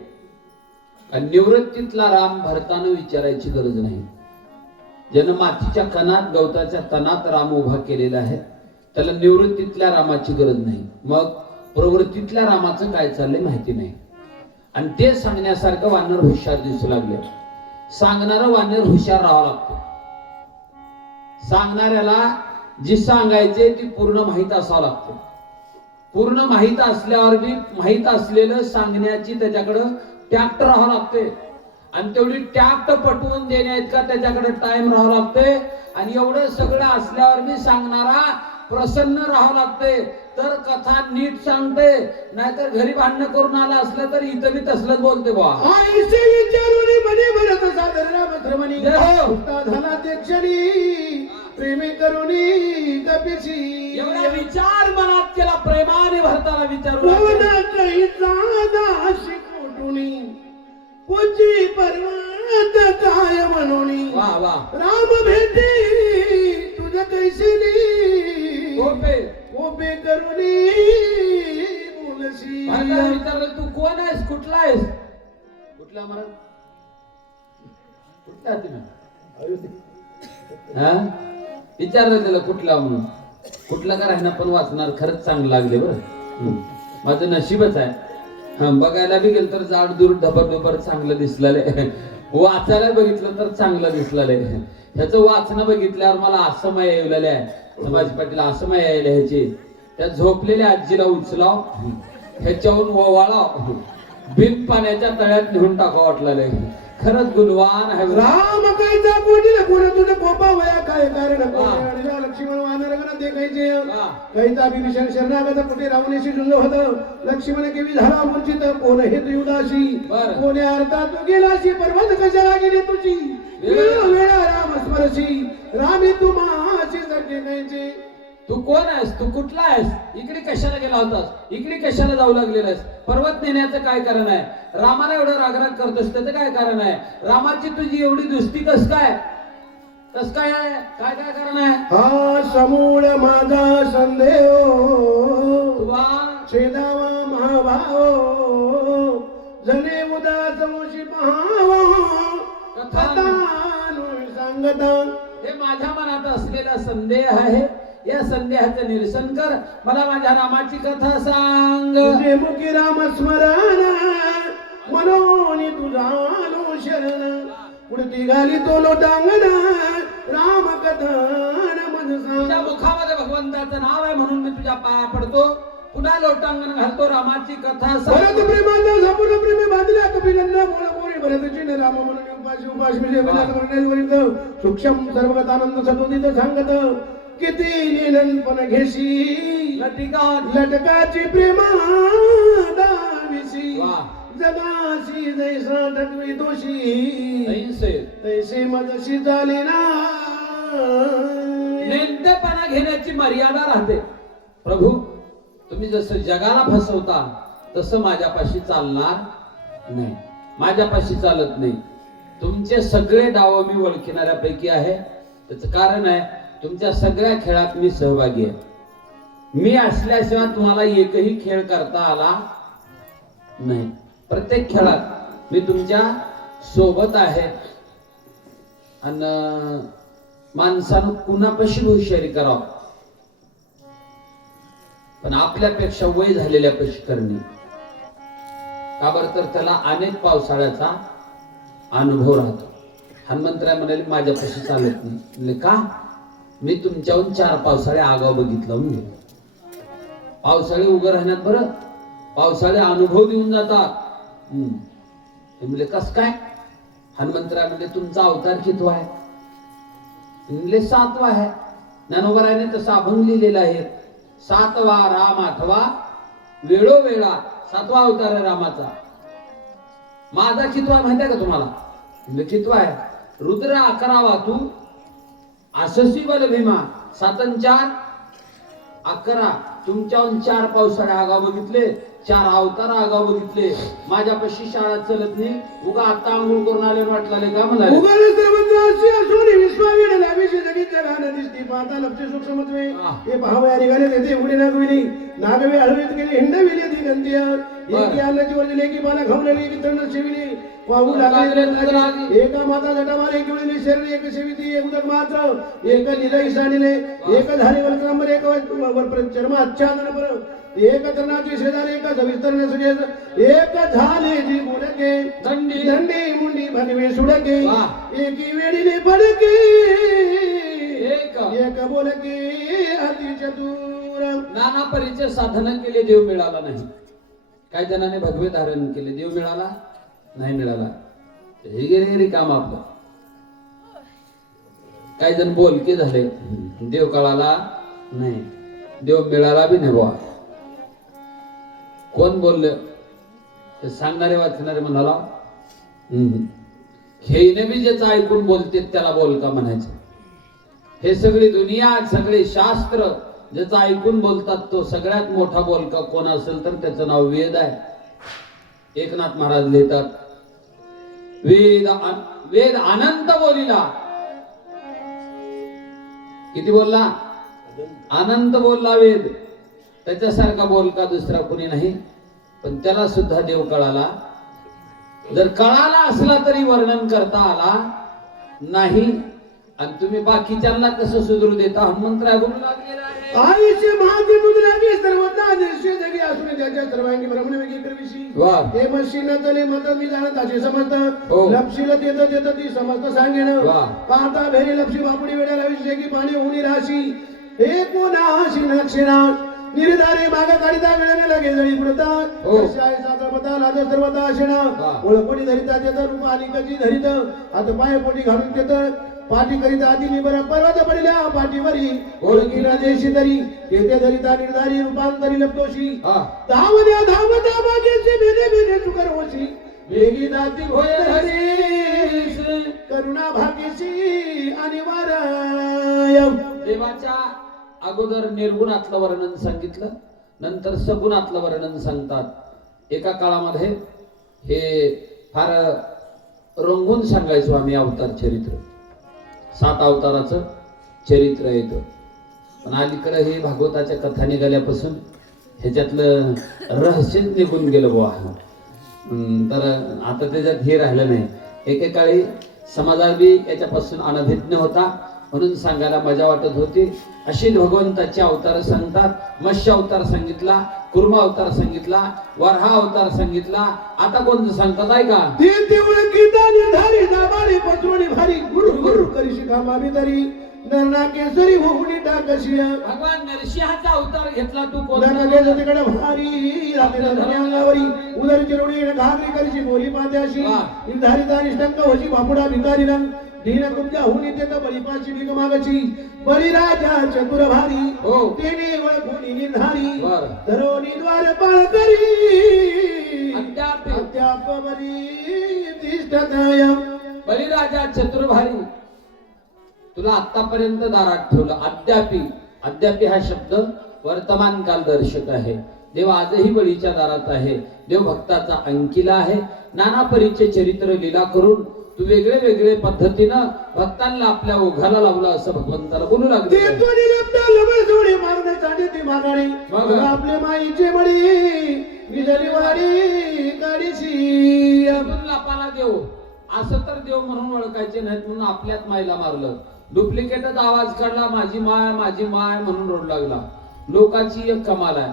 आणि निवृत्तीतला राम भरतानं विचारायची गरज नाही. ज्यानं मातीच्या कणात गवताच्या तणात राम उभा केलेला आहे त्याला निवृत्तीतल्या रामाची गरज नाही. मग प्रवृत्तीतल्या रामाचं काय चाललंय माहिती नाही. आणि ते सांगण्यासारखं वानर हुशार दिसू लागले. सांगणारं वानर हुशार राहावं लागतं. सांगणाऱ्याला जी सांगायचे ती पूर्ण माहित असावं लागतं. पूर्ण माहित असल्यावर बी माहित असलेलं सांगण्याची त्याच्याकडं टॅक्ट राहावं लागते. आणि तेवढी टॅक्ट पटवून देण्या इतका त्याच्याकडे टाइम राहावं लागते. आणि एवढं सगळं असल्यावर बी सांगणारा प्रसन्न राहावं लागते तर कथा नीट सांगते. नाहीतर घरी भांडण करून आला असलं तर इथं बी तसलंच बोलते बा. आईचे विचारून म्हणे भरत सादर रामक्रमणी झाला ते क्षणी प्रेमे करुणी कपिशी एवढा विचार मनात केला प्रेमाने भरताला विचारू काही साधा शिकोटुनी पुची पर्वत काय म्हणून वा वा. राम भेटी तुझ्या कैसिनी ओपे ओबे करुणी बोलशी. भरताला विचारलं तू कोण आहेस कुठला आहेस? कुठला महाराज कुठला तुम्ही? हा विचारलं त्याला कुठला म्हणून. कुठला का राहिना पण वाचणार खरंच चांगलं लागले बरं. माझं नशीबच आहे. हा बघायला बी गेलं तर जाड दूर ढबर ढबर चांगलं दिसलेलं. वाचायला बघितलं तर चांगलं दिसलेलं. ह्याचं वाचणं बघितल्यावर मला असं माया येवलेलं आहे. संभाजी पाटील असं माया यायला ह्याची. त्या झोपलेल्या आजीला उचलाव ह्याच्याहून ओवाळाव बिन पाण्याच्या तळ्यात नेऊन टाकावं वाटलेलं. खरंच गुणवान आहे बरं. राम कायचा कोणीला कोण तुझं कोपा वया काय कारण वा. लक्ष्मण वानरगण देखायचे वा. कैचा विभीषण शरणागत कुठे रावणेशी झुंज होत लक्ष्मण केवी झाला मूर्छित कोण हे तू उदासी बरं. कोणी अर्धा तू गेलाशी पर्वत कशाला गेली तुझी वेळा राम स्मरशी रामी तू माशी जगते कायचे. तू कोण आहेस? तू कुठला आहेस? इकडे कशाला गेला होतास? इकडे कशाला जाऊ लागलेलास? पर्वत नेण्याचं काय कारण आहे? रामाला एवढं रागराग करतोस त्याचं काय कारण आहे? रामाची तुझी एवढी दुस्ती कस काय आहे? काय काय कारण आहे? हा समूळ माझा संदेह तुवा छेदावा महाभाव जने उदास मोशी पहाव कथानु सांगता. हे माझ्या मनात असलेला संदेह आहे. या संदेहाचं निरसन कर. मला माझ्या रामाची कथा सांग. तुझे मुखी राम स्मरण मनोनी तुझा नो शरण पुढती घाली तो लोटांगण राम कथन मन तुझ्या सांग. मुखामध्ये भगवंताचं नाव आहे म्हणून मी तुझ्या पाया पडतो. पुन्हा लोटांगण घालतो. रामाची कथा भरत सांग. प्रेमाचा संपूर्ण प्रेमी बांधल्या कपिनंदा मोळपोरी भरतची राम म्हणून उपाशी उपाशी विजय विनाश सूक्ष्म सर्वगत आनंद सतोदित सांगत किती निनंदपण घेशी लटकाची प्रेमा दाविसी वा. जगाशी जैसा टकवी दोषी ऐसे तैसे मजशी झाली ना. नेमकेपणा घेण्याची मर्यादा राहते. प्रभू तुम्ही जसं जगाला फसवता तसं माझ्यापाशी चालणार नाही. माझ्यापाशी चालत नाही. तुमचे सगळे डाव मी ओळखणाऱ्यापैकी आहे. त्याचं कारण आहे तुमच्या सगळ्या खेळात मी सहभागी आहे. मी असल्याशिवाय तुम्हाला एकही खेळ करता आला नाही. प्रत्येक खेळात मी तुमच्या सोबत आहे. आणि माणसानं कुणापाशी हुशारी करावं पण आपल्यापेक्षा वय झालेल्यापाशी करणे. का बरं तर त्याला अनेक पावसाळ्याचा अनुभव राहतो. हनुमंतराय म्हणाले माझ्यापाशी चालत नाही. म्हणजे का? मी तुमच्याहून 4 पावसाळे आगाव बघितलं. म्हणजे पावसाळे उभं राहण्यात बरं पावसाळे अनुभव देऊन जातात. ते म्हणजे कस काय? हनुमंतराय म्हणजे तुमचा अवतार कितवा आहे? म्हणजे 7वा आहे. ज्ञानोबरायाने तसं अभंग लिहिलेला आहे. 7वा राम 8वा वेळोवेळा 7वा अवतार आहे रामाचा. माझा कितवा माहिती आहे का तुम्हाला? म्हणजे कितवा आहे? रुद्र 11वा तू आससी बल भीमा 7 आणि 4 11. तुमच्याहून 4 पावसाळे आगाव बघितले, 4 अवतार आगाव बघितले. माझ्यापाशी शाळा चलत नाही. उगा आता आंघोळ करून आले वाटले का मला उगल सर्वत्राशी असोनी विश्वावीड लाविशी जगीत जगान दिसती पाहता लक्ष सूक्ष्मत्वे हे पाहावया निघाले तेथे उडी नागविली नागवे हळवीत गेली हिंडविली ती गंतिया एकी अन्नाची वरली की पाला खावलेली की तण शिविली वाहू लागले एका माता जटा मारे किवळली शरीर एक सेविती एक उदक मात्र एक लिला ईशानीने एक झाले वल्कंबर एक वर चर्म आच्छादन पर एक तरणाची शेजारी एक सविस्तर सगळे एक झाले जी मुडके दंडी दंडी मुंडी भगवे सुडके एकी वेळीने पडके एक बोलके अति चतुर. नाना परीचे साधन केले देव मिळाला नाही. काही जणांनी भगवे धारण केले देव मिळाला नाही मिळाला. हे गेले काम आपलं. काही जण बोलके झाले देव कळाला नाही. देव मिळाला बी नाही बुवा. कोण बोललं ते सांगणारे वाचणारे म्हणाला हे बी ज्याचं ऐकून बोलते त्याला बोलका म्हणायचं. हे सगळी दुनिया सगळे शास्त्र ज्याचं ऐकून बोलतात तो सगळ्यात मोठा बोलका कोण असेल तर त्याचं नाव वेद आहे. एकनाथ महाराज लिहितात वेद अनंत बोलिला. किती बोलला? अनंत बोलला वेद. त्याच्यासारखा बोलका दुसरा कोणी नाही. पण त्याला सुद्धा देव कळाला. जर कळाला असला तरी वर्णन करता आला नाही. आणि तुम्ही बाकीच्यांना कसं सुधरू देता? हनुमंतराय बोलू लागलेला आहे आयुष्य महाते मुद्रागी सर्वता दृश्य जगी असून त्याच्या सर्वांगी ब्रह्मण वेगळी करविशी हे मशीन तले मत मी जाणत असे समजत लपशील देत ती समजत सांगेन पाहता भेरी लपशी बापुडी वेळा विषय की पाणी होणी राशी हे कोणाशी नक्षिणा निर्धारे मागा काढिता वेळेने लागे जळी पडता हो. शाळे सागर पता लाज सर्वता आशेना वा. ओळखोणी धरिता देत रूप आणि कची धरित हात पाय पोटी घालून देत पाठी करिता आधी निबर पर्वत पडल्या पाठीवरी ओळखीला देशी तरी तेथे धरिता निर्धारी रूपांतरी लपतोशी हा धावण्या धावता मागेचे बेने बेने तुकर होशी वेगी दाती होय हरीश करुणा भागीशी अनिवार्य देवाच्या अगोदर निर्गुणातलं वर्णन सांगितलं, नंतर सगुणातलं वर्णन सांगतात. एका काळामध्ये हे फार रंगून सांगायचो आम्ही अवतार चरित्र, 7 अवताराचं चरित्र येतं. पण अलीकडे हे भागवताच्या कथा निघाल्यापासून ह्याच्यातलं रहस्यच निघून गेलं बुवा. तर आता त्याच्यात हे राहिलं नाही. एकेकाळी समाजात बी याच्यापासून अनभिज्ञ होता म्हणून सांगायला मजा वाटत होती. अशी भगवंताचे अवतार सांगतात. मत्स्य अवतार सांगितला, कुर्मा अवतार सांगितला, वराह अवतार सांगितला. आता कोणतं सांगतात ऐका. ती तिवळ गीताने धारी दाबारी पत्रोणी भारी गुरु गुरु करी शिखा मामी तरी नरना केसरी होऊनी टाकशिया भगवान नरसिंहाचा अवतार घेतला तू कोण? नरना केसरी तिकडे भारी रात्रीला धन्यांगावरी उदर चिरवणी घागरी करीची बोली पात्याशी वा. निर्धारिता निष्ठंक होशी बापुडा भिकारी रंग दीन कुब्जा होऊन येते तर बळीपाची भीक मागची बळीराजा चतुर भारी हो. तेने वळखुनी निर्धारी बर. धरोनी द्वार पाळ करी अद्याप अद्याप बरी तिष्ठतय बळीराजा चतुर्भारी तुला आतापर्यंत दारात ठेवलं. अद्यापी, अद्यापी हा शब्द वर्तमान काल दर्शक आहे. देव आजही बळीच्या दारात आहे. देव भक्ताचा अंकिला आहे. नाना परीचे चरित्र लीला करून तू वेगळे वेगळे पद्धतीनं भक्तांना आपल्या ओघाला लावला असं भगवंताला बोलू लागले. मग? आपले माईचे बळी विजली वाडी काढीशी यातून लापाला देव असं तर देव म्हणून ओळखायचे नाहीत म्हणून आपल्यात माईला मारलं. डुप्लिकेटच आवाज काढला, माझी माय म्हणून रोड लागला. लोकांची एक कमाल आहे.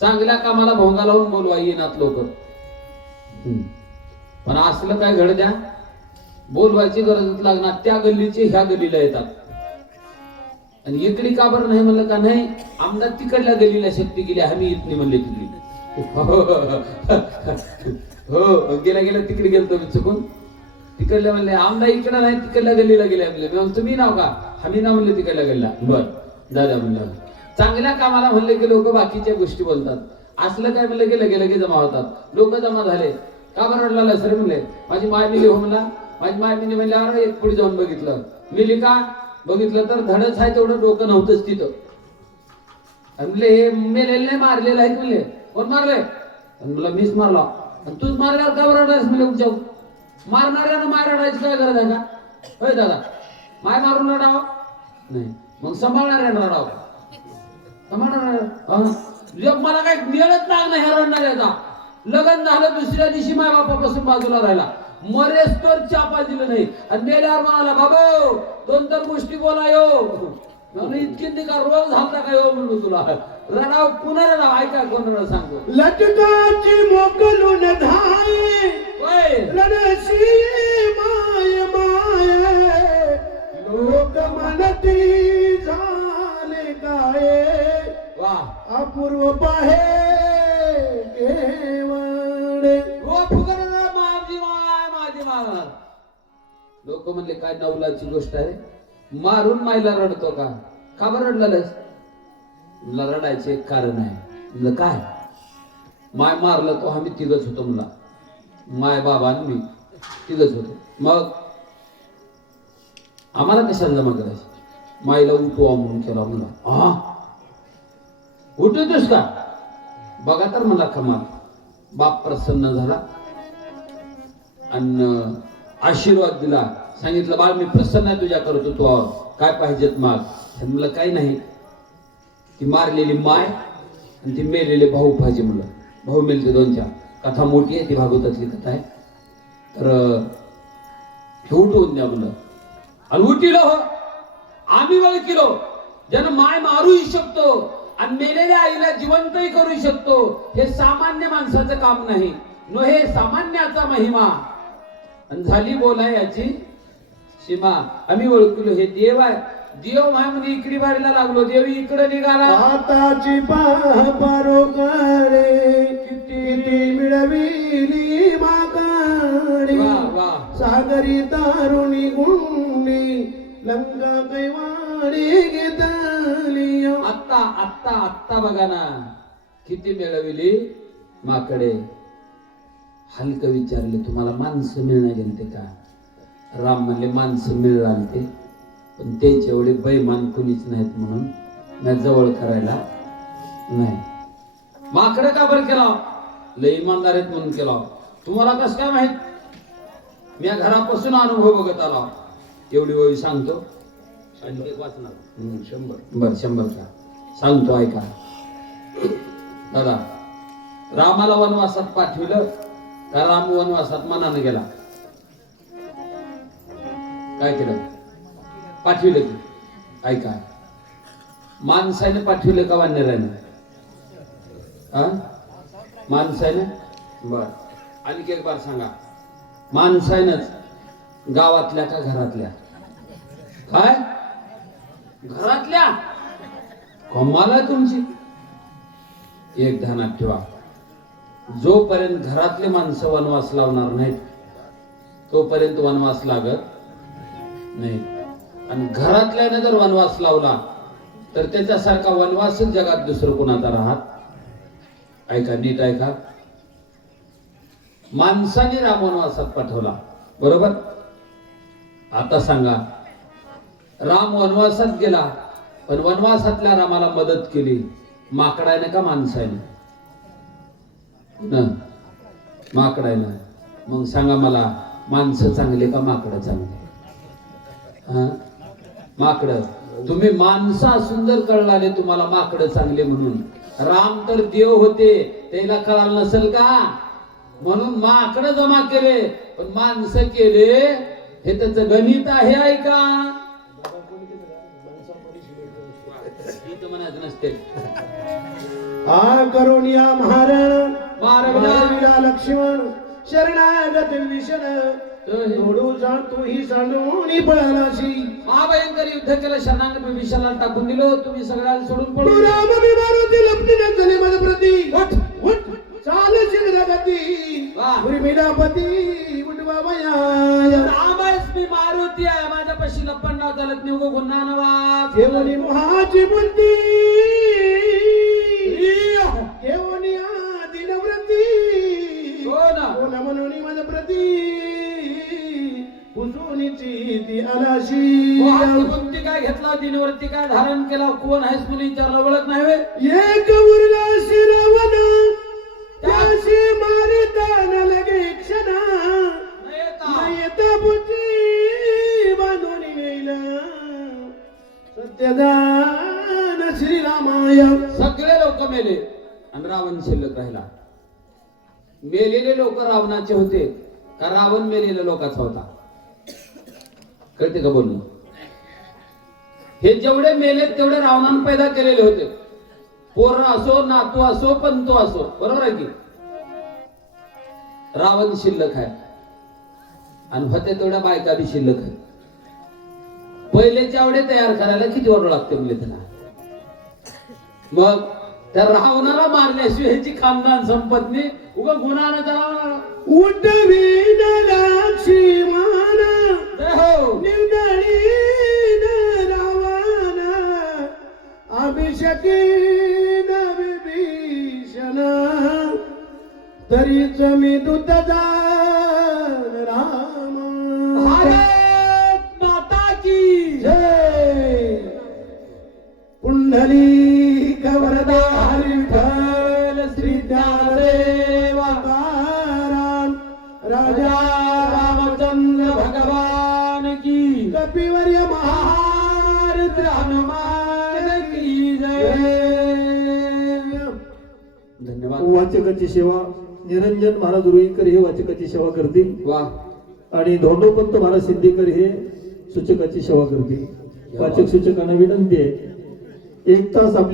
चांगल्या कामाला भोंगा लावून बोलवा येणार लोक. पण असलं काय घड द्या बोलवायची गरजच लागणार. त्या गल्लीचे ह्या गल्लीला येतात आणि इकडे का बरं नाही म्हणलं का नाही आमदार तिकडल्या गल्लीला शक्ती गेली आम्ही येत नाही म्हणले तिकडे. हो गेल्या तिकडे गेलतो मी चुकून. तिकडल्या म्हणले आमदार इकडे नाही तिकडल्या गल्लीला गेले म्हणले. मी तुम्ही नाव का आम्ही ना म्हणले तिकडल्या गल्लीला. बर दादा म्हणलं चांगल्या कामाला म्हणले की लोक बाकीच्या गोष्टी बोलतात. असलं काय म्हणलं की लगे जमा होतात. लोक जमा झाले का बरं रडला सर म्हणले माझी माय मिली हो म्हणला. माझी माय मिली म्हणले अरे एक पुढे जाऊन बघितलं. मिली का बघितलं तर धडच आहे तेवढं डोकं नव्हतंच तिथं. म्हणले हे मेलेले मारलेलं आहे म्हणले. कोण मारले म्हणलं मीच मारला. तूच मारल्यावर का बरं रडायस म्हणले उद्या मारणाऱ्यानं माय रडायची काय गरज आहे का? होय दादा माय मारून रडावं नाही मग सांभाळणाऱ्यानं रडावं. सांभाळणार मला काही मिळत नाही ह्या रडणाऱ्याचा. लग्न झालं दुसऱ्या दिवशी माय बापापासून बाजूला राहिला. मरेस तर चापा दिलं नाही आणि मेल्यावर म्हणाला बाबा 2 गोष्टी बोला इतकी का रोग झालता का यो म्हणलो तुला रडाव पुन्हा रडाव ऐका कोणाला सांगतो. लटकाची मोकलून धाय रणशी माय माय लोक म्हणती झाले काय वा अपूर्व पाहे केवळ लोक म्हणले काय नवलाची गोष्ट आहे मारून मायला रडतो का? का बरं रडलास? मला रडायचे एक कारण आहे. म्हणलं काय? माय मारलं तो आम्ही तिघच होतो. मला माय बाबा आणि मी तिघच होतो. मग आम्हाला कशाला जमा करायचं? मायला उठवा म्हणून केला. म्हणला हा उठवतोस का? बघा तर मला कमाल. बाप प्रसन्न झाला आणि आशीर्वाद दिला. सांगितलं बाळ मी प्रसन्न आहे तुझ्या करतो तू काय पाहिजेत माग. म्हणलं काही नाही ती मारलेली माय आणि ती मेलेले भाऊ पाहिजे. म्हणलं भाऊ मेलते 2-4 कथा मोठी आहे ती भागवतातली कथा आहे. तर हे उठवून द्या म्हणलं. आणि उठिलो हो आम्ही बघ किलो ज्यानं माय मारूही शकतो आणि मेलेल्या आईला जिवंतही करू शकतो. हे सामान्य माणसाचं काम नाही नो हे सामान्याचा महिमा. आणि झाली बोला याची सीमा. आम्ही ओळखलो हे देव आहे. देव माय म्हणजे इकडे बारीला लागलो देव इकडे निघाला आताची पारोकारे किती मिळविली माकाडे वा वा सागरी तारुणी गुंडी लंका कैवाडी घेतली आत्ता आत्ता आत्ता बघा ना किती मिळविली माकडे हलकं विचारले तुम्हाला माणसं मिळणार गेलते का राम म्हणले माणसं मिळणार ते पण त्याचे एवढे बैमान कुणीच नाहीत म्हणून मी जवळ करायला नाही माकडं का बरं केला लय इमानदार आहेत म्हणून केला तुम्हाला कसं काय माहित मी घरापासून अनुभव बघत आला एवढी ओळी सांगतो आणि एक वाचणार 100 बर 100 का सांगतो ऐका दादा रामाला वनवासात पाठविलं का राम वनवासात मनाने गेला काय केलं पाठविलं की ऐका माणसाने पाठविलं का वानराने माणसाने बर आणखी एक बार सांगा माणसानंच गावातल्या का घरातल्या काय घरातल्या कमाल आहे तुमची एक ध्यानात ठेवा जोपर्यंत घरातले माणसं वनवास लावणार नाहीत तोपर्यंत वनवास लागत नाही आणि घरातल्याने जर वनवास लावला तर त्याच्यासारखा वनवासच जगात दुसरं कोणाचा राहत ऐका नीट ऐका माणसाने राम वनवासात पाठवला बरोबर आता सांगा राम वनवासात गेला पण वनवासातल्या रामाला मदत केली माकडाने का माणसाने माकडाने मग सांगा मला माणसं चांगले का माकडं चांगले माकडं तुम्ही माणसं असून जर कळणारे तुम्हाला माकडं चांगले म्हणून राम तर देव होते त्याला कळालं नसेल का म्हणून माकडं जमा केले पण माणसं केले हे त्याचं गणित आहे ऐका म्हणायचं नसते हा करुणिया महारण मारविला लक्ष्मण शरणागत विषण तोडू जाण तूही सांडून पळालाशी महाभयंकर युद्ध केलं शरणागत विषयाला टाकून दिलो तुम्ही सगळ्याला सोडून तू पळून राम मारुती लपलीने झाले माझ्या प्रती उठ उठ चाल शिगरागती वाह. उर्मिलापती उठ बाबाया रामायस मी मारुती आहे माझ्या पशी लप्पन नाव चालत निवगो गुन्हा नवा केवली मोहाची बुद्धी केवली दिनव्रती हो ना कोण म्हणून माझ्या प्रती पुसुनीची ती आलाशी कोणती काय घेतला दिनवरती काय धारण केला कोण आहेस म्हणून विचारलं ओळख नाही होय एक उरला शिरावण त्याशी मारिता न लगे क्षणा येता बुद्धी बांधून येईल सत्यदान श्रीरामाय सगळे लोक मेले आणि रावण शिल्लक राहिला मेलेले लोक रावणाचे होते का रावण मेलेल्या लोकांचा होता कळते का बोलणं हे जेवढे मेलेत तेवढे रावणाने पैदा केलेले होते पोर असो नातू असो पंतो असो बरोबर आहे की रावण शिल्लक आहे आणि होते तेवढ्या बायका बी शिल्लक आहे पहिले चावडे तयार करायला किती वर्ष लागते म्हणजे त्याला मग त्या रावणाला मारल्याशिवाय ह्याची खानदान संपत नाही उगा गुन्हानं त्याला उठवीन लक्ष्मण हो निर्दळीन रावण अभिषेकीन विभीषण तरीच मी दूत जाण राम भारत माता की जय पुंडलिक वरदार विठ्ठल श्री ज्ञानदेव तुकाराम राजा रामचंद्र भगवान की कपिवर्य महारुद्र हनुमान की जय धन्यवाद वाचकाची सेवा निरंजन महाराज रुईकर हे वाचकाची सेवा करतील वा आणि धोंडोपंत महाराज सिद्दीकर हे सूचकाची सेवा करतील वाचक सूचकांना विनंती आहे 1 तास आपली